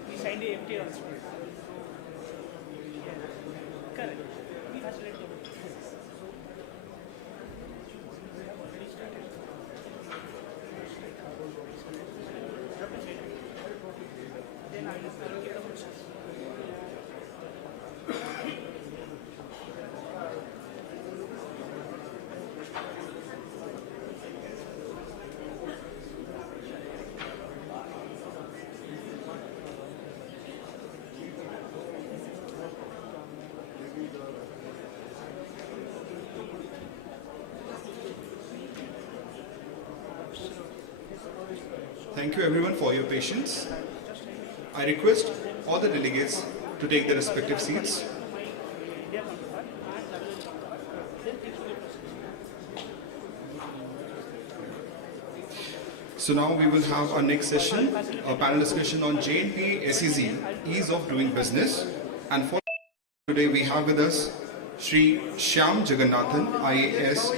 We signed the FTA also. Correct. We facilitate them. We have already started. Then I will get the process. Thank you everyone for your patience. I request all the delegates to take their respective seats. So now we will have our next session, a panel discussion on Jnpa SEZ, Ease of Doing Business. And for today we have with us Shri Shyam Jagannathan, IAS,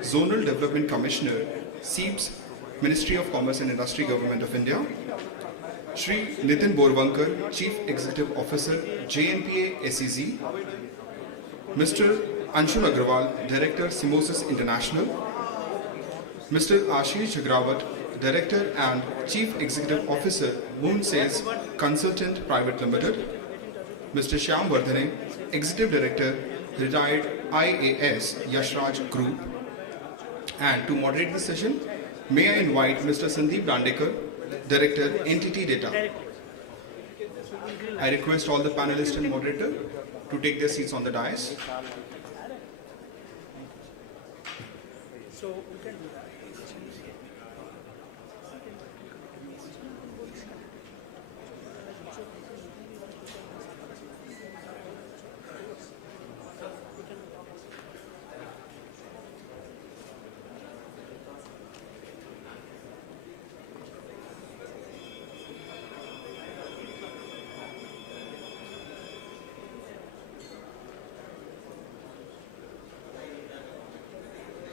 Zonal Development Commissioner, SEEPS, Ministry of Commerce and Industry, Government of India. Shri Nitin Borwankar, Chief Executive Officer, Jnpa SEZ. Mr. Anshul Agrawal, Director, Simosis International. Mr. Ashish Jagrawat, Director and Chief Executive Officer, Moon Sales Consultant Private Limited. Mr. Shyam Vardhane, Executive Director, Retired IAS, Yashraj Group. And to moderate the session, may I invite Mr. Sandeep Dandekar, Director, NTT Data. I request all the panelists and moderator to take their seats on the dais. So we can do that.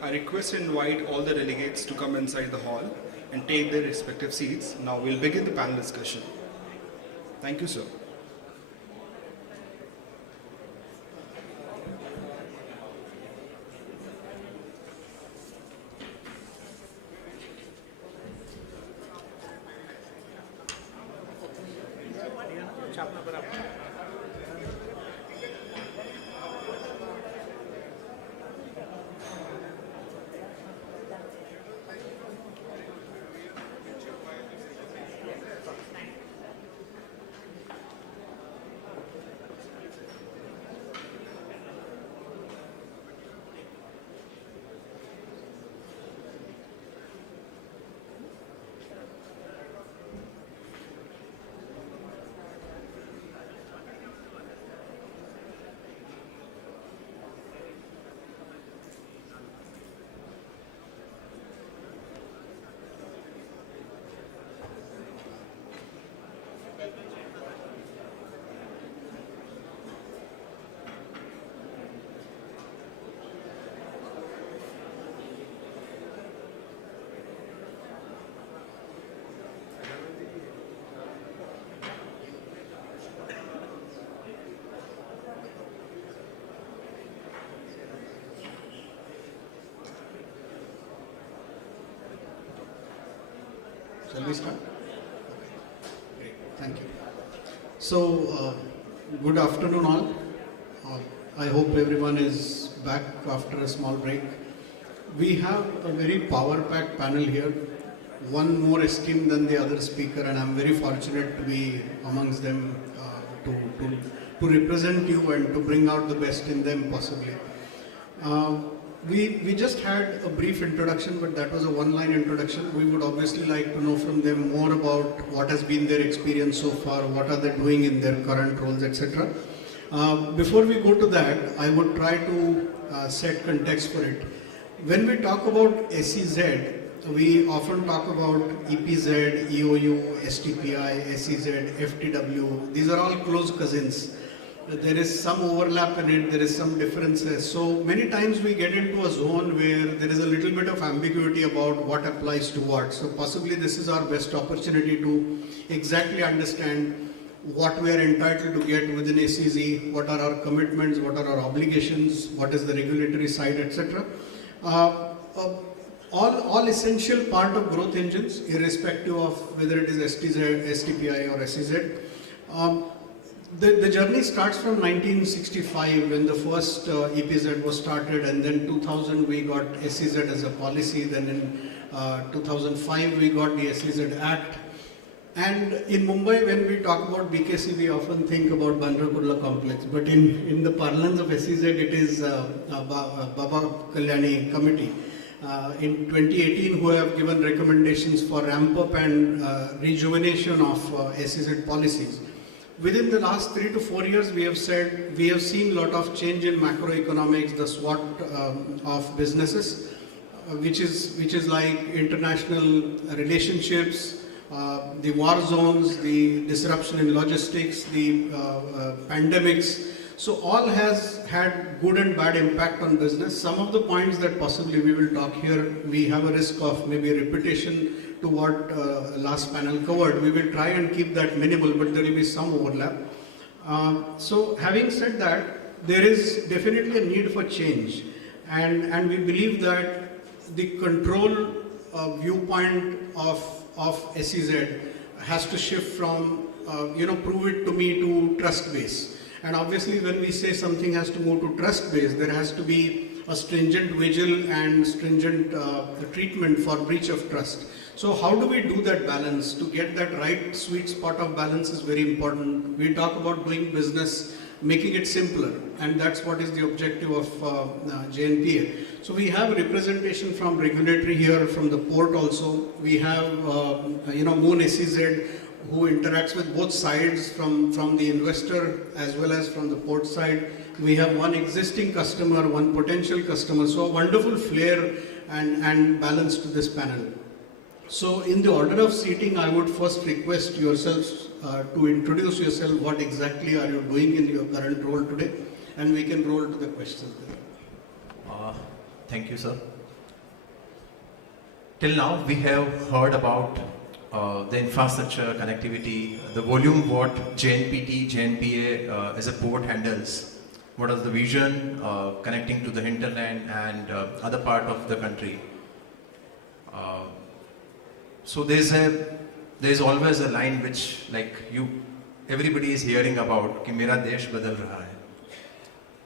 I request and invite all the delegates to come inside the hall and take their respective seats. Now we'll begin the panel discussion. Thank you, sir. Shall we start? Great, thank you. So, good afternoon all. I hope everyone is back after a small break. We have a very power-packed panel here, one more esteemed than the other speaker, and I'm very fortunate to be amongst them to represent you and to bring out the best in them possibly. We just had a brief introduction, but that was a one-line introduction. We would obviously like to know from them more about what has been their experience so far, what are they doing in their current roles, etc. Before we go to that, I would try to set context for it. When we talk about SEZ, we often talk about EPZ, EOU, STPI, SEZ, FTW. These are all close cousins. There is some overlap in it, there is some differences. So many times we get into a zone where there is a little bit of ambiguity about what applies to what. So possibly this is our best opportunity to exactly understand what we are entitled to get within SEZ, what are our commitments, what are our obligations, what is the regulatory side, etc. All essential part of growth engines, irrespective of whether it is STZ, STPI or SEZ. The journey starts from 1965 when the first EPZ was started, and then 2000 we got SEZ as a policy. Then in 2005 we got the SEZ Act. And in Mumbai, when we talk about BKC, we often think about Bandra Kurla complex. But in the parlance of SEZ, it is Baba Kalyani Committee. In 2018, who have given recommendations for ramp up and rejuvenation of SEZ policies. Within the last 3 to 4 years, we have seen a lot of change in macroeconomics, the SWOT of businesses, which is like international relationships, the war zones, the disruption in logistics, the pandemics. So all has had good and bad impact on business. Some of the points that possibly we will talk here, we have a risk of maybe repetition to what last panel covered. We will try and keep that minimal, but there will be some overlap. So having said that, there is definitely a need for change. And we believe that the control viewpoint of SEZ has to shift from, prove it to me to trust base. And obviously when we say something has to move to trust base, there has to be a stringent vigil and stringent treatment for breach of trust. So how do we do that balance? To get that right sweet spot of balance is very important. We talk about doing business, making it simpler, and that's what is the objective of Jnpa. So we have representation from regulatory here, from the port also. We have Moon SEZ, who interacts with both sides, from the investor as well as from the port side. We have one existing customer, one potential customer. So a wonderful flair and balance to this panel. So in the order of seating, I would first request yourselves to introduce yourself, what exactly are you doing in your current role today, and we can roll to the questions. Thank you, sir. Till now, we have heard about the infrastructure, connectivity, the volume what Jnpa as a port handles. What is the vision connecting to the hinterland and other part of the country. So there's always a line which, like, you everybody is hearing about कि मेरा देश बदल रहा है.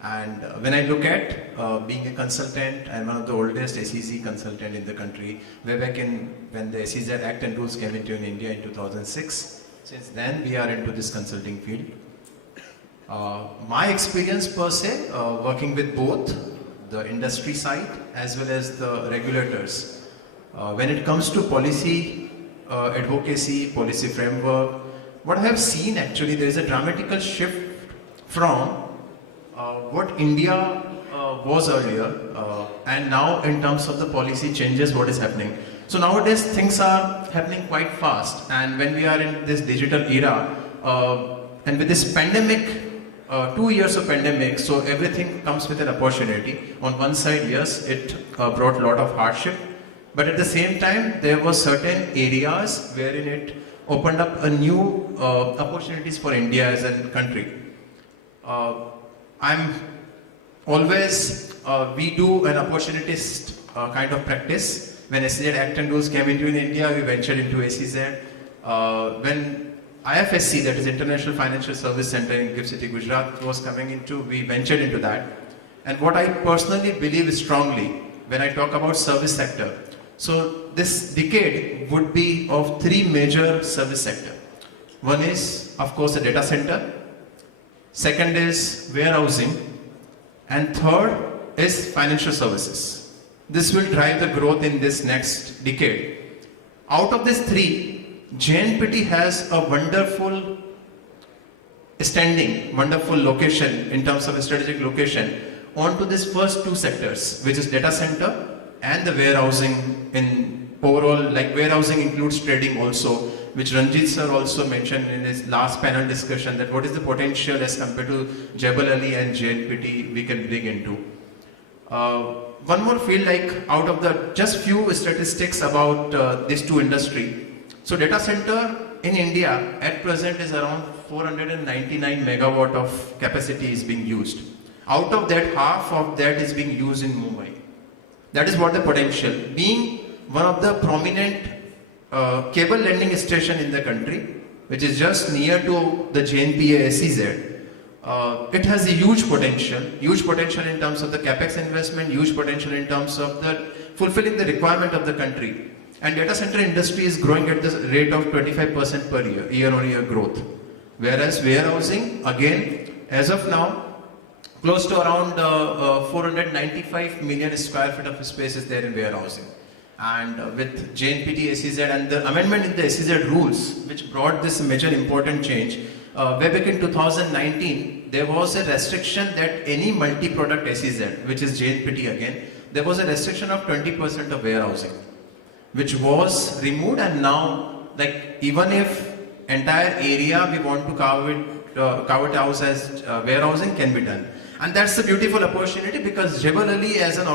And when I look at being a consultant, I'm one of the oldest SEZ consultant in the country. Way back when the SEZ Act and rules came into in India in 2006. Since then, we are into this consulting field. My experience per se, working with both the industry side as well as the regulators. When it comes to policy advocacy, policy framework, what I have seen actually, there is a dramatical shift from what India was earlier and now in terms of the policy changes, what is happening. So nowadays things are happening quite fast, and when we are in this digital era and with this pandemic, 2 years of pandemic, so everything comes with an opportunity. On one side, yes, it brought a lot of hardship, but at the same time there were certain areas wherein it opened up a new opportunities for India as a country. I'm always, we do an opportunist kind of practice. When SEZ Act and rules came into in India, we ventured into SEZ. When IFSC, that is International Financial Service Center in Gift City, Gujarat, was coming into, we ventured into that. And what I personally believe strongly when I talk about service sector, so this decade would be of three major service sector. One is, of course, the data center. Second is warehousing, and third is financial services. This will drive the growth in this next decade. Out of these three, JNPT has a wonderful standing, wonderful location in terms of a strategic location onto these first two sectors, which is data center and the warehousing. In overall, like warehousing includes trading also, which Ranjit sir also mentioned in his last panel discussion, that what is the potential as compared to Jebel Ali and JNPT we can bring into. One more field, like out of the just few statistics about these two industry. So data center in India at present is around 499 megawatt of capacity is being used. Out of that, half of that is being used in Mumbai. That is what the potential. Being one of the prominent cable landing station in the country, which is just near to the Jnpa SEZ, it has a huge potential in terms of the capex investment, huge potential in terms of the fulfilling the requirement of the country. And data center industry is growing at the rate of 25% per year, year-on-year growth. Whereas warehousing, again, as of now, close to around 495 million square feet of space is there in warehousing. And with JNPT SEZ and the amendment in the SEZ rules, which brought this major important change, way back in 2019, there was a restriction that any multi-product SEZ, which is JNPT again, there was a restriction of 20% of warehousing, which was removed, and now, like, even if entire area we want to carve it out as warehousing, can be done. And that's a beautiful opportunity, because Jebel Ali as an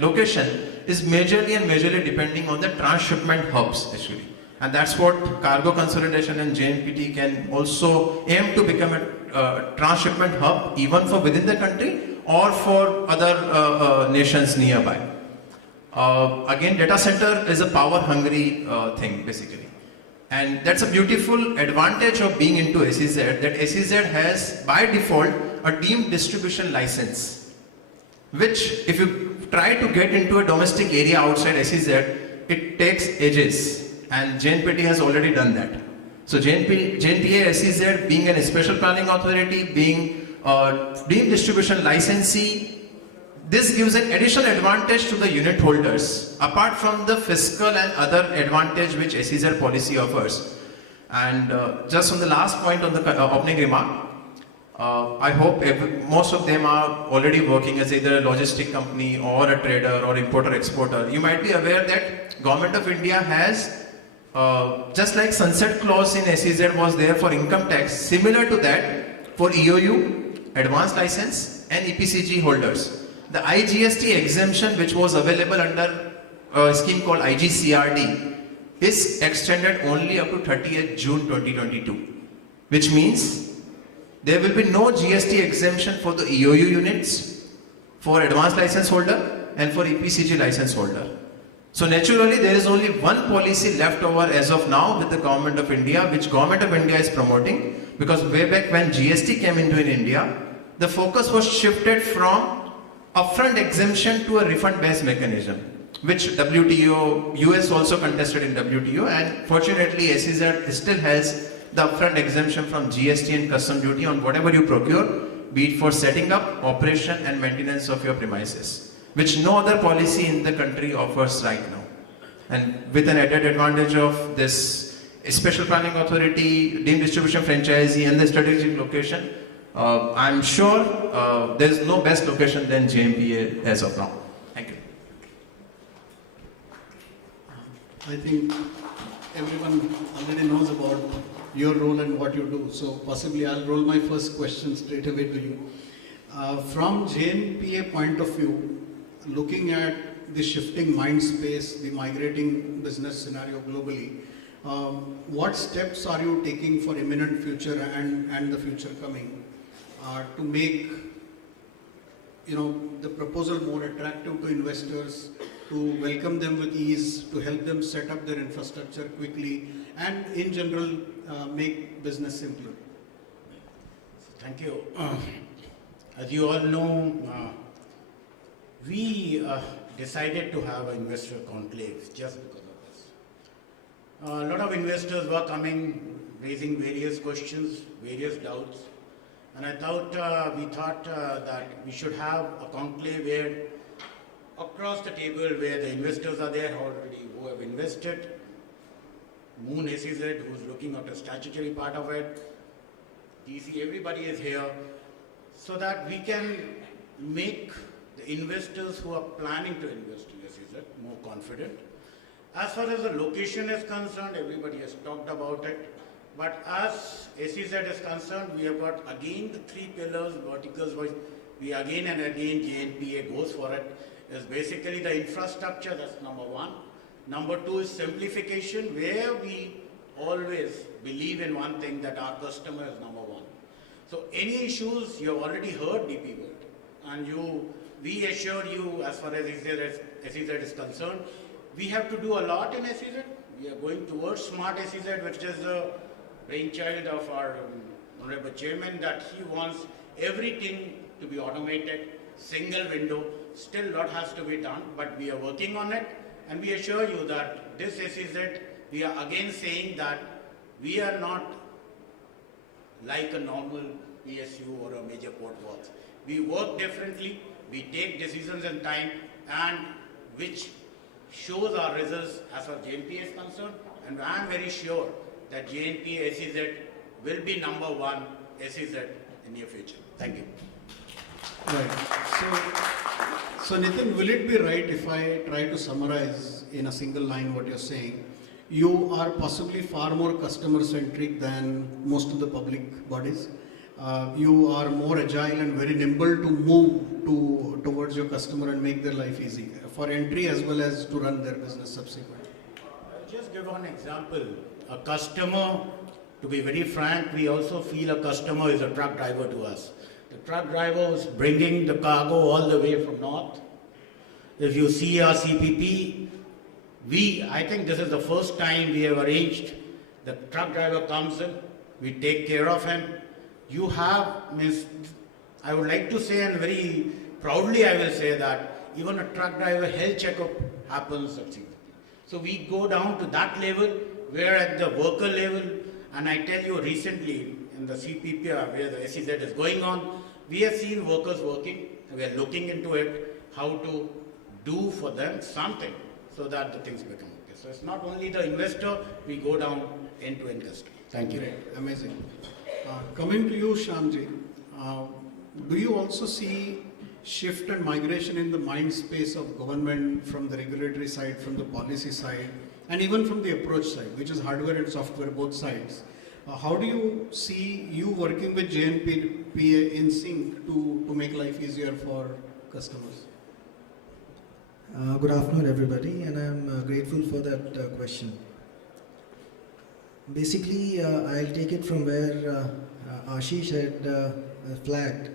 location is majorly depending on the transshipment hubs actually. And that's what cargo consolidation and JNPT can also aim to become a transshipment hub, even for within the country or for other nations nearby. Again, data center is a power hungry thing basically. And that's a beautiful advantage of being into SEZ, that SEZ has by default a deemed distribution license, which if you try to get into a domestic area outside SEZ, it takes ages, and JNPT has already done that. So Jnpa SEZ being a special planning authority, being a deemed distribution licensee, this gives an additional advantage to the unit holders, apart from the fiscal and other advantage which SEZ policy offers. And just on the last point on the opening remark, I hope most of them are already working as either a logistic company or a trader or importer-exporter. You might be aware that Government of India has, just like sunset clause in SEZ was there for income tax, similar to that for EOU, advanced license and EPCG holders. The IGST exemption, which was available under a scheme called IGCRD, is extended only up to 30th June 2022, which means there will be no GST exemption for the EOU units, for advanced license holder and for EPCG license holder. So naturally, there is only one policy left over as of now with the Government of India, which Government of India is promoting, because way back when GST came into in India, the focus was shifted from upfront exemption to a refund-based mechanism, which WTO, US also contested in WTO, and fortunately SEZ still has the upfront exemption from GST and custom duty on whatever you procure, be it for setting up, operation and maintenance of your premises, which no other policy in the country offers right now. And with an added advantage of this special planning authority, deemed distribution franchisee and the strategic location, I'm sure there is no best location than JNPA as of now. Thank you. I think everyone already knows about your role and what you do, so possibly I'll roll my first question straight away to you. From JNPA point of view, looking at the shifting mind space, the migrating business scenario globally, what steps are you taking for imminent future and the future coming to make the proposal more attractive to investors, to welcome them with ease, to help them set up their infrastructure quickly, and in general make business simpler? Thank you. As you all know, we decided to have an investor conclave just because of this. A lot of investors were coming, raising various questions, various doubts, and I thought, we thought that we should have a conclave where across the table where the investors are there already who have invested, Moon SEZ who's looking at a statutory part of it, DC, everybody is here, so that we can make the investors who are planning to invest in SEZ more confident. As far as the location is concerned, everybody has talked about it. But as SEZ is concerned, we have got again the three pillars, verticals, which we again and again JNPA goes for it, is basically the infrastructure, that's number one. Number two is simplification, where we always believe in one thing, that our customer is number one. So any issues, you have already heard DP World, and we assure you, as far as SEZ is concerned, we have to do a lot in SEZ. We are going towards smart SEZ, which is the brainchild of our Honorable Chairman, that he wants everything to be automated, single window. Still a lot has to be done, but we are working on it, and we assure you that this SEZ, we are again saying that we are not like a normal PSU or a major port works. We work differently, we take decisions in time, and which shows our results as far as JNPA is concerned, and I am very sure that JNPA SEZ will be number one SEZ in near future. Thank you. Right. So Nitin, will it be right if I try to summarize in a single line what you're saying? You are possibly far more customer-centric than most of the public bodies. You are more agile and very nimble to move towards your customer and make their life easy for entry as well as to run their business subsequently. I'll just give one example. A customer, to be very frank, we also feel a customer is a truck driver to us. The truck driver is bringing the cargo all the way from north. If you see our CPP, I think this is the first time we have arranged, the truck driver comes in, we take care of him. You have, I would like to say, and very proudly I will say that, even a truck driver health checkup happens at CPP. So we go down to that level, where at the worker level, and I tell you recently in the CPP where the SEZ is going on, we have seen workers working, we are looking into it, how to do for them something so that the things become okay. So it's not only the investor, we go down end-to-end customer. Thank you. Great. Amazing. Coming to you, Shyamji, do you also see shift and migration in the mind space of government from the regulatory side, from the policy side, and even from the approach side, which is hardware and software, both sides? How do you see you working with JNPA in sync to make life easier for customers? Good afternoon, everybody, and I'm grateful for that question. Basically, I'll take it from where Ashish had flagged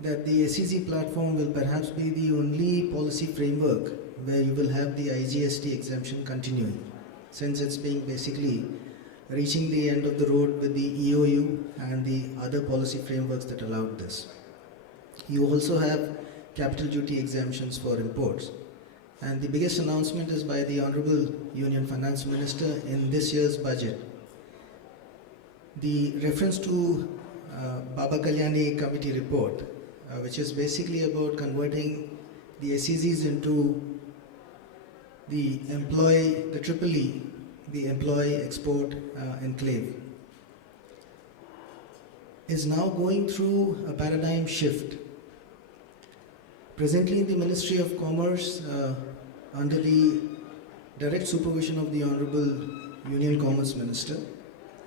that the SEZ platform will perhaps be the only policy framework where you will have the IGST exemption continuing, since it's being basically reaching the end of the road with the EOU and the other policy frameworks that allowed this. You also have capital duty exemptions for imports. And the biggest announcement is by the Honorable Union Finance Minister in this year's budget. The reference to Baba Kalyani Committee report, which is basically about converting the SEZs into the Triple E, the Employee Export Enclave, is now going through a paradigm shift. Presently in the Ministry of Commerce, under the direct supervision of the Honorable Union Commerce Minister,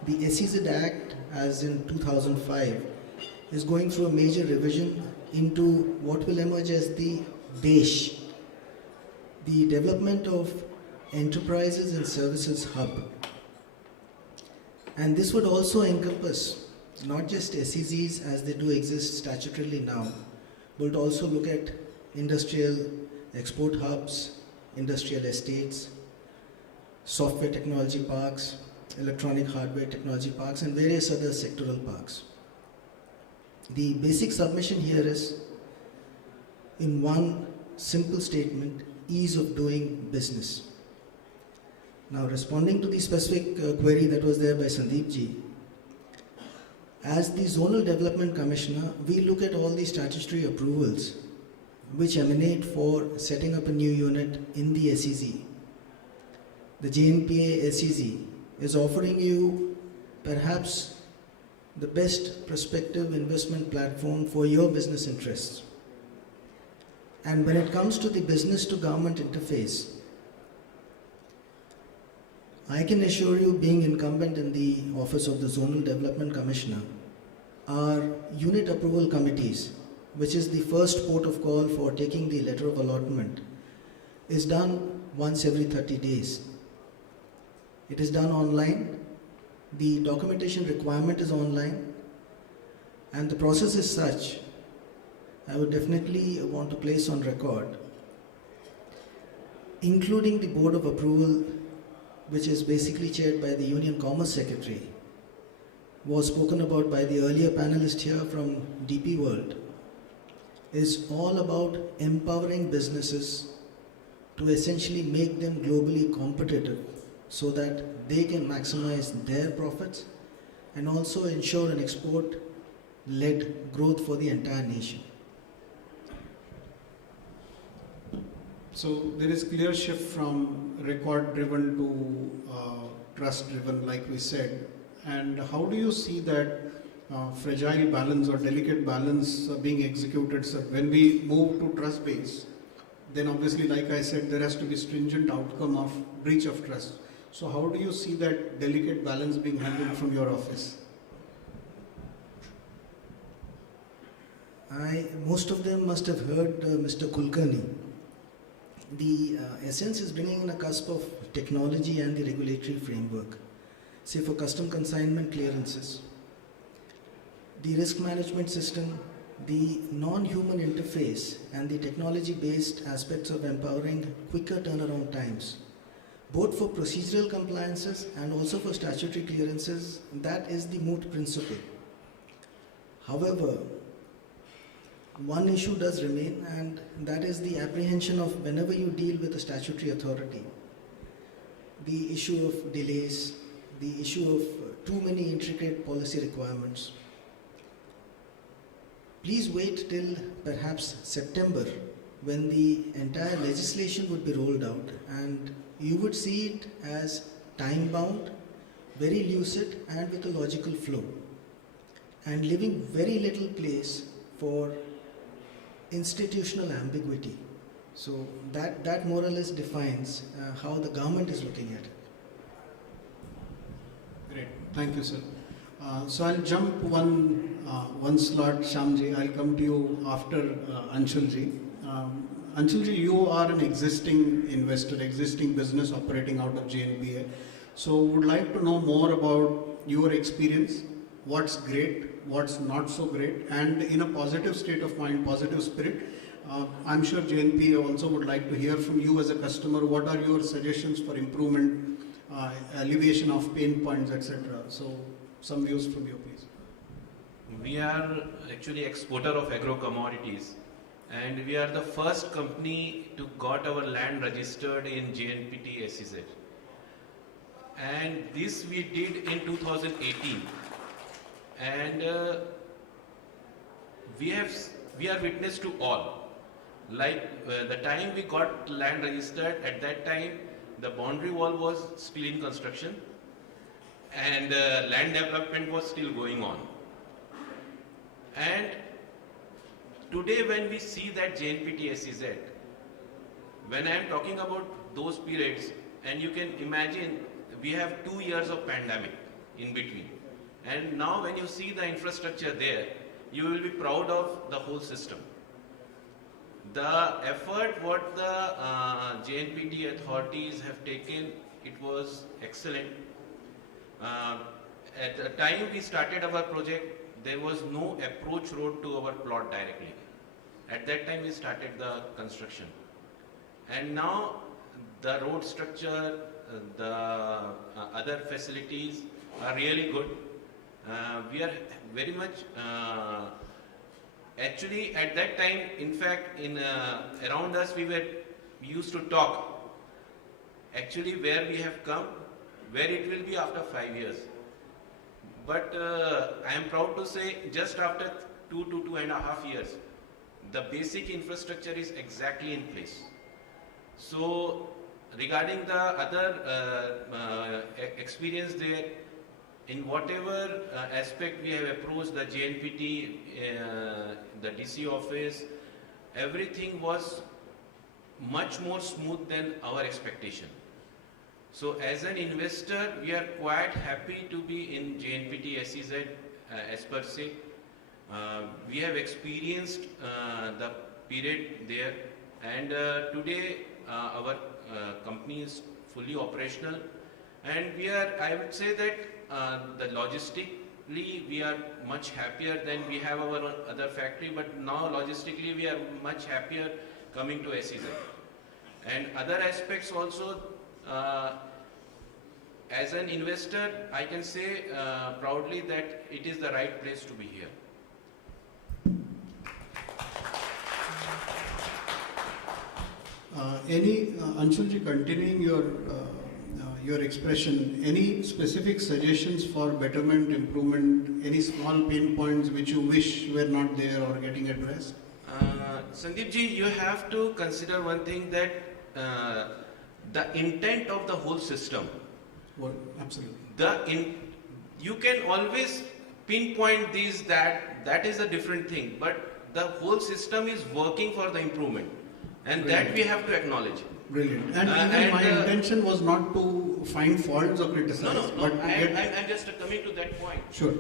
the SEZ Act, as in 2005, is going through a major revision into what will emerge as the DESH, the Development of Enterprises and Services Hub. And this would also encompass not just SEZs as they do exist statutorily now, but also look at industrial export hubs, industrial estates, software technology parks, electronic hardware technology parks, and various other sectoral parks. The basic submission here is, in one simple statement, ease of doing business. Now, responding to the specific query that was there by Sandeep ji, as the Zonal Development Commissioner, we look at all the statutory approvals which emanate for setting up a new unit in the SEZ. The Jnpa SEZ is offering you perhaps the best prospective investment platform for your business interests. And when it comes to the business to government interface, I can assure you, being incumbent in the office of the Zonal Development Commissioner, our unit approval committees, which is the first port of call for taking the letter of allotment, is done once every 30 days. It is done online. The documentation requirement is online. And the process is such, I would definitely want to place on record, including the board of approval, which is basically chaired by the Union Commerce Secretary, was spoken about by the earlier panelist here from DP World, is all about empowering businesses to essentially make them globally competitive so that they can maximize their profits and also ensure an export-led growth for the entire nation. So there is clear shift from record-driven to trust-driven, like we said. And how do you see that fragile balance or delicate balance being executed, sir? When we move to trust-based, then obviously, like I said, there has to be stringent outcome of breach of trust. So how do you see that delicate balance being handled from your office? Most of them must have heard Mr. Kulkarni. The essence is bringing in a cusp of technology and the regulatory framework. Say for custom consignment clearances, the risk management system, the non-human interface and the technology-based aspects of empowering quicker turnaround times, both for procedural compliances and also for statutory clearances, that is the moot principle. However, one issue does remain, and that is the apprehension of whenever you deal with a statutory authority, the issue of delays, the issue of too many intricate policy requirements. Please wait till perhaps September, when the entire legislation would be rolled out, and you would see it as time-bound, very lucid and with a logical flow, and leaving very little place for institutional ambiguity. So that more or less defines how the government is looking at it. Great, thank you, sir. So I'll jump one slot, Shyamji. I'll come to you after Anshulji. Anshulji, you are an existing investor, existing business operating out of Jnpa. So would like to know more about your experience, what's great, what's not so great, and in a positive state of mind, positive spirit, I'm sure JNP also would like to hear from you as a customer. What are your suggestions for improvement, alleviation of pain points, etc.? So, some views from you, please. We are actually exporter of agro commodities, and we are the first company to got our land registered in JNPT SEZ. And this we did in 2018, and we are witness to all. Like the time we got land registered, at that time the boundary wall was still in construction, and land development was still going on. And today when we see that JNPT SEZ, when I am talking about those periods, and you can imagine we have 2 years of pandemic in between, and now when you see the infrastructure there, you will be proud of the whole system. The effort what the JNPT authorities have taken, it was excellent. At the time we started our project, there was no approach road to our plot directly. At that time we started the construction. And now the road structure, the other facilities are really good. We are very much, actually at that time, in fact, around us we used to talk, actually where we have come, where it will be after 5 years. But I am proud to say, just after 2 to 2.5 years, the basic infrastructure is exactly in place. So regarding the other experience there, in whatever aspect we have approached the JNPT, the DC office, everything was much more smooth than our expectation. So as an investor, we are quite happy to be in JNPT SEZ as per se. We have experienced the period there, and today our company is fully operational, and we are, I would say that the logistically we are much happier than we have our other factory, but now logistically we are much happier coming to SEZ. And other aspects also, as an investor, I can say proudly that it is the right place to be here. Anshulji, continuing your expression, any specific suggestions for betterment, improvement, any small pain points which you wish were not there or getting addressed? Sandeepji, you have to consider one thing, that the intent of the whole system. Well, absolutely. You can always pinpoint these, that is a different thing, but the whole system is working for the improvement, and Brilliant. That we have to acknowledge. Brilliant. And even my intention was not to find faults or criticize. No, but I'm just coming to that point. Sure.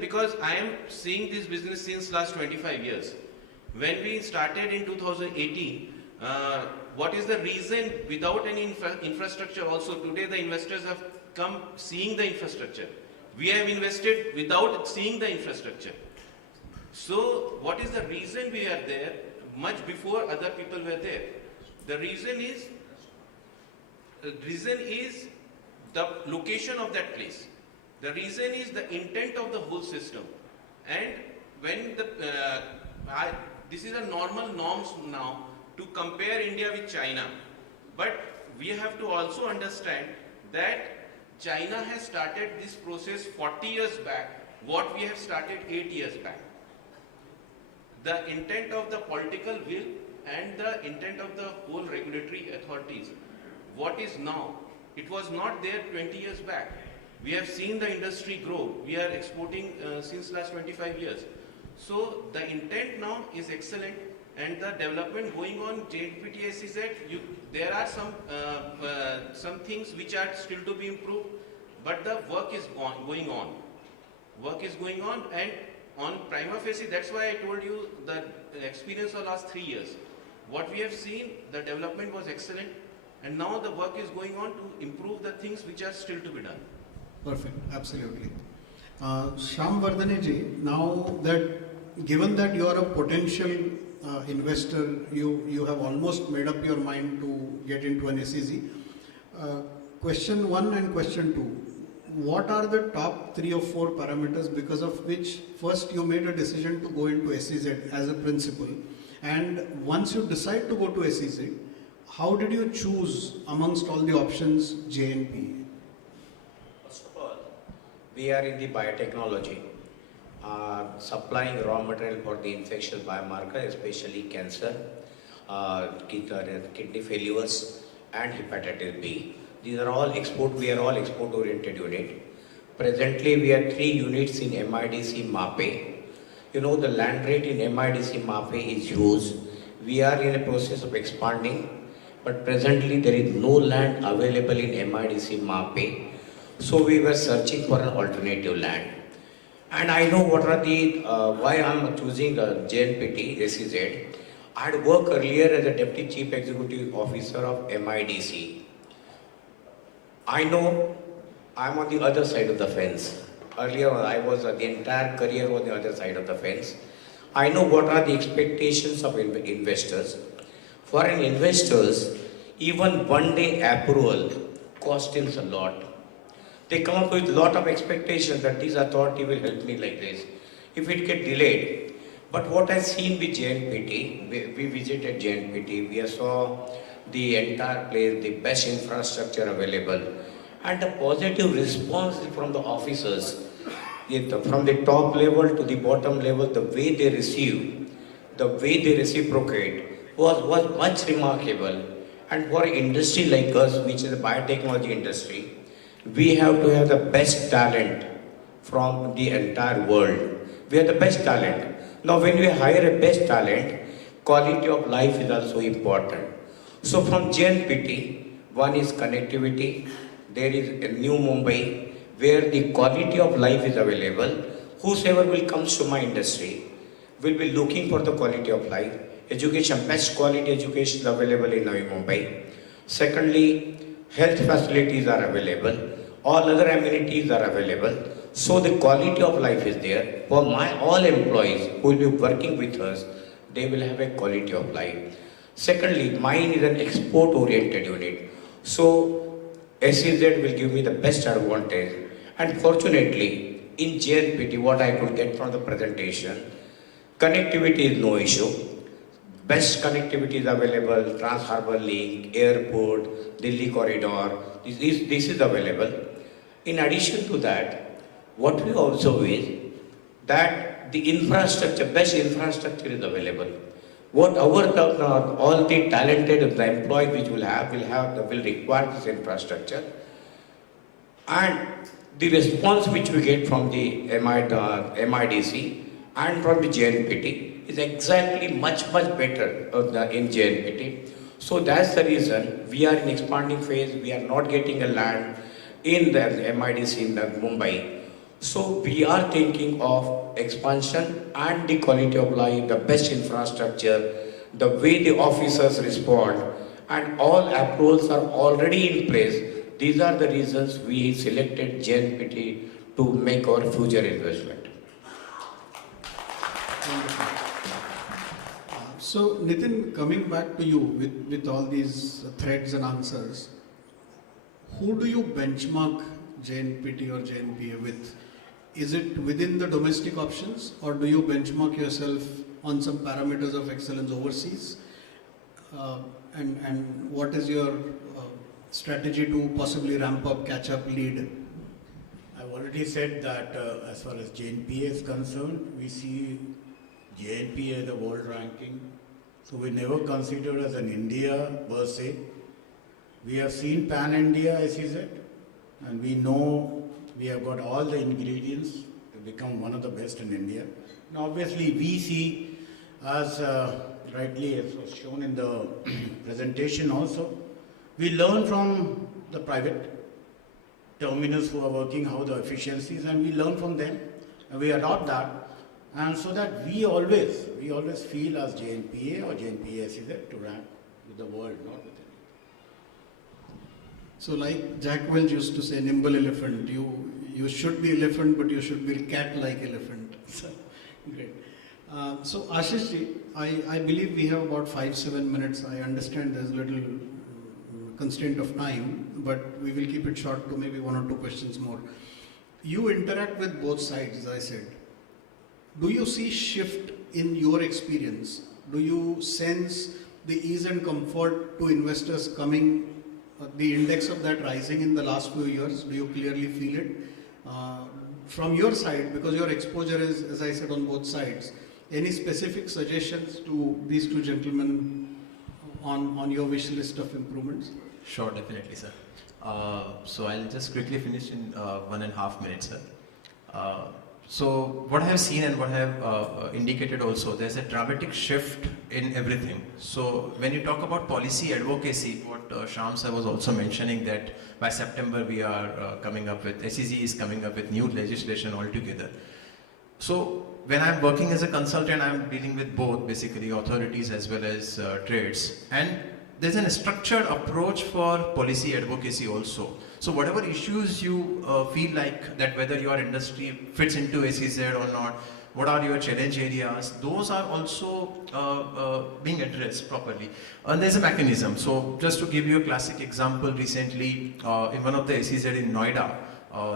Because I am seeing this business since last 25 years. When we started in 2018, what is the reason without any infrastructure also? Today the investors have come seeing the infrastructure. We have invested without seeing the infrastructure. So what is the reason we are there much before other people were there? The reason is the location of that place. The reason is the intent of the whole system. And when this is a normal norms now to compare India with China. But we have to also understand that China has started this process 40 years back, what we have started 8 years back. The intent of the political will and the intent of the whole regulatory authorities, what is now, it was not there 20 years back. We have seen the industry grow. We are exporting since last 25 years. So the intent now is excellent, and the development going on JNPT SEZ, there are some things which are still to be improved, but the work is going on. Work is going on, and on prima facie, that's why I told you the experience of last 3 years. What we have seen, the development was excellent, and now the work is going on to improve the things which are still to be done. Perfect, absolutely. Shyam Vardhaneji, now that given that you are a potential investor, you have almost made up your mind to get into an SEZ. Question 1 and question 2. What are the top 3 or 4 parameters because of which first you made a decision to go into SEZ as a principal, and once you decide to go to SEZ, how did you choose amongst all the options Jnpa? First of all, we are in the biotechnology, supplying raw material for the infectious biomarker, especially cancer, kidney failures, and hepatitis B. These are all export. We are all export-oriented unit. Presently, we have 3 units in MIDC MAPE. You know, the land rate in MIDC MAPE is huge. We are in a process of expanding, but presently there is no land available in MIDC MAPE. So we were searching for an alternative land. And I know what are the, why I am choosing JNPT, SEZ. I had worked earlier as a Deputy Chief Executive Officer of MIDC. I know I am on the other side of the fence. Earlier I was, the entire career on the other side of the fence. I know what are the expectations of investors. For an investors, even one day approval costs him a lot. They come up with a lot of expectations that this authority will help me like this. If it get delayed. But what I've seen with JNPT, we visited JNPT, we saw the entire place, the best infrastructure available, and the positive response from the officers, from the top level to the bottom level, the way they receive, the way they reciprocate was much remarkable. And for an industry like us, which is a biotechnology industry, we have to have the best talent from the entire world. We are the best talent. Now when we hire a best talent, quality of life is also important. So from JNPT, one is connectivity. There is a New Mumbai where the quality of life is available. Whosoever will come to my industry will be looking for the quality of life. Education, best quality education is available in Navi Mumbai. Secondly, health facilities are available. All other amenities are available. So the quality of life is there. For all employees who will be working with us, they will have a quality of life. Secondly, mine is an export-oriented unit. So SEZ will give me the best advantage. And fortunately, in JNPT, what I could get from the presentation, connectivity is no issue. Best connectivity is available, Trans-Harbour Link, airport, Delhi corridor, this is available. In addition to that, what we observe is that the infrastructure, best infrastructure is available. What all the talented employees which will require this infrastructure, and the response which we get from the MIDC and from the JNPT is exactly much better in JNPT. So that's the reason we are in expanding phase. We are not getting a land in the MIDC in Mumbai. So we are thinking of expansion and the quality of life, the best infrastructure, the way the officers respond, and all approvals are already in place. These are the reasons we selected JNPT to make our future investment. So Nitin, coming back to you with all these threads and answers, who do you benchmark JNPT or JNPA with? Is it within the domestic options, or do you benchmark yourself on some parameters of excellence overseas? And what is your strategy to possibly ramp up, catch up, lead? I've already said that as far as JNPA is concerned, we see JNPA as the world ranking. So we never considered as an India per se. We have seen Pan-India SEZ, and we know we have got all the ingredients to become one of the best in India. And obviously we see, as rightly as was shown in the presentation also, we learn from the private terminals who are working, how the efficiencies, and we learn from them, and we adopt that. And so that we always feel as JNPA or JNPA SEZ to rank with the world, not with So like Jack Welch used to say, nimble elephant, you should be elephant, but you should be cat-like elephant. So, great. So Ashish ji, I believe we have about 5-7 minutes. I understand there's little constraint of time, but we will keep it short to maybe 1 or 2 questions more. You interact with both sides, as I said. Do you see shift in your experience? Do you sense the ease and comfort to investors coming, the index of that rising in the last few years? Do you clearly feel it? From your side, because your exposure is, as I said, on both sides, any specific suggestions to these two gentlemen on your wish list of improvements? Sure, definitely, sir. So I'll just quickly finish in 1.5 minutes, sir. So what I have seen and what I have indicated also, there's a dramatic shift in everything. So when you talk about policy advocacy, what Sham sir was also mentioning, that by September we are coming up with, SEZ is coming up with new legislation altogether. So when I'm working as a consultant, I'm dealing with both basically authorities as well as trades. And there's a structured approach for policy advocacy also. So whatever issues you feel like that whether your industry fits into SEZ or not, what are your challenge areas, those are also being addressed properly. And there's a mechanism. So just to give you a classic example, recently in one of the SEZ in Noida,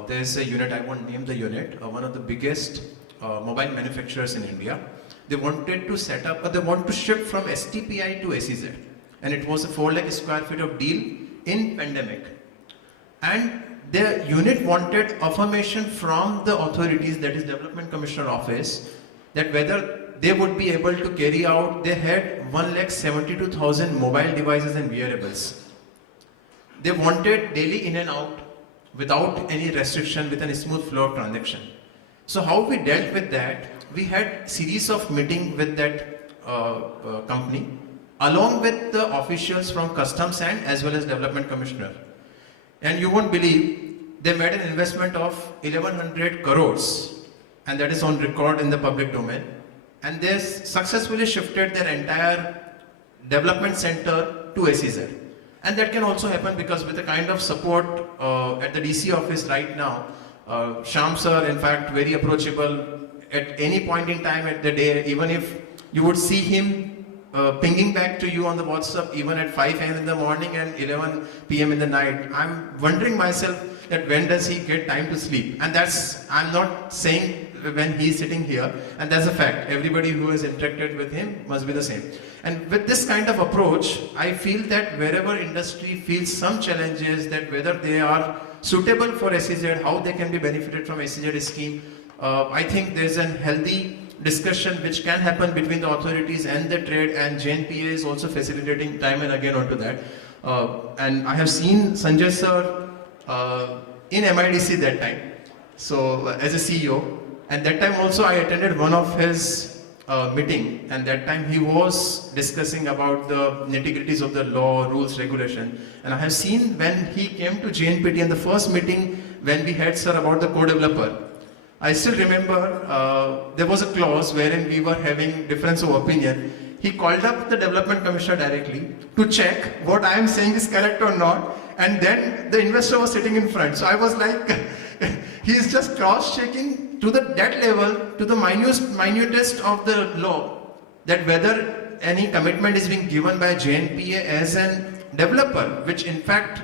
there's a unit, I won't name the unit, one of the biggest mobile manufacturers in India. They wanted to set up, they want to shift from STPI to SEZ. And it was a 4 lakh square feet of deal in pandemic. And the unit wanted affirmation from the authorities, that is Development Commissioner Office, that whether they would be able to carry out, they had 1,72,000 mobile devices and wearables. They wanted daily in and out without any restriction, with a smooth flow of transaction. So how we dealt with that, we had series of meetings with that company, along with the officials from Customs and as well as Development Commissioner. And you won't believe, they made an investment of 1,100 crores, and that is on record in the public domain. And they successfully shifted their entire development center to SEZ. And that can also happen because with the kind of support at the DC office right now, Sham sir, in fact, very approachable at any point in time at the day, even if you would see him pinging back to you on the WhatsApp even at 5 a.m. in the morning and 11 p.m. in the night. I'm wondering myself that when does he get time to sleep? And that's, I'm not saying when he's sitting here, and that's a fact. Everybody who has interacted with him must be the same. And with this kind of approach, I feel that wherever industry feels some challenges, that whether they are suitable for SEZ, how they can be benefited from SEZ scheme, I think there's a healthy discussion which can happen between the authorities and the trade, and Jnpa is also facilitating time and again onto that. And I have seen Sanjay sir in MIDC that time, so as a CEO, and that time also I attended one of his meeting, and that time he was discussing about the nitty-gritties of the law, rules, regulation. And I have seen when he came to JNPT in the first meeting when we had sir about the co-developer, I still remember there was a clause wherein we were having difference of opinion. He called up the development commissioner directly to check what I am saying is correct or not, and then the investor was sitting in front. So I was like, he is just cross-checking to that level, to the minutest of the law, that whether any commitment is being given by Jnpa as a developer, which in fact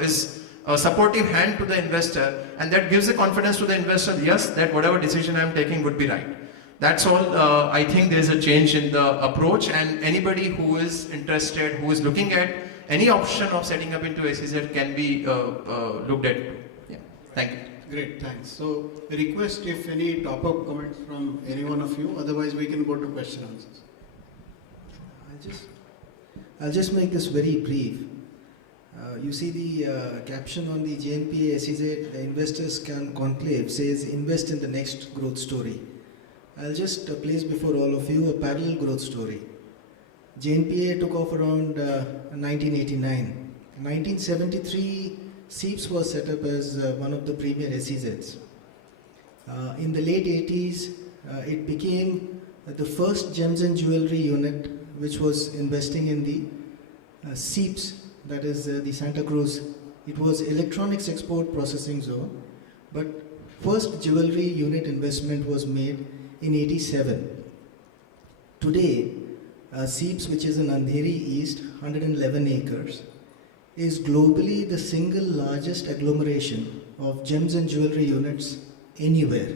is a supportive hand to the investor, and that gives the confidence to the investor, yes, that whatever decision I am taking would be right. That's all. I think there's a change in the approach, and anybody who is interested, who is looking at any option of setting up into SEZ can be looked at. Yeah. Thank you. Great, thanks. So, request if any top-up comments from any one of you, otherwise we can go to question answers. I'll just make this very brief. You see the caption on the Jnpa SEZ, the Investors Conclave says, invest in the next growth story. I'll just place before all of you a parallel growth story. Jnpa took off around 1989. 1973, SEEPS was set up as one of the premier SEZs. In the late 80s, it became the first gems and jewelry unit which was investing in the SEEPS, that is the Santa Cruz. It was Electronics Export Processing Zone, but first jewelry unit investment was made in 87. Today, SEEPS, which is in Andheri East, 111 acres, is globally the single largest agglomeration of gems and jewelry units anywhere.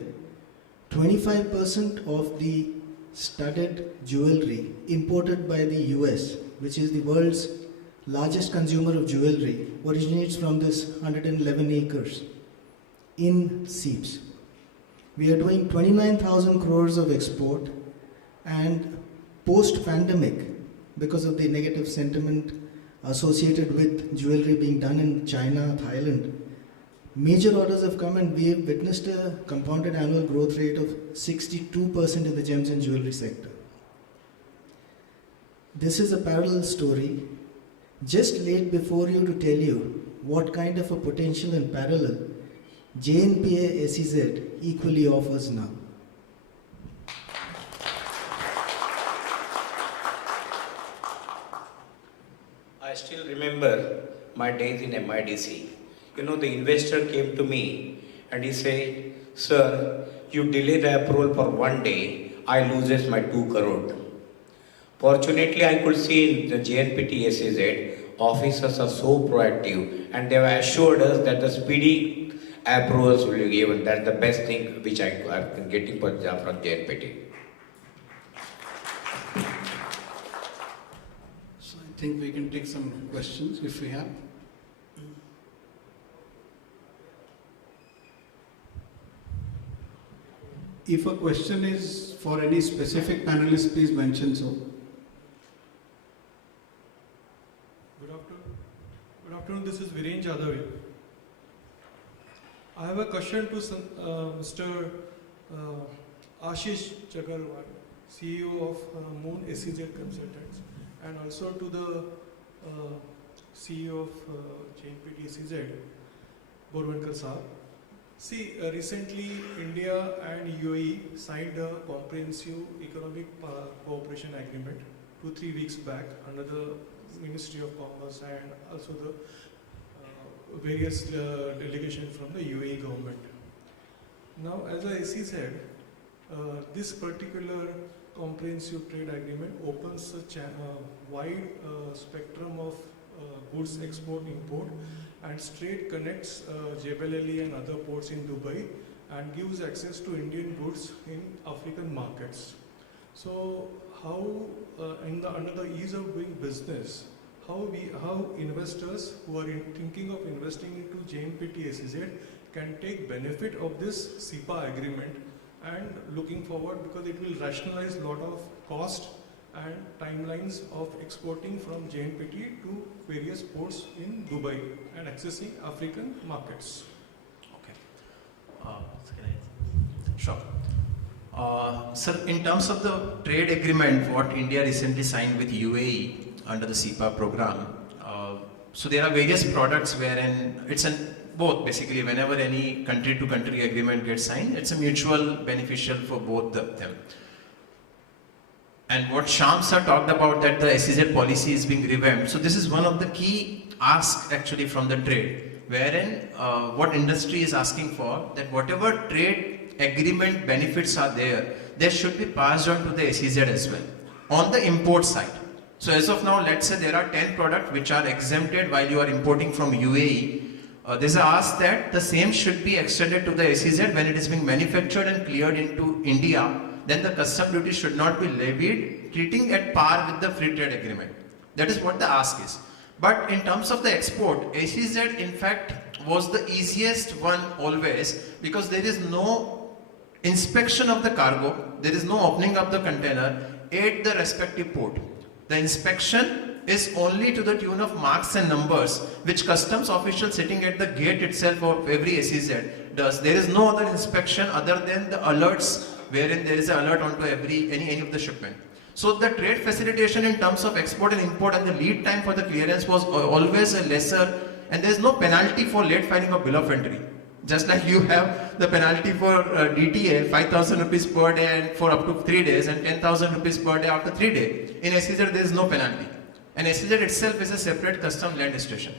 25% of the studded jewelry imported by the US, which is the world's largest consumer of jewelry, originates from this 111 acres in SEEPS. We are doing 29,000 crores of export, and post-pandemic, because of the negative sentiment associated with jewelry being done in China, Thailand, major orders have come, and we have witnessed a compounded annual growth rate of 62% in the gems and jewelry sector. This is a parallel story, just laid before you to tell you what kind of a potential in parallel Jnpa SEZ equally offers now. I still remember my days in MIDC. You know, the investor came to me and he said, "Sir, you delay the approval for one day, I loses my 2 crore. Fortunately, I could see in the JNPT SEZ, officers are so proactive and they have assured us that the speedy approvals will be given. That's the best thing which I've been getting from JNPT. So I think we can take some questions if we have. If a question is for any specific panelist, please mention so. Good afternoon, this is Viren Jadhavi. I have a question to Mr. Ashish Chagarwal, CEO of Moon SEZ Consultants, and also to the CEO of Jnpa SEZ, Borwankar Saab. See, recently India and UAE signed a comprehensive economic cooperation agreement 2-3 weeks back under the Ministry of Commerce and also the various delegations from the UAE government. Now, as I SEZ, this particular comprehensive trade agreement opens a wide spectrum of goods export-import and straight connects Jebel Ali and other ports in Dubai and gives access to Indian goods in African markets. So how, under the ease of doing business, how investors who are thinking of investing into Jnpa SEZ can take benefit of this CEPA agreement and looking forward, because it will rationalize a lot of cost and timelines of exporting from Jnpa to various ports in Dubai and accessing African markets. Okay. Sure. Sir, in terms of the trade agreement, what India recently signed with UAE under the CEPA program, so there are various products wherein it's both basically, whenever any country-to-country agreement gets signed, it's a mutual beneficial for both of them. And what Shyam sir talked about, that the SEZ policy is being revamped. So this is one of the key asks actually from the trade, wherein what industry is asking for, that whatever trade agreement benefits are there, they should be passed on to the SEZ as well on the import side. So as of now, let's say there are 10 products which are exempted while you are importing from UAE. There's a ask that the same should be extended to the SEZ when it is being manufactured and cleared into India. Then the custom duty should not be levied, treating at par with the free trade agreement. That is what the ask is. But in terms of the export, SEZ in fact was the easiest one always, because there is no inspection of the cargo, there is no opening of the container at the respective port. The inspection is only to the tune of marks and numbers, which customs official sitting at the gate itself of every SEZ does. There is no other inspection other than the alerts, wherein there is an alert onto any of the shipment. So the trade facilitation in terms of export and import and the lead time for the clearance was always a lesser, and there is no penalty for late filing of bill of entry. Just like you have the penalty for DTA, 5,000 rupees per day and for up to 3 days, and 10,000 rupees per day after 3 days. In SEZ there is no penalty. And SEZ itself is a separate custom land station.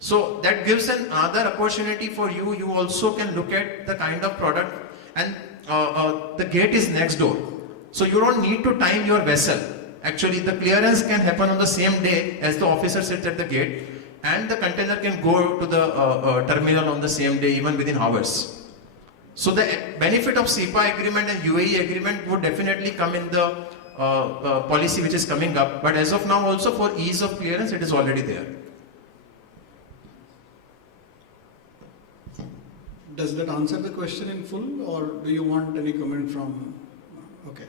So that gives another opportunity for you. You also can look at the kind of product, and the gate is next door. So you don't need to time your vessel. Actually, the clearance can happen on the same day as the officer sits at the gate, and the container can go to the terminal on the same day, even within hours. So the benefit of CEPA agreement and UAE agreement would definitely come in the policy which is coming up. But as of now, also for ease of clearance, it is already there. Does that answer the question in full, or do you want any comment from? Okay.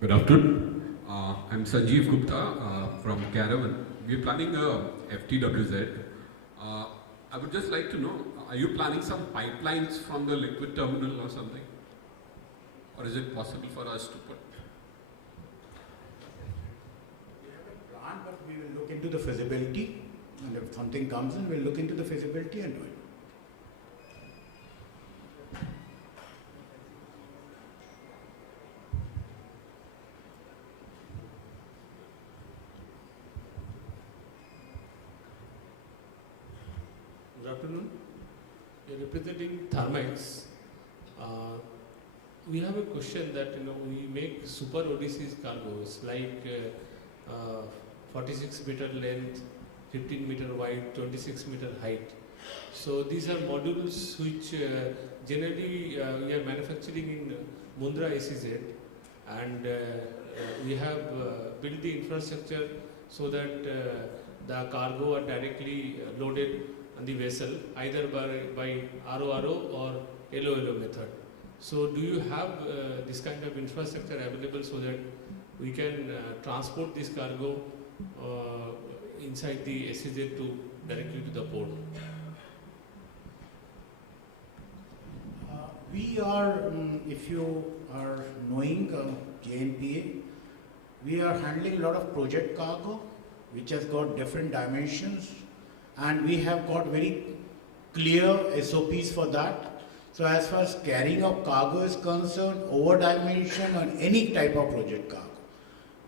Good afternoon. I'm Sanjeev Gupta from Caravan. We're planning a FTWZ. I would just like to know, are you planning some pipelines from the liquid terminal or something? Or is it possible for us to put? We have a plan, but we will look into the feasibility. And if something comes in, we'll look into the feasibility and do it. Good afternoon. You're representing Thermites. We have a question that we make super Odysseus cargoes like 46 meter length, 15 meter wide, 26 meter height. So these are modules which generally we are manufacturing in Mundra SEZ, and we have built the infrastructure so that the cargo are directly loaded on the vessel either by RORO or LOLO method. So do you have this kind of infrastructure available so that we can transport this cargo inside the SEZ to directly to the port? We are, if you are knowing Jnpa, we are handling a lot of project cargo which has got different dimensions, and we have got very clear SOPs for that. So as far as carrying of cargo is concerned, over dimension or any type of project cargo,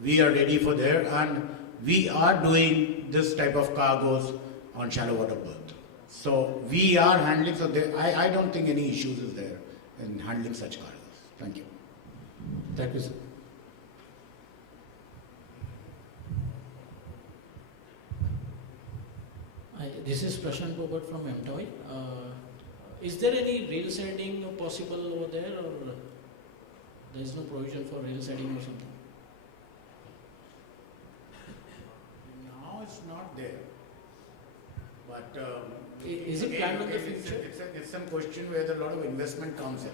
we are ready for there, and we are doing this type of cargoes on shallow water berth. So we are handling, so there, I don't think any issues is there in handling such cargoes. Thank you. Thank you, sir. Hi, this is Prashant Bobat from MTOI. Is there any rail siding possible over there, or there is no provision for rail siding or something? Now it's not there. But is it planned in the future? It's some question where a lot of investment comes in.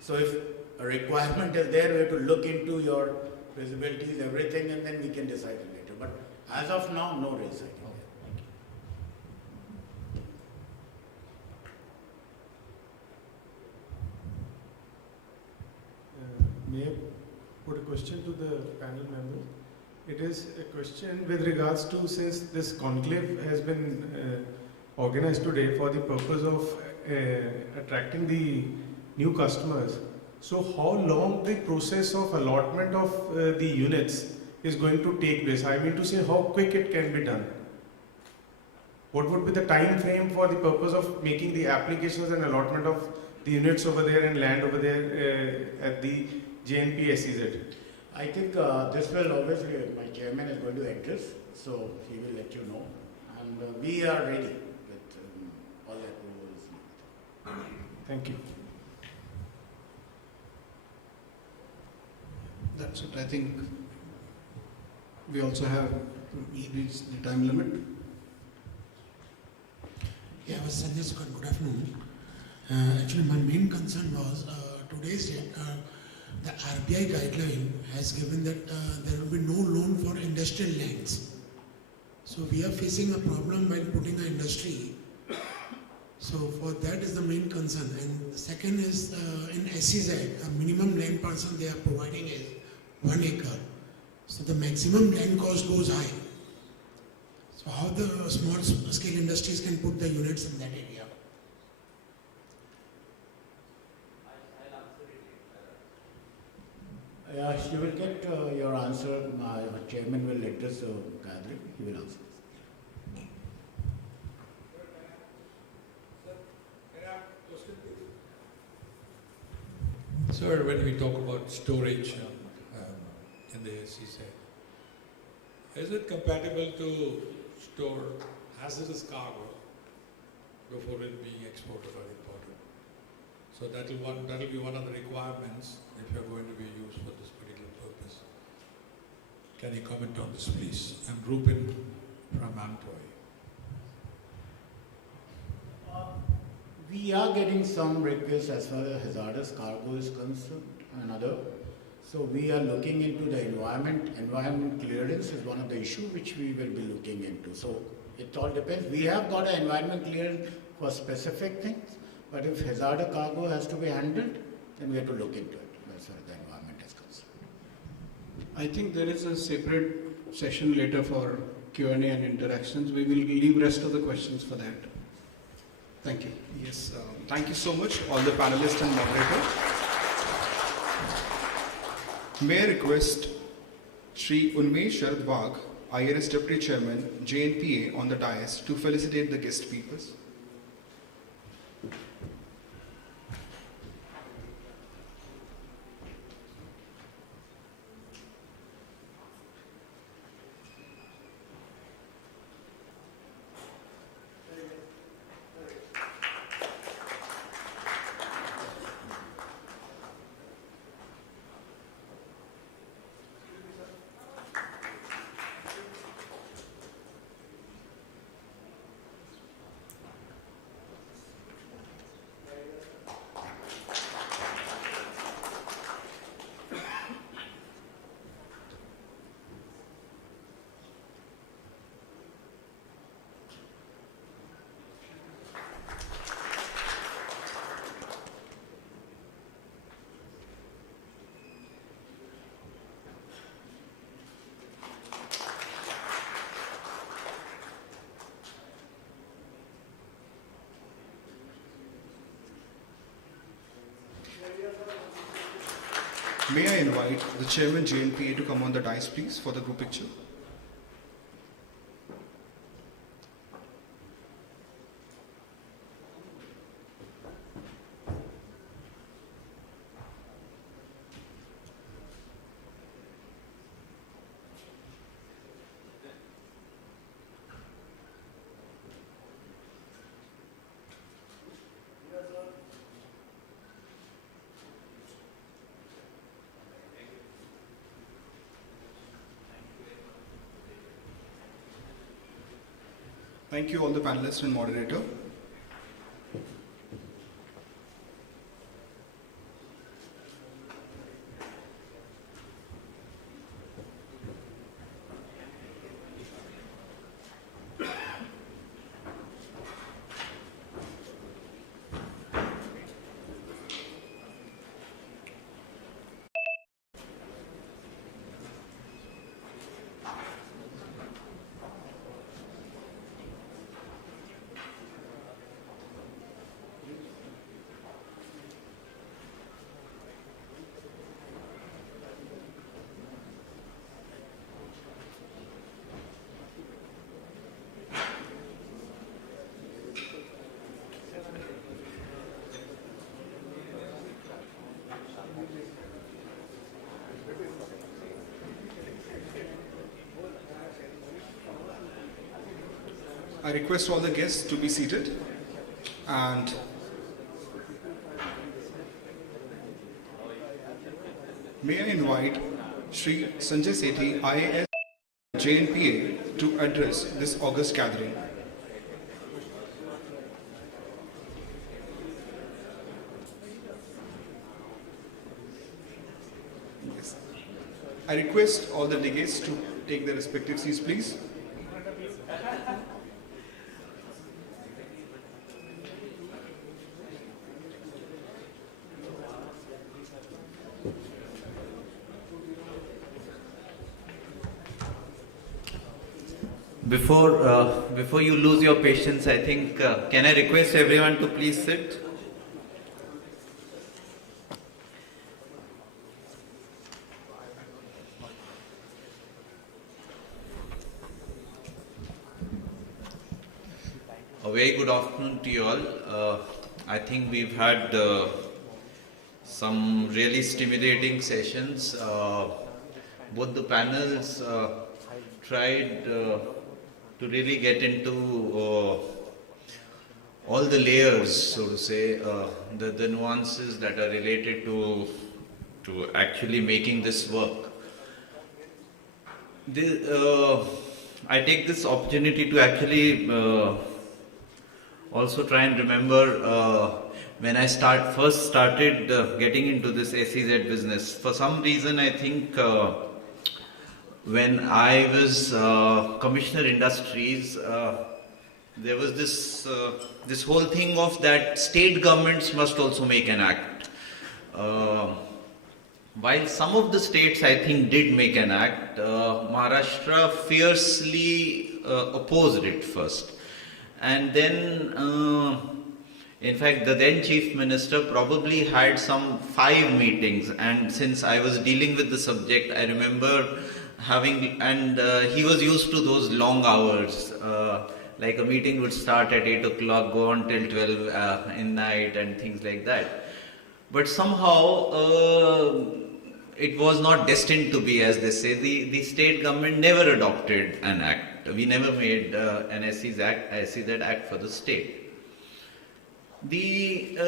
So if a requirement is there, we have to look into your feasibilities, everything, and then we can decide it later. But as of now, no rail siding. May I put a question to the panel members? It is a question with regards to, since this conclave has been organized today for the purpose of attracting the new customers. So how long the process of allotment of the units is going to take place? I mean to say, how quick it can be done? What would be the time frame for the purpose of making the applications and allotment of the units over there and land over there at the Jnpa SEZ? I think this will obviously, my chairman is going to address, so he will let you know. And we are ready with all the approvals. Thank you. That's it. I think we also have reached the time limit. Yeah, I was Sanjay Sukar. Good afternoon. Actually, my main concern was today's date, the RBI guideline has given that there will be no loan for industrial lands. So we are facing a problem while putting an industry. So for that is the main concern. And the second is in SEZ, a minimum land parcel they are providing is 1 acre. So the maximum land cost goes high. So how the small scale industries can put the units in that area? Yeah, you will get your answer. Our chairman will address the gathering. He will answer. Sir, when we talk about storage in the SEZ, is it compatible to store hazardous cargo before it being exported or imported? So that will be one of the requirements if you're going to be used for this particular purpose. Can you comment on this, please? I'm Rupin from Amtoy. We are getting some requests as far as hazardous cargo is concerned and other. So we are looking into the environment clearance is one of the issues which we will be looking into. So it all depends. We have got an environment clearance for specific things, but if hazardous cargo has to be handled, then we have to look into it as far as the environment is concerned. I think there is a separate session later for Q&A and interactions. We will leave rest of the questions for that. Thank you. Yes, thank you so much, all the panelists and moderator. May I request Shri Unmesh Sharad Wagh, IRS Deputy Chairman, Jnpa, on the dais to felicitate the guest speakers. May I invite the Chairman Jnpa to come on the dais, please, for the group picture. Thank you all the panelists and moderator. I request all the guests to be seated and may I invite Shri Sanjay Sethi, IAS Jnpa, to address this August gathering. Yes. I request all the delegates to take their respective seats, please. Before you lose your patience, I think, can I request everyone to please sit? Very good afternoon to you all. I think we've had some really stimulating sessions. Both the panels tried to really get into all the layers, so to say, the nuances that are related to actually making this work. I take this opportunity to actually also try and remember when I first started getting into this SEZ business. For some reason, I think when I was Commissioner Industries, there was this whole thing of that state governments must also make an act. While some of the states, I think, did make an act, Maharashtra fiercely opposed it first. And then, in fact, the then Chief Minister probably had some 5 meetings. And since I was dealing with the subject, I remember having, and he was used to those long hours. Like a meeting would start at 8 o'clock, go on till 12 in night and things like that. But somehow, it was not destined to be, as they say. The state government never adopted an act. We never made an SEZ act for the state. The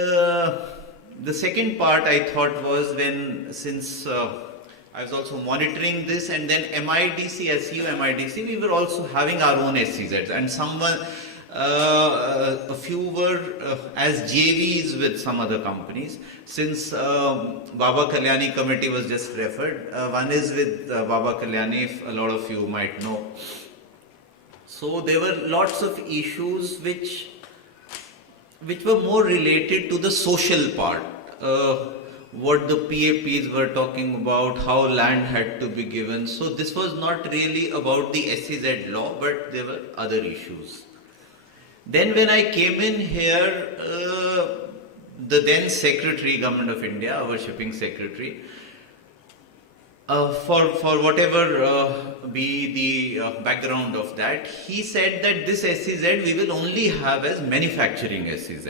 second part I thought was when, since I was also monitoring this, and then MIDC, SEU MIDC, we were also having our own SEZs, and a few were as JVs with some other companies. Since Baba Kalyani committee was just referred, one is with Baba Kalyani, if a lot of you might know. So there were lots of issues which were more related to the social part. What the PAPs were talking about, how land had to be given. So this was not really about the SEZ law, but there were other issues. Then when I came in here, the then Secretary, Government of India, our shipping secretary, for whatever be the background of that, he said that this SEZ we will only have as manufacturing SEZ.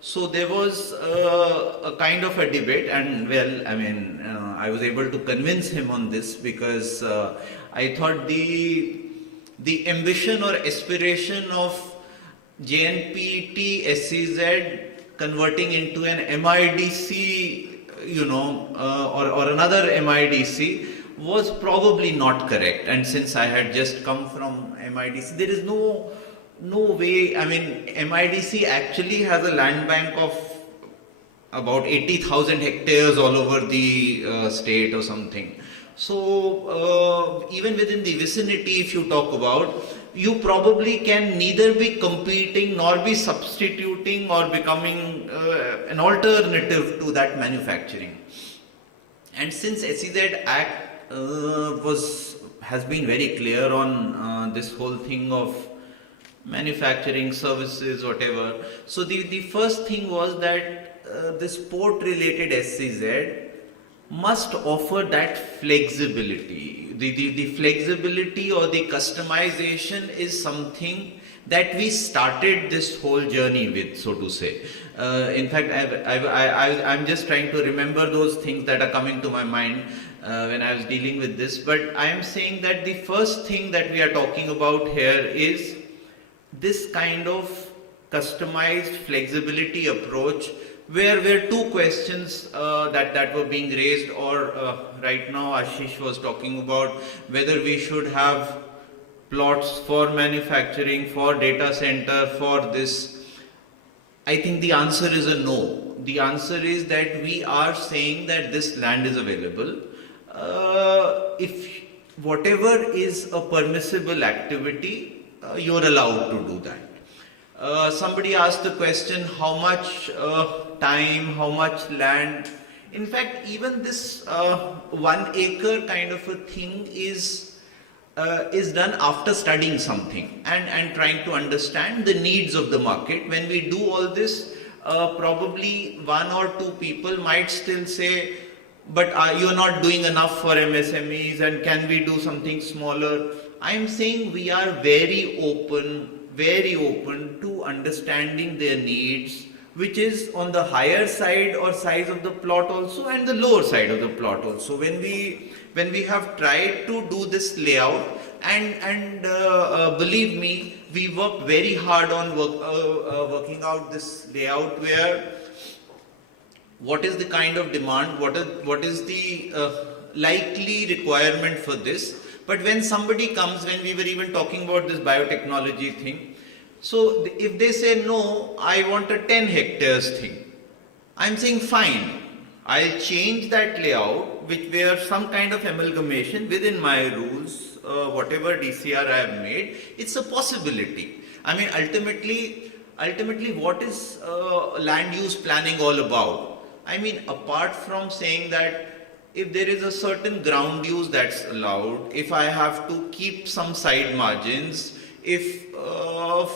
So there was a kind of a debate, and well, I mean, I was able to convince him on this because I thought the ambition or aspiration of JNPT SEZ converting into an MIDC, or another MIDC was probably not correct. And since I had just come from MIDC, there is no way. I mean, MIDC actually has a land bank of about 80,000 hectares all over the state or something. So even within the vicinity, if you talk about, you probably can neither be competing nor be substituting or becoming an alternative to that manufacturing. And since SEZ Act has been very clear on this whole thing of manufacturing, services, whatever. So the first thing was that this port-related SEZ must offer that flexibility. The flexibility or the customization is something that we started this whole journey with, so to say. In fact, I'm just trying to remember those things that are coming to my mind when I was dealing with this. But I am saying that the first thing that we are talking about here is this kind of customized flexibility approach, where two questions that were being raised, or right now Ashish was talking about whether we should have plots for manufacturing, for data center, for this. I think the answer is a no. The answer is that we are saying that this land is available. If whatever is a permissible activity, you're allowed to do that. Somebody asked the question, how much time, how much land. In fact, even this 1 acre kind of a thing is done after studying something and trying to understand the needs of the market. When we do all this, probably 1 or 2 people might still say, but you're not doing enough for MSMEs, and can we do something smaller? I'm saying we are very open to understanding their needs, which is on the higher side or size of the plot also and the lower side of the plot also. When we have tried to do this layout, and believe me, we worked very hard on working out this layout where what is the kind of demand, what is the likely requirement for this. But when somebody comes, when we were even talking about this biotechnology thing, so if they say no, I want a 10 hectares thing, I'm saying fine, I'll change that layout, which where some kind of amalgamation within my rules, whatever DCR I have made, it's a possibility. I mean, ultimately what is land use planning all about? I mean, apart from saying that if there is a certain ground use that's allowed, if I have to keep some side margins, if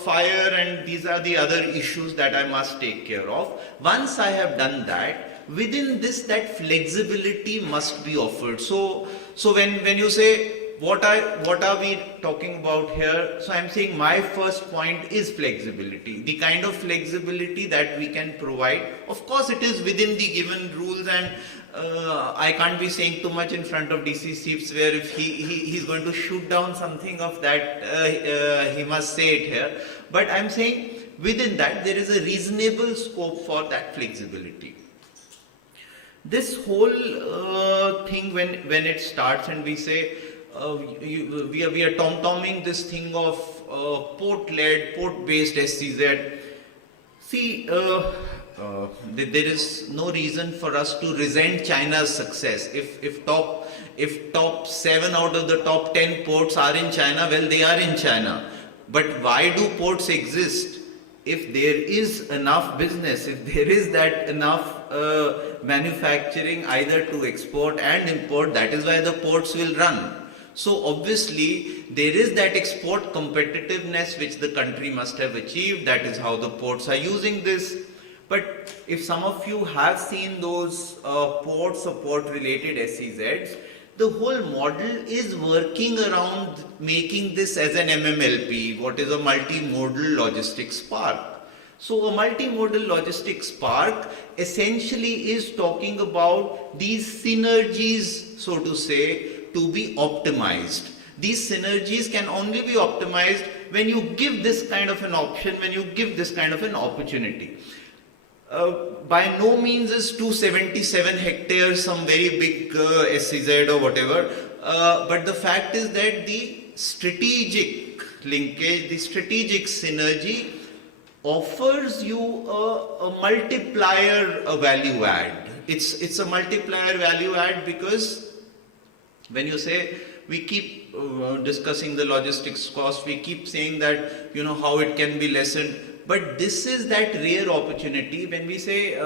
fire and these are the other issues that I must take care of, once I have done that, within this, that flexibility must be offered. So when you say, what are we talking about here? So I'm saying my first point is flexibility. The kind of flexibility that we can provide. Of course, it is within the given rules, and I can't be saying too much in front of DC chiefs where if he's going to shoot down something of that, he must say it here. But I'm saying within that there is a reasonable scope for that flexibility. This whole thing when it starts and we say we are tom-tomming this thing of port-led, port-based SCZ. See, there is no reason for us to resent China's success. If top 7 out of the top 10 ports are in China, well, they are in China. But why do ports exist? If there is enough business, if there is that enough manufacturing either to export and import, that is why the ports will run. So obviously there is that export competitiveness which the country must have achieved. That is how the ports are using this. But if some of you have seen those ports or port related SEZs, the whole model is working around making this as an MMLP, what is a multimodal logistics park. So a multimodal logistics park essentially is talking about these synergies, so to say, to be optimized. These synergies can only be optimized when you give this kind of an option, when you give this kind of an opportunity. By no means is 277 hectares some very big SEZ or whatever, but the fact is that the strategic linkage, the strategic synergy offers you a multiplier value add. It's a multiplier value add because when you say, we keep discussing the logistics cost, we keep saying that, you know, how it can be lessened. But this is that rare opportunity when we say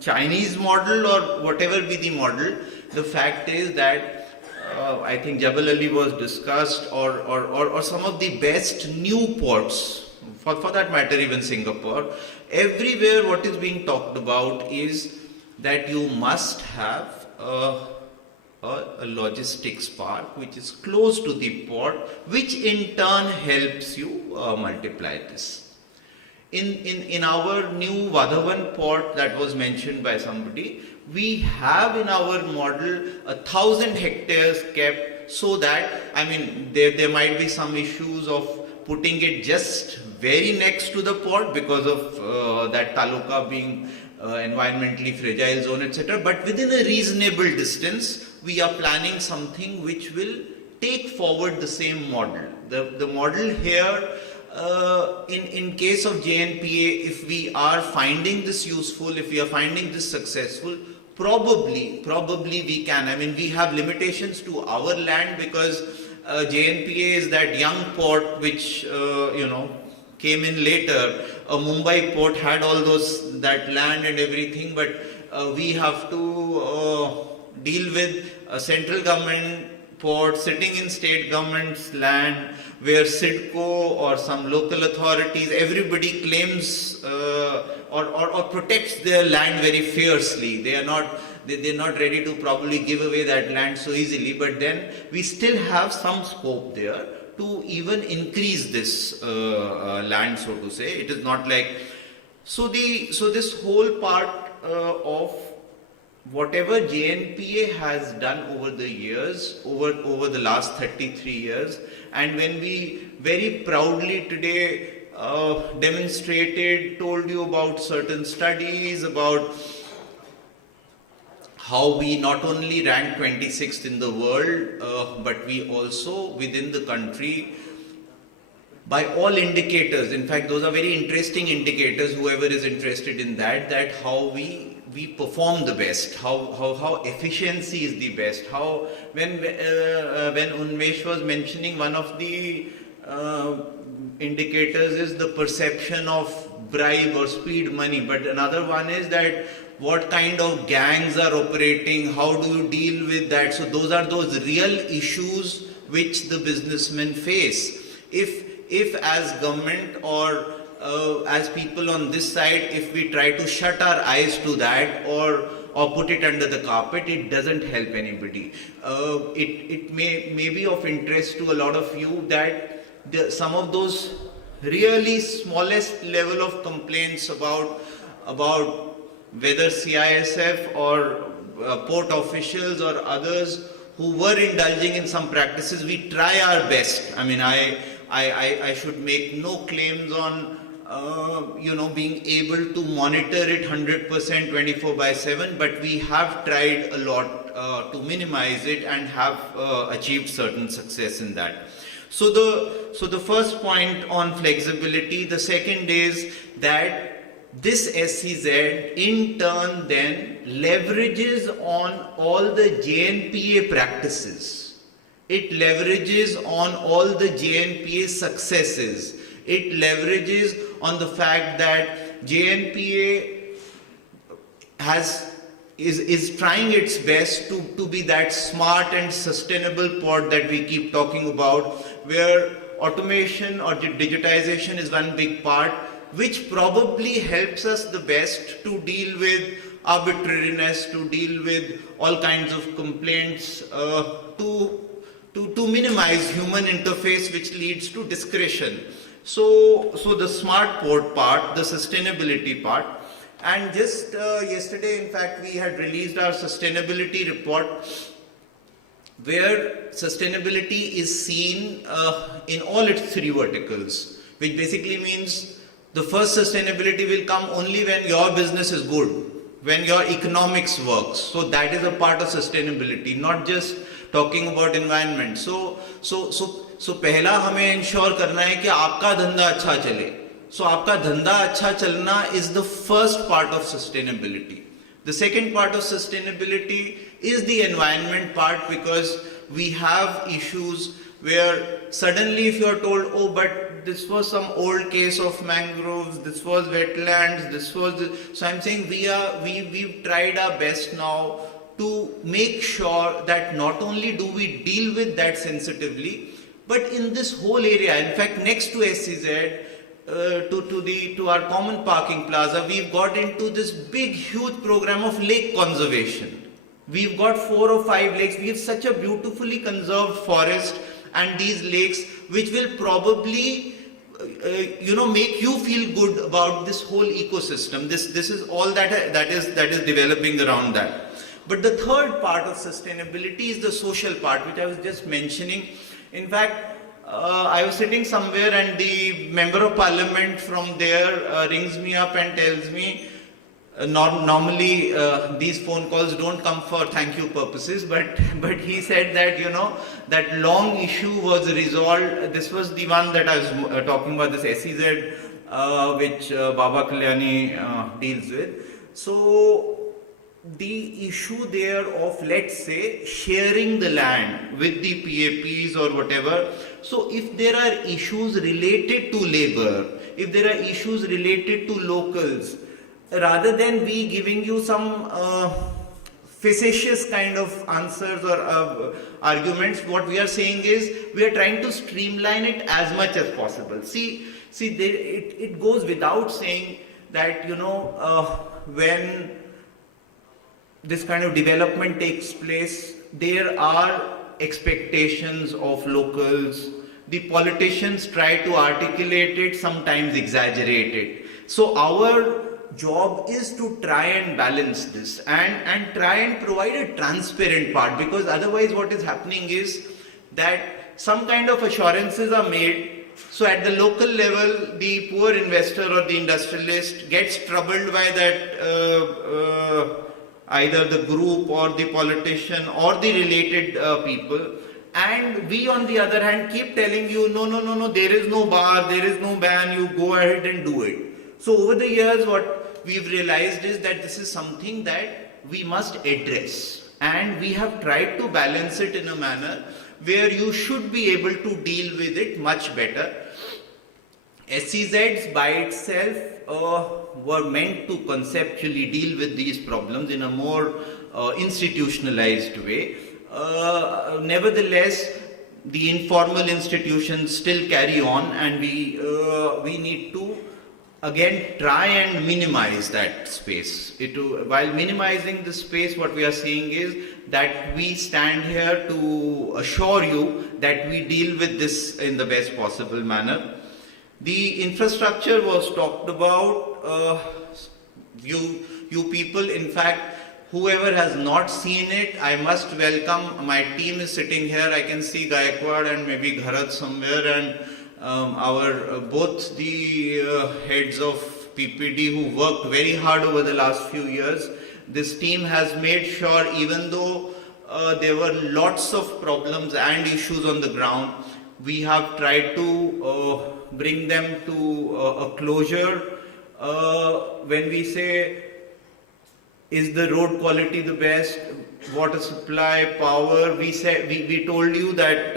Chinese model or whatever be the model, the fact is that I think Jabal Ali was discussed or some of the best new ports, for that matter even Singapore, everywhere what is being talked about is that you must have a logistics park which is close to the port, which in turn helps you multiply this. In our new Vadhavan port that was mentioned by somebody, we have in our model 1,000 hectares kept so that, I mean, there might be some issues of putting it just very next to the port because of that taluka being environmentally fragile zone, etc. But within a reasonable distance, we are planning something which will take forward the same model. The model here, in case of Jnpa, if we are finding this useful, if we are finding this successful, probably we can. I mean, we have limitations to our land because Jnpa is that young port which, came in later. Mumbai port had all that land and everything, but we have to deal with a central government port sitting in state government's land where SIDCO or some local authorities, everybody claims or protects their land very fiercely. They're not ready to probably give away that land so easily, but then we still have some scope there to even increase this land, so to say. It is not like, so this whole part of whatever JNPA has done over the years, over the last 33 years, and when we very proudly today demonstrated, told you about certain studies, about how we not only ranked 26th in the world, but we also within the country, by all indicators, in fact those are very interesting indicators, whoever is interested in that how we perform the best, how efficiency is the best, how when Unmesh was mentioning, one of the indicators is the perception of bribe or speed money, but another one is that what kind of gangs are operating, how do you deal with that? So those are those real issues which the businessmen face. If as government or as people on this side, if we try to shut our eyes to that or put it under the carpet, it doesn't help anybody. It may be of interest to a lot of you that some of those really smallest level of complaints about whether CISF or port officials or others who were indulging in some practices, we try our best. I mean, I should make no claims on being able to monitor it 100% 24/7, but we have tried a lot to minimize it and have achieved certain success in that. So the first point on flexibility, the second is that this SEZ in turn then leverages on all the JNPA practices. It leverages on all the JNPA successes. It leverages on the fact that JNPA is trying its best to be that smart and sustainable port that we keep talking about, where automation or digitization is one big part, which probably helps us the best to deal with arbitrariness, to deal with all kinds of complaints, to minimize human interface, which leads to discretion. So the smart port part, the sustainability part, and just yesterday, in fact, we had released our sustainability report, where sustainability is seen in all its three verticals, which basically means the first sustainability will come only when your business is good, when your economics works. So that is a part of sustainability, not just talking about environment. So पहला हमें ensure करना है कि आपका धंधा अच्छा चले. So आपका धंधा अच्छा चलना is the first part of sustainability. The second part of sustainability is the environment part, because we have issues where suddenly if you are told, oh, but this was some old case of mangroves, this was wetlands, this was so I'm saying we've tried our best now to make sure that not only do we deal with that sensitively, but in this whole area, in fact next to SEZ, to our common parking plaza, we've got into this big huge program of lake conservation. We've got 4 or 5 lakes. We have such a beautifully conserved forest and these lakes, which will probably make you feel good about this whole ecosystem. This is all that is developing around that. But the third part of sustainability is the social part, which I was just mentioning. In fact, I was sitting somewhere and the member of parliament from there rings me up and tells me, normally these phone calls don't come for thank you purposes, but he said that that long issue was resolved. This was the one that I was talking about, this SEZ which Baba Kalyani deals with. So the issue there of, let's say, sharing the land with the PAPs or whatever. So if there are issues related to labor, if there are issues related to locals, rather than we giving you some facetious kind of answers or arguments, what we are saying is we are trying to streamline it as much as possible. See, it goes without saying that when this kind of development takes place, there are expectations of locals, The politicians try to articulate it, sometimes exaggerate it. So our job is to try and balance this and try and provide a transparent part, because otherwise what is happening is that some kind of assurances are made. So at the local level, the poor investor or the industrialist gets troubled by that either the group or the politician or the related people. And we on the other hand keep telling you, no, there is no bar, there is no ban, you go ahead and do it. So over the years what we've realized is that this is something that we must address, and we have tried to balance it in a manner where you should be able to deal with it much better. SEZs by itself were meant to conceptually deal with these problems in a more institutionalized way. Nevertheless, the informal institutions still carry on, and we need to again try and minimize that space. While minimizing the space, what we are seeing is that we stand here to assure you that we deal with this in the best possible manner. The infrastructure was talked about. You people, in fact, whoever has not seen it, I must welcome. My team is sitting here. I can see Gaikwad and maybe Gharat somewhere, and both the heads of PPD who worked very hard over the last few years. This team has made sure, even though there were lots of problems and issues on the ground, we have tried to bring them to a closure. When we say, is the road quality the best, water supply, power, we told you that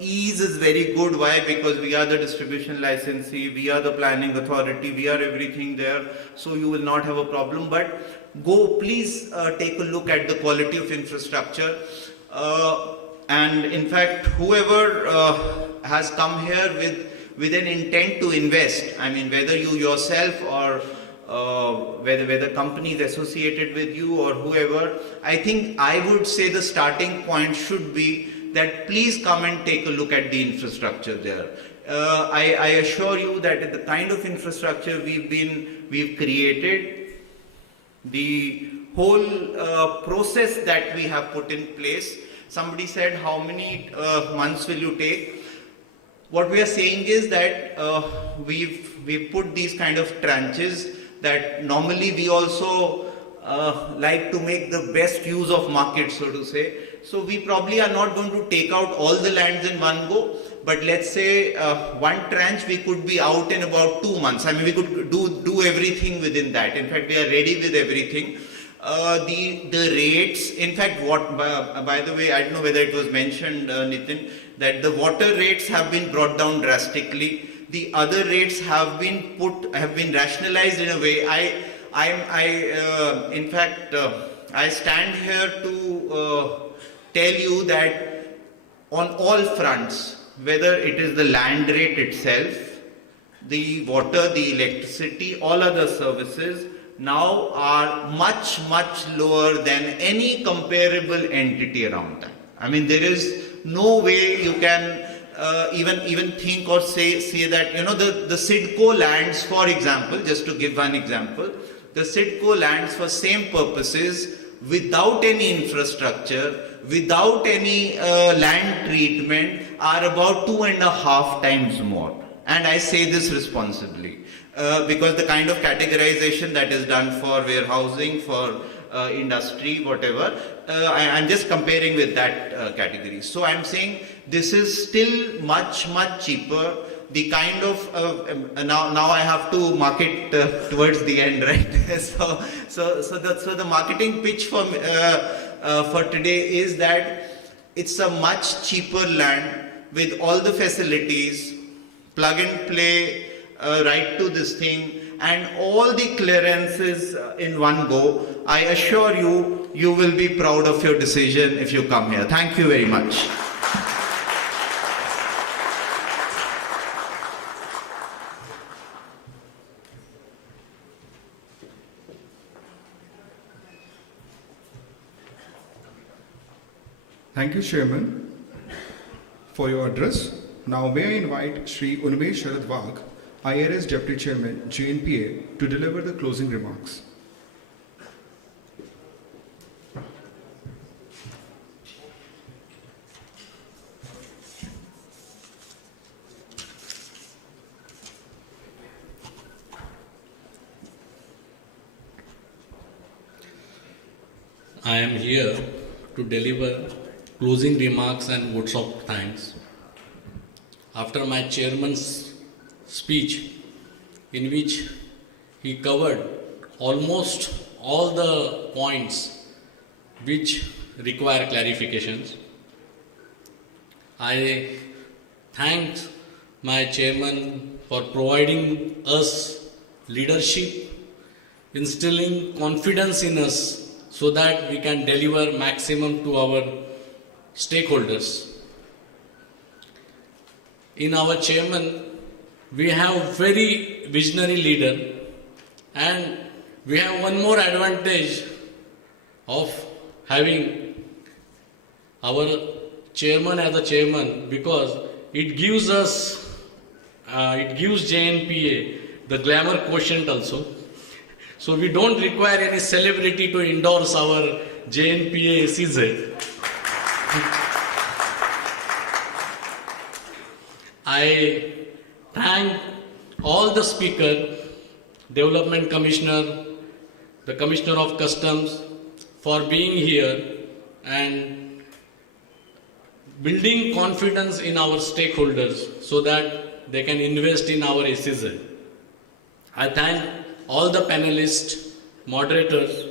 ease is very good. Why? Because we are the distribution licensee, we are the planning authority, we are everything there, so you will not have a problem. But please take a look at the quality of infrastructure. And in fact, whoever has come here with an intent to invest, I mean, whether you yourself or whether companies associated with you or whoever, I think I would say the starting point should be that please come and take a look at the infrastructure there. I assure you that the kind of infrastructure we've created, the whole process that we have put in place. Somebody said, how many months will you take? What we are saying is that we've put these kind of tranches that normally we also like to make the best use of market, so to say. So we probably are not going to take out all the lands in one go, but let's say one tranche we could be out in about 2 months. I mean, we could do everything within that. In fact, we are ready with everything. The rates, in fact, by the way, I don't know whether it was mentioned, Nitin, that the water rates have been brought down drastically. The other rates have been rationalized in a way. In fact, I stand here to tell you that on all fronts, whether it is the land rate itself, the water, the electricity, all other services now are much, much lower than any comparable entity around that. I mean, there is no way you can even think or say that, you know, the SIDCO lands, for example, just to give one example, the SIDCO lands for same purposes, without any infrastructure, without any land treatment, are about 2.5 times more. And I say this responsibly because the kind of categorization that is done for warehousing, for industry, whatever, I'm just comparing with that category. So I'm saying this is still much, much cheaper. The kind of now I have to market towards the end, right? so the marketing pitch for today is that it's a much cheaper land with all the facilities, plug and play, right to this thing, and all the clearances in one go. I assure you, you will be proud of your decision if you come here. Thank you very much. Thank you, Chairman, for your address. Now may I invite Shri Unmesh Sharad Wagh, IRS Deputy Chairman, Jnpa, to deliver the closing remarks. I am here to deliver closing remarks and votes of thanks. After my chairman's speech, in which he covered almost all the points which require clarifications, I thank my chairman for providing us leadership, instilling confidence in us so that we can deliver maximum to our stakeholders. In our chairman, we have very visionary leader, and we have one more advantage of having our chairman as a chairman, because it gives JNPA the glamour quotient also. So we don't require any celebrity to endorse our Jnpa SEZ. I thank all the speakers, Development Commissioner, the Commissioner of Customs for being here and building confidence in our stakeholders so that they can invest in our SEZ. I thank all the panelists, moderators.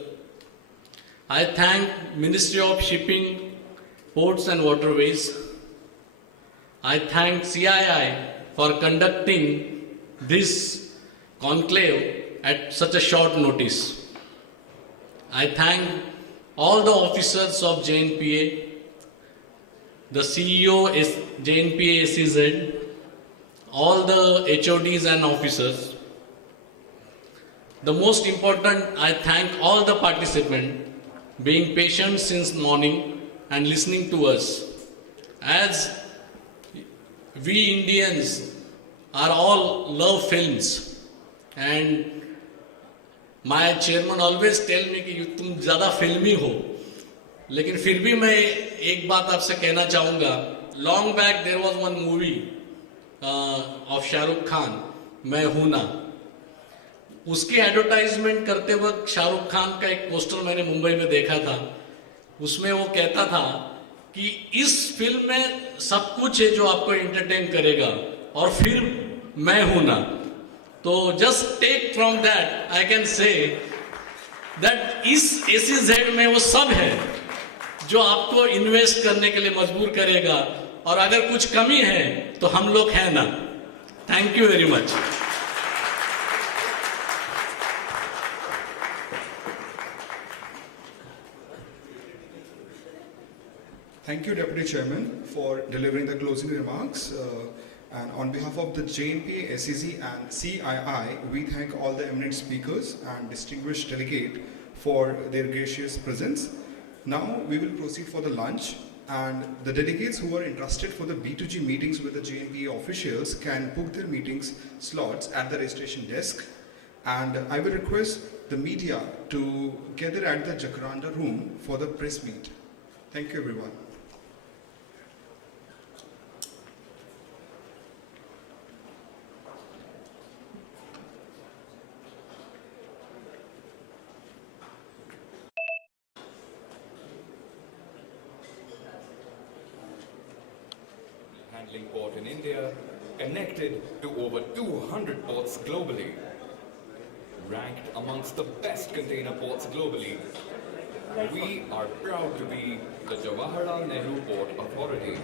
I thank Ministry of Shipping, Ports and Waterways. I thank CII for conducting this conclave at such a short notice. I thank all the officers of JNPA, the CEO is JNPA SEZ, all the HODs and officers. The most important, I thank all the participants being patient since morning and listening to us. As we Indians are all love films, and my chairman always tell me कि तुम ज़्यादा फिल्मी हो, लेकिन फिर भी मैं एक बात आपसे कहना चाहूँगा. Long back there was one movie of Shahrukh Khan, मैं हूँ ना. उसके एडवर्टाइजमेंट करते वक्त शाहरुख खान का एक पोस्टर मैंने मुंबई में देखा था. उसमें वो कहता था कि इस फिल्म में सब कुछ है जो आपको एंटरटेन करेगा, और फिर मैं हूं ना. तो just take from that I can say that इस SEZ में वो सब है जो आपको इन्वेस्ट करने के लिए मजबूर करेगा, और अगर कुछ कमी है तो हम लोग हैं ना. Thank you very much. Thank you, Deputy Chairman, for delivering the closing remarks. And on behalf of the JNPA, SEZ and CII, we thank all the eminent speakers and distinguished delegate for their gracious presence. Now we will proceed for the lunch, and the delegates who are interested for the B2G meetings with the JNPA officials can book their meetings slots at the registration desk. And I will request the media to gather at the Jacaranda room for the press meet. Thank you, everyone. Handling port in India, connected to over 200 ports globally, ranked amongst the best container ports globally. We are proud to be the Jawaharlal Nehru Port Authority.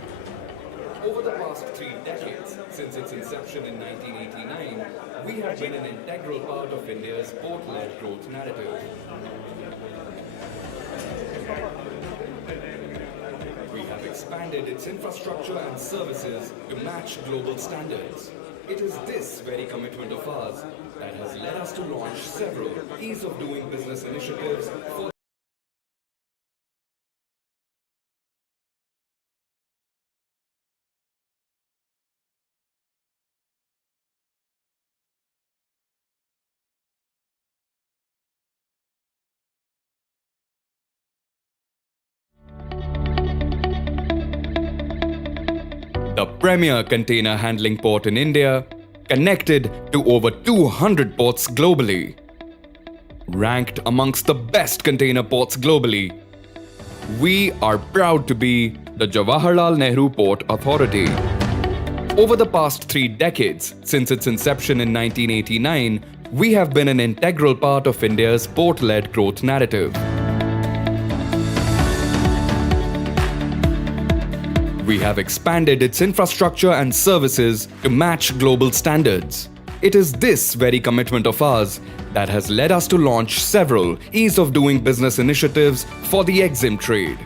Over the past 3 decades, since its inception in 1989, we have been an integral part of India's port-led growth narrative. We have expanded its infrastructure and services to match global standards. It is this very commitment of ours that has led us to launch several ease of doing business initiatives for the premier container handling port in India, connected to over 200 ports globally. Ranked amongst the best container ports globally, we are proud to be the Jawaharlal Nehru Port Authority. Over the past 3 decades, since its inception in 1989, we have been an integral part of India's port-led growth narrative. We have expanded its infrastructure and services to match global standards. It is this very commitment of ours that has led us to launch several ease of doing business initiatives for the EXIM trade.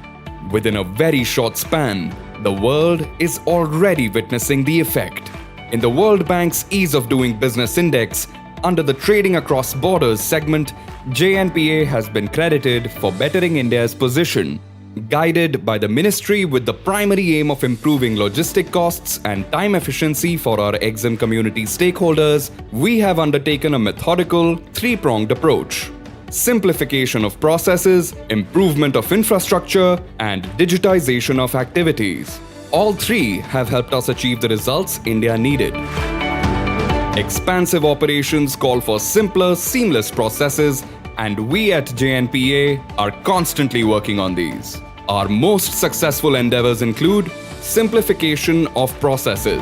Within a very short span, the world is already witnessing the effect. In the World Bank's Ease of Doing Business Index, under the Trading Across Borders segment, Jnpa has been credited for bettering India's position. Guided by the ministry with the primary aim of improving logistic costs and time efficiency for our EXIM community stakeholders, we have undertaken a methodical, 3-pronged approach. Simplification of processes, improvement of infrastructure, and digitization of activities. All 3 have helped us achieve the results India needed. Expansive operations call for simpler, seamless processes, and we at Jnpa are constantly working on these. Our most successful endeavors include simplification of processes,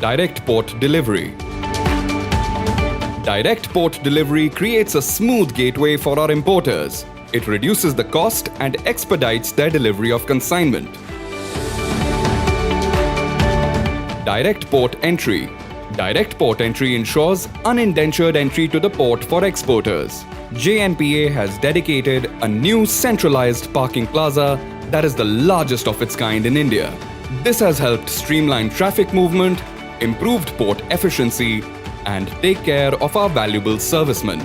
direct port delivery. Direct port delivery creates a smooth gateway for our importers. It reduces the cost and expedites their delivery of consignment. Direct port entry. Direct port entry ensures unindentured entry to the port for exporters. Jnpa has dedicated a new centralized parking plaza that is the largest of its kind in India. This has helped streamline traffic movement, improved port efficiency, and take care of our valuable servicemen.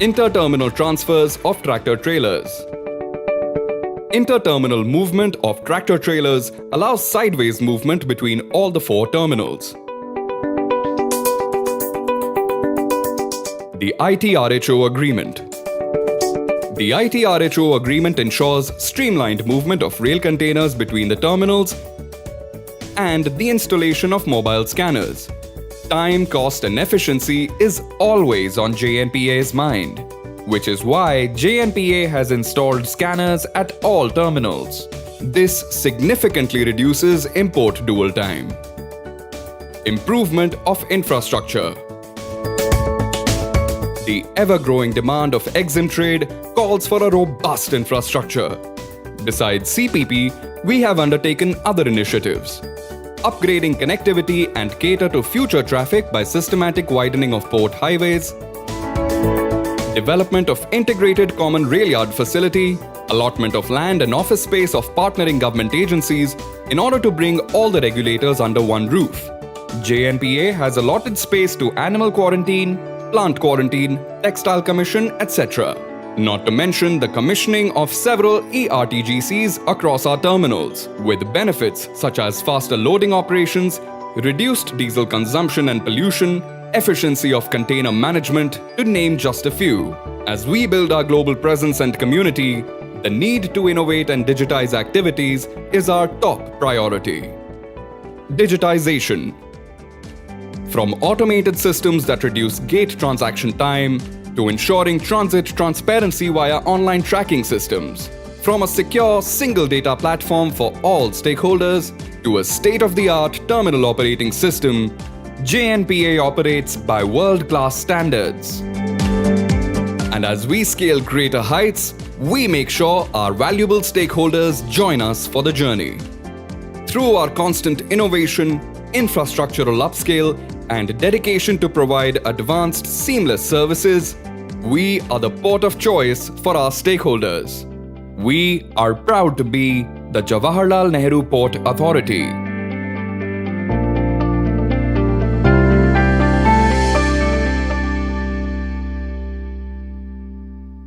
Inter-terminal transfers of tractor-trailers. Inter-terminal movement of tractor-trailers allows sideways movement between all the 4 terminals. The ITRHO Agreement. The ITRHO Agreement ensures streamlined movement of rail containers between the terminals and the installation of mobile scanners. Time, cost and efficiency is always on Jnpa's mind, which is why Jnpa has installed scanners at all terminals. This significantly reduces import dwell time. Improvement of infrastructure. The ever-growing demand of EXIM trade calls for a robust infrastructure. Besides CPP, we have undertaken other initiatives. Upgrading connectivity and cater to future traffic by systematic widening of port highways. Development of integrated common rail yard facility. Allotment of land and office space of partnering government agencies in order to bring all the regulators under one roof. Jnpa has allotted space to animal quarantine, plant quarantine, textile commission, etc. Not to mention the commissioning of several ERTGCs across our terminals, with benefits such as faster loading operations, reduced diesel consumption and pollution, efficiency of container management, to name just a few. As we build our global presence and community, the need to innovate and digitize activities is our top priority. Digitization. From automated systems that reduce gate transaction time to ensuring transit transparency via online tracking systems. From a secure single data platform for all stakeholders to a state-of-the-art terminal operating system, Jnpa operates by world-class standards. And as we scale greater heights, we make sure our valuable stakeholders join us for the journey. Through our constant innovation, infrastructural upscale, and dedication to provide advanced, seamless services, we are the port of choice for our stakeholders. We are proud to be the Jawaharlal Nehru Port Authority.